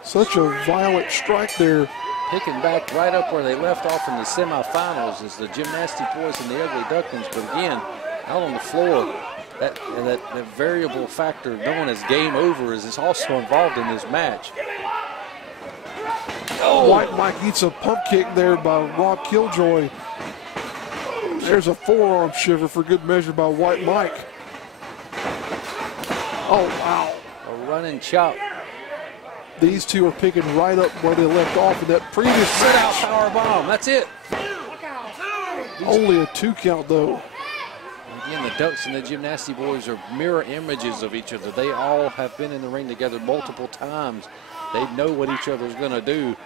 Such a violent strike there. Picking back right up where they left off in the semifinals is the Gymnasty Boys and the Ugly Ducklings. But again, out on the floor, that variable factor known as Game Over is also involved in this match. Oh, White Mike eats a pump kick there by Rob Killjoy. There's a forearm shiver for good measure by White Mike. Oh, wow. A running chop. These 2 are picking right up where they left off in that previous sit-out power bomb. That's it. Only a 2 count, though. Again, the Ducks and the Gymnasty Boys are mirror images of each other. They all have been in the ring together multiple times. They know what each other's going to do.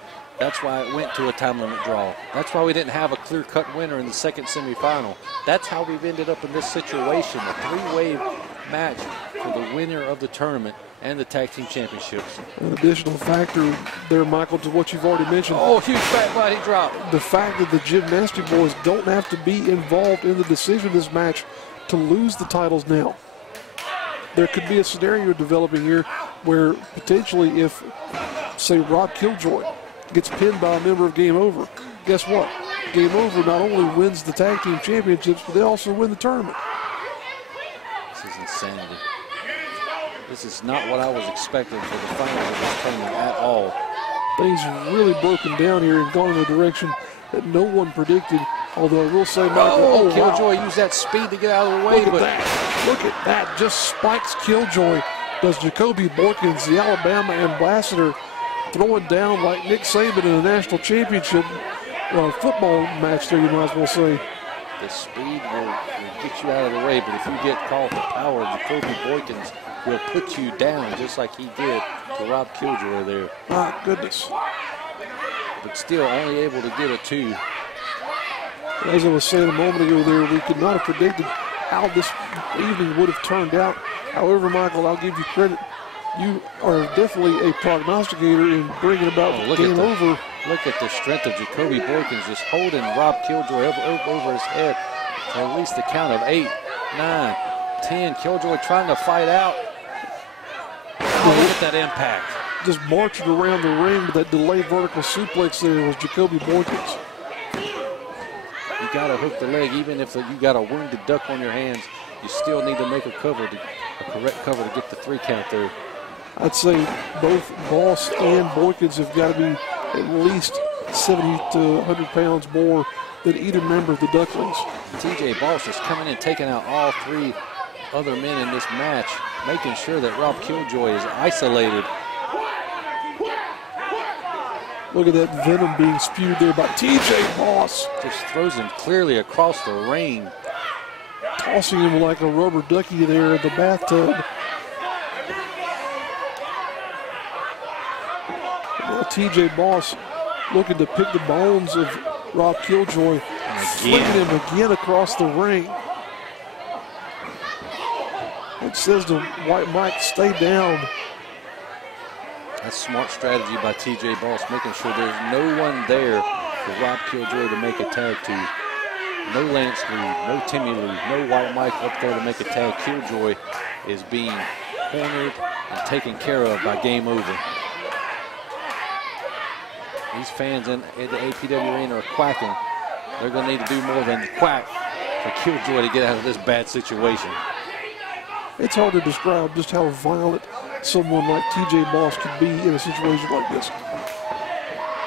That's why it went to a time limit draw. That's why we didn't have a clear-cut winner in the second semifinal. That's how we've ended up in this situation, a 3-way match for the winner of the tournament and the tag team championships. An additional factor there, Michael, to what you've already mentioned. Oh, huge fat body drop. The fact that the Gymnasty Boys don't have to be involved in the decision of this match to lose the titles now. There could be a scenario developing here where potentially if, say, Rob Killjoy gets pinned by a member of Game Over, guess what? Game Over not only wins the tag team championships, but they also win the tournament. This is insanity. This is not what I was expecting for the finals of this tournament at all. Things have really broken down here and gone in a direction that no one predicted. Although I will say, Michael, Killjoy used that speed to get out of the way. Look at that. Look at that. Just spikes Killjoy. Does Jacoby Borkins, the Alabama ambassador, throwing down like Nick Saban in a national championship football match there, you might as well say. The speed will get you out of the way, but if you get caught, the power of Jacoby Boykins will put you down, just like he did to Rob Killjoy there. My goodness. But still only able to get a 2. As I was saying a moment ago there, we could not have predicted how this evening would have turned out. However, Michael, I'll give you credit. You are definitely a prognosticator in bringing about the game over. Look at the strength of Jacoby Boykins, just holding Rob Killjoy over his head for at least the count of 8, 9, 10. Killjoy trying to fight out. Oh, look at that impact. Just marching around the ring with that delayed vertical suplex there was Jacoby Boykins. You got to hook the leg, even if you got a wounded duck on your hands. You still need to make a correct cover to get the 3 count there. I'd say both Boss and Boykins have got to be at least 70 to 100 pounds more than either member of the Ducklings. TJ Boss is coming in, taking out all 3 other men in this match, making sure that Rob Killjoy is isolated. Look at that venom being spewed there by TJ Boss. Just throws him clearly across the ring. Tossing him like a rubber ducky there in the bathtub. Now TJ Boss looking to pick the bones of Rob Killjoy, flinging him again across the ring. It says to White Mike, stay down. That's smart strategy by TJ Boss, making sure there's no one there for Rob Killjoy to make a tag to. No Lance Lee, no Timmy Lee, no White Mike up there to make a tag. Killjoy is being cornered and taken care of by Game Over. These fans in the APW arena are quacking. They're going to need to do more than quack for Killjoy to get out of this bad situation. It's hard to describe just how violent someone like TJ Boss could be in a situation like this.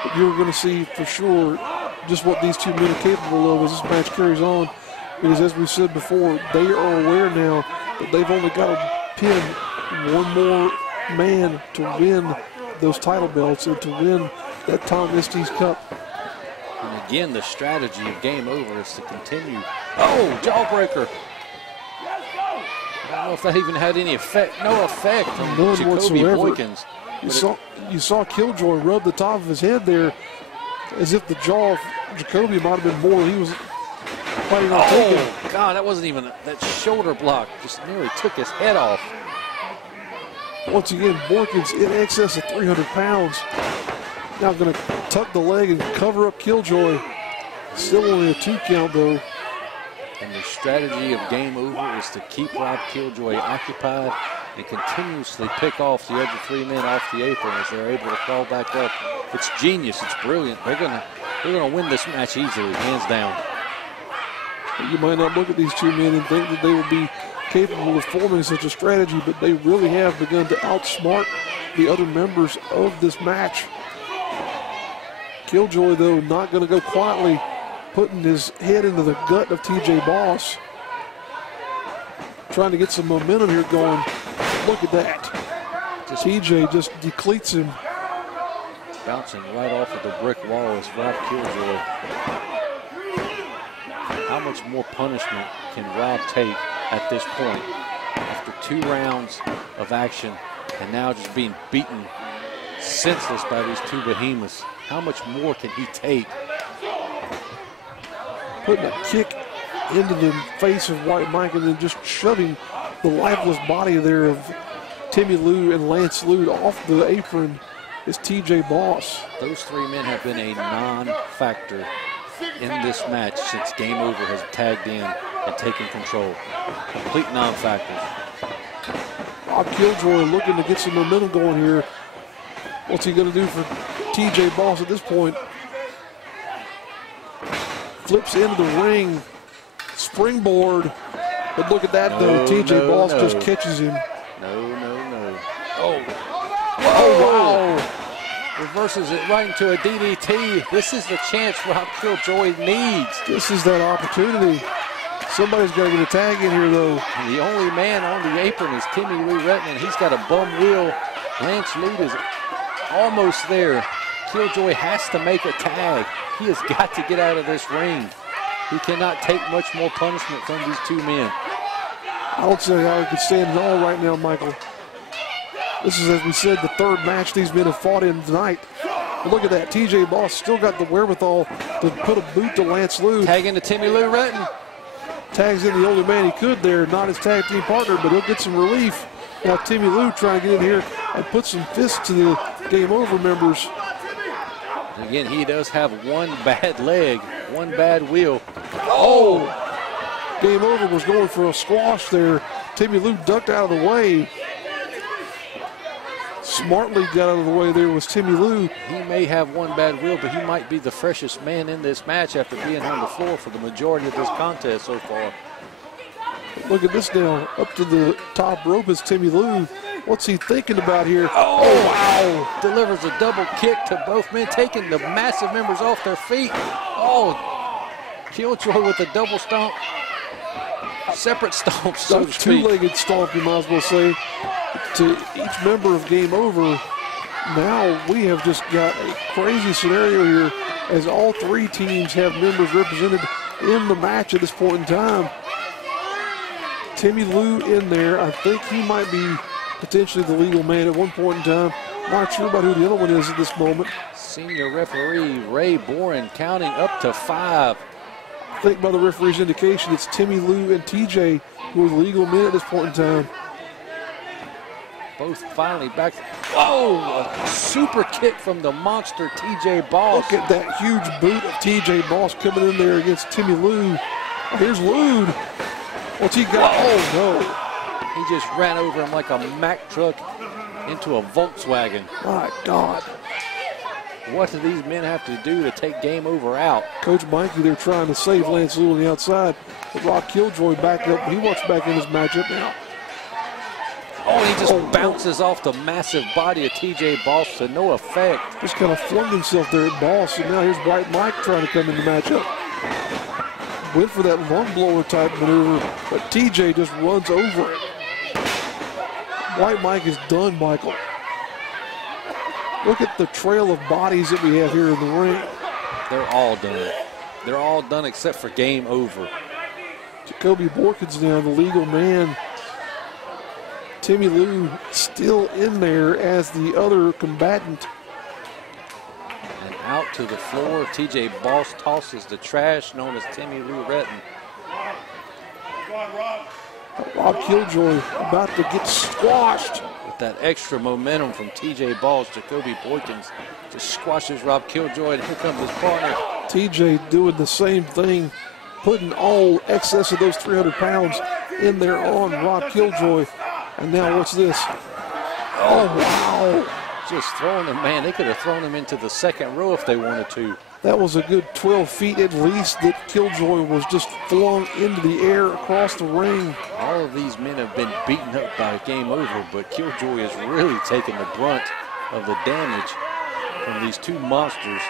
But you're going to see for sure just what these 2 men are capable of as this match carries on. Because as we said before, they are aware now that they've only got to pin one more man to win those title belts and to win that Tom Estes Cup. And again, the strategy of Game Over is to continue. Oh, jawbreaker. I don't know if that even had any effect. No effect from Jacoby Boykins. You saw Killjoy rub the top of his head there as if the jaw of Jacoby might have been more than he was fighting on taking. Oh, God, that wasn't even that shoulder block. Just nearly took his head off. Once again, Boykins in excess of 300 pounds. Now going to tuck the leg and cover up Killjoy. Still only a 2 count, though. And the strategy of Game Over is to keep Rob Killjoy occupied and continuously pick off the other 3 men off the apron as they're able to crawl back up. It's genius. It's brilliant. They're gonna win this match easily, hands down. You might not look at these 2 men and think that they would be capable of forming such a strategy, but they really have begun to outsmart the other members of this match. Killjoy, though, not going to go quietly, putting his head into the gut of TJ Boss. Trying to get some momentum here going. Look at that. TJ just decleats him. Bouncing right off of the brick wall is Rob Killjoy. How much more punishment can Rob take at this point after 2 rounds of action and now just being beaten senseless by these 2 behemoths? How much more can he take? Putting a kick into the face of White Mike and then just shoving the lifeless body there of Timmy Lou and Lance Lou off the apron is TJ Boss. Those 3 men have been a non-factor in this match since Game Over has tagged in and taken control. Complete non-factors. Rob Killjoy looking to get some momentum going here. What's he going to do for TJ Boss at this point? Flips into the ring. Springboard. But look at that, though. TJ Boss just catches him. No. Oh. Whoa, wow. Reverses it right into a DDT. This is the chance Rob Killjoy needs. This is that opportunity. Somebody's got to get a tag in here, though. And the only man on the apron is Timmy Lee Retman. He's got a bum wheel. Lance Lead is almost there. Killjoy has to make a tag. He has got to get out of this ring. He cannot take much more punishment from these two men. I don't see how he could stand it all right now, Michael. This is, as we said, the third match these men have fought in tonight. But look at that. TJ Boss still got the wherewithal to put a boot to Lance Lou. Tagging to Timmy Lou Retton. Tags in the only man he could there, not his tag team partner, but he'll get some relief. Now Timmy Lou trying to get in here and put some fists to the Game Over members. Again, he does have one bad leg, one bad wheel. Oh! Game Over was going for a squash there. Timmy Lou ducked out of the way. Smartly got out of the way there was Timmy Lou. He may have one bad wheel, but he might be the freshest man in this match after being on the floor for the majority of this contest so far. Look at this now. Up to the top rope is Timmy Lou. What's he thinking about here? Oh, wow. Delivers a double kick to both men, taking the massive members off their feet. Oh, Killjoy with a double stomp. Separate stomps, so to speak. Two-legged stomp, you might as well say, to each member of Game Over. Now we have just got a crazy scenario here as all three teams have members represented in the match at this point in time. Timmy Lou in there. I think he might be potentially the legal man at one point in time. Not sure about who the other one is at this moment. Senior referee Ray Boren counting up to 5. I think by the referee's indication, it's Timmy Lou and TJ who are the legal men at this point in time. Both finally back. Oh, a super kick from the monster TJ Boss. Look at that huge boot of TJ Boss coming in there against Timmy Lou. Here's Lou. What's he got? Oh, no. He just ran over him like a Mack truck into a Volkswagen. My God. What do these men have to do to take Game Over out? Coach Mikey, they're trying to save Lance Lou on the outside. But Rock Killjoy back up. He walks back in his matchup now. Oh, he just bounces off the massive body of TJ Boss to no effect. Just kind of flung himself there at Boss. And now here's White Mike trying to come in the matchup. Went for that lung blower type maneuver, but TJ just runs over it. White Mike is done, Michael. Look at the trail of bodies that we have here in the ring. They're all done. They're all done except for Game Over. Jacoby Borkins now, the legal man. Timmy Lou still in there as the other combatant. And out to the floor, TJ Boss tosses the trash known as Timmy Lou Retton. Rob Killjoy about to get squashed. With that extra momentum from TJ Boss, Jacoby Boykins just squashes Rob Killjoy, and here comes his partner. TJ doing the same thing, putting all excess of those 300 pounds in there on Rob Killjoy. And now what's this? Oh, wow. Just throwing him, man, they could have thrown him into the second row if they wanted to. That was a good 12 feet at least that Killjoy was just flung into the air across the ring. All of these men have been beaten up by Game Over, but Killjoy has really taken the brunt of the damage from these two monsters.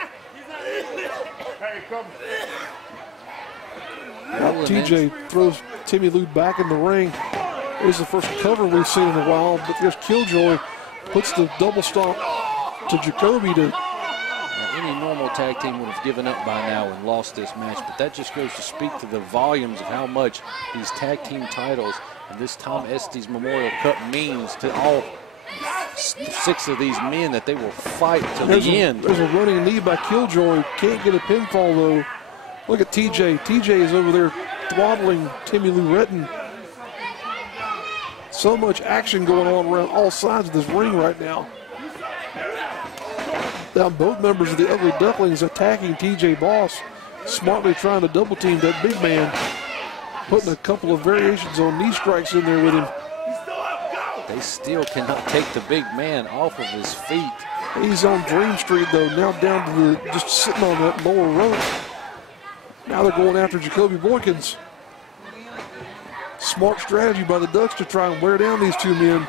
Now TJ throws Timmy Lou back in the ring. It is the first cover we've seen in a while, but there's Killjoy puts the double stomp to Jacoby to. Any normal tag team would have given up by now and lost this match, but that just goes to speak to the volumes of how much these tag team titles and this Tom Estes Memorial Cup means to all 6 of these men, that they will fight to the end. There's a running knee by Killjoy. Can't get a pinfall though. Look at TJ. TJ is over there throttling Timmy Lou Retton. So much action going on around all sides of this ring right now. Now both members of the Ugly Ducklings attacking TJ Boss, smartly trying to double team that big man, putting a couple of variations on knee strikes in there with him. They still cannot take the big man off of his feet. He's on Dream Street though, now down to the, just sitting on that lower rope. Now they're going after Jacoby Boykins. Smart strategy by the Ducks to try and wear down these two men.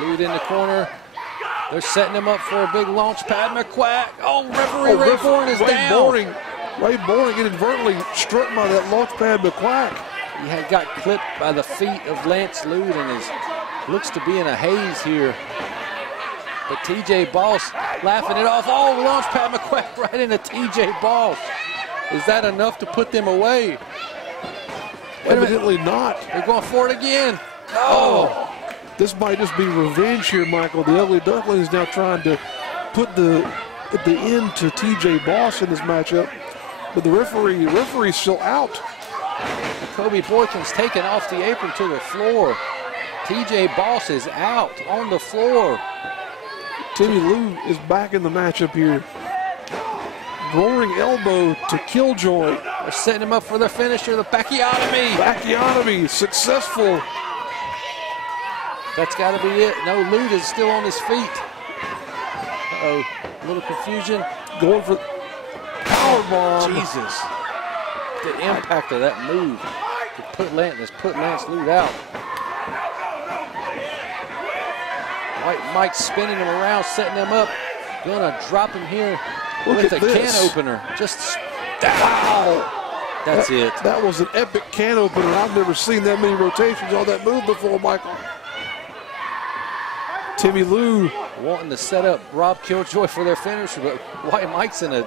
Lead in the corner. They're setting him up for a big launch pad. McQuack. Oh, referee Ray Bourne is down. Ray Bourne inadvertently struck by that launch pad McQuack. He had got clipped by the feet of Lance Lude and looks to be in a haze here. But TJ Boss laughing it off. Oh, launch pad McQuack right into TJ Boss. Is that enough to put them away? Evidently not. They're going for it again. Oh! This might just be revenge here, Michael. The Ugly Ducklings now trying to put the end to TJ Boss in this matchup. But the referee's still out. Kobe Boykins taken off the apron to the floor. TJ Boss is out on the floor. Timmy Lou is back in the matchup here. Roaring elbow to Killjoy. They're setting him up for their finisher, the Bacchiotomy. Bacchiotomy, successful. That's got to be it. No, Lute is still on his feet. Uh-oh, a little confusion. Going for powerbomb. Jesus. The impact of that move to put Lance Lute out. White Mike spinning him around, setting him up. Gonna drop him here with a can opener. Just, wow. That's it. That was an epic can opener. I've never seen that many rotations on that move before, Michael. Timmy Lou wanting to set up Rob Killjoy for their finisher, but White Mike's in a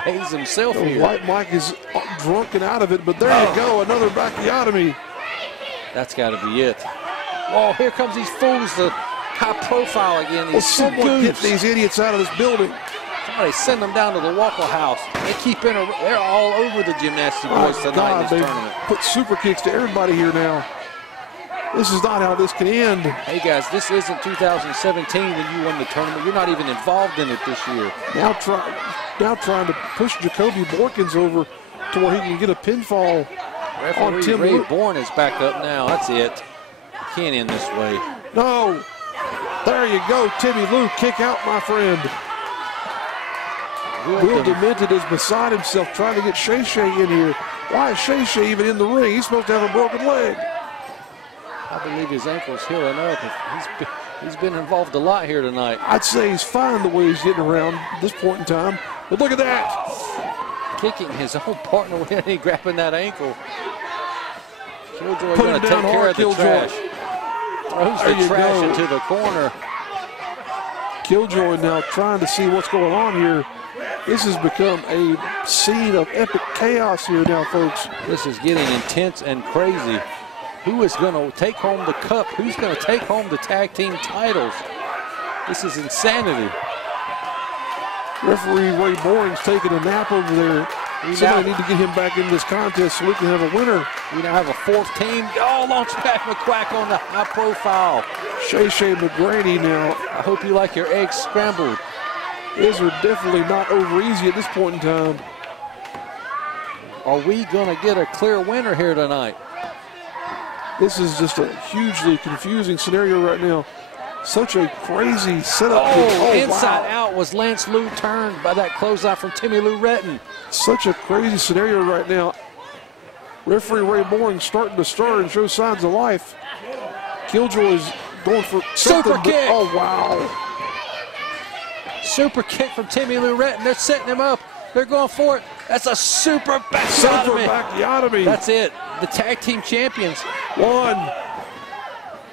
haze himself here. White Mike is drunk and out of it, but there you go, another Bacchiotomy. That's got to be it. Well, here comes these fools, the high profile again. Well, someone get these idiots out of this building. Somebody send them down to the Waffle House. They keep they're all over the Gymnastic Boys tonight in this tournament. Put super kicks to everybody here now. This is not how this can end. Hey guys, this isn't 2017 when you won the tournament. You're not even involved in it this year. Now trying to push Jacoby Borkins over to where he can get a pinfall. Referee Tim Ray Lou. Bourne is back up now. That's it. Can't end this way. No. There you go, Timmy Lou. Kick out, my friend. Will Demented is beside himself trying to get Shay Shay in here. Why is Shay Shay even in the ring? He's supposed to have a broken leg. I believe his ankle's healing up. He's been involved a lot here tonight. I'd say he's fine the way he's getting around at this point in time. But look at that. Kicking his own partner when he grabbing that ankle. Killjoy Put going him to down take care hard, of the Killjoy. trash. Throws There the you trash go. into the corner. Killjoy now trying to see what's going on here. This has become a scene of epic chaos here now, folks. This is getting intense and crazy. Who is going to take home the cup? Who's going to take home the tag team titles? This is insanity. Referee Ray Boring's taking a nap over there. Somebody need to get him back in this contest so we can have a winner. We now have a fourth team. Oh, Launchpad McQuack on the high profile. Shay Shay McGrady now. I hope you like your eggs scrambled. These are definitely not over easy at this point in time. Are we going to get a clear winner here tonight? This is just a hugely confusing scenario right now. Such a crazy setup. Inside wow. out was Lance Lou turned by that closeout from Timmy Lou Retton. Such a crazy scenario right now. Referee Ray Boring starting to stir and show signs of life. Killjoy's going for something. Super kick. Oh, wow. Super kick from Timmy Lou Retton. They're setting him up. They're going for it. That's a super Bacchiotomy. Super Bacchiotomy. That's it. The tag team champions. 1,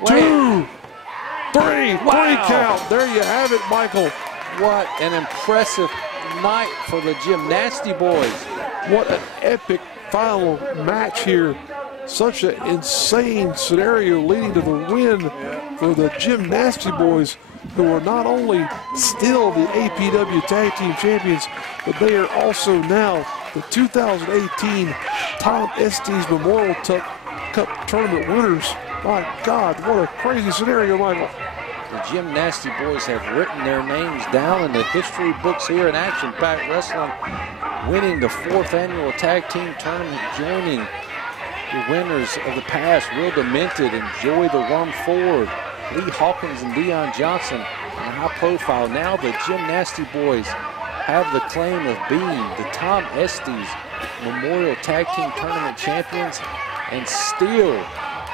2, 3. Wow. 3 count. There you have it, Michael. What an impressive night for the Gymnasty Boys. What an epic final match here. Such an insane scenario leading to the win for the Gymnasty Boys, who are not only still the APW Tag Team Champions, but they are also now the 2018 Tom Estes Memorial Cup Tournament winners. My God, what a crazy scenario, Michael. The Gymnasty Boys have written their names down in the history books here in Action Pack Wrestling, winning the 4th annual tag team tournament, joining the winners of the past, Will Demented and Joey the Worm Ford, Lee Hawkins and Dion Johnson, and high profile. Now the Gymnasty Boys have the claim of being the Tom Estes Memorial Tag Team Tournament champions and still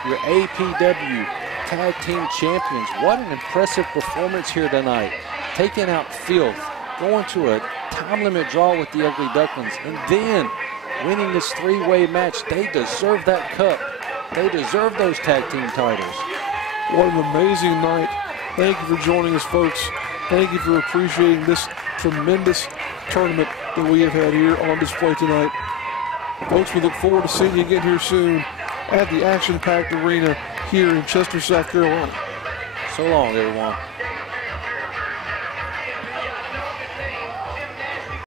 your APW Tag Team champions. What an impressive performance here tonight. Taking out Filth, going to a time limit draw with the Ugly Ducklings, and then winning this 3-way match. They deserve that cup. They deserve those tag team titles. What an amazing night. Thank you for joining us, folks. Thank you for appreciating this tremendous tournament that we have had here on display tonight. Folks, we look forward to seeing you again here soon at the action-packed arena here in Chester, South Carolina. So long, everyone.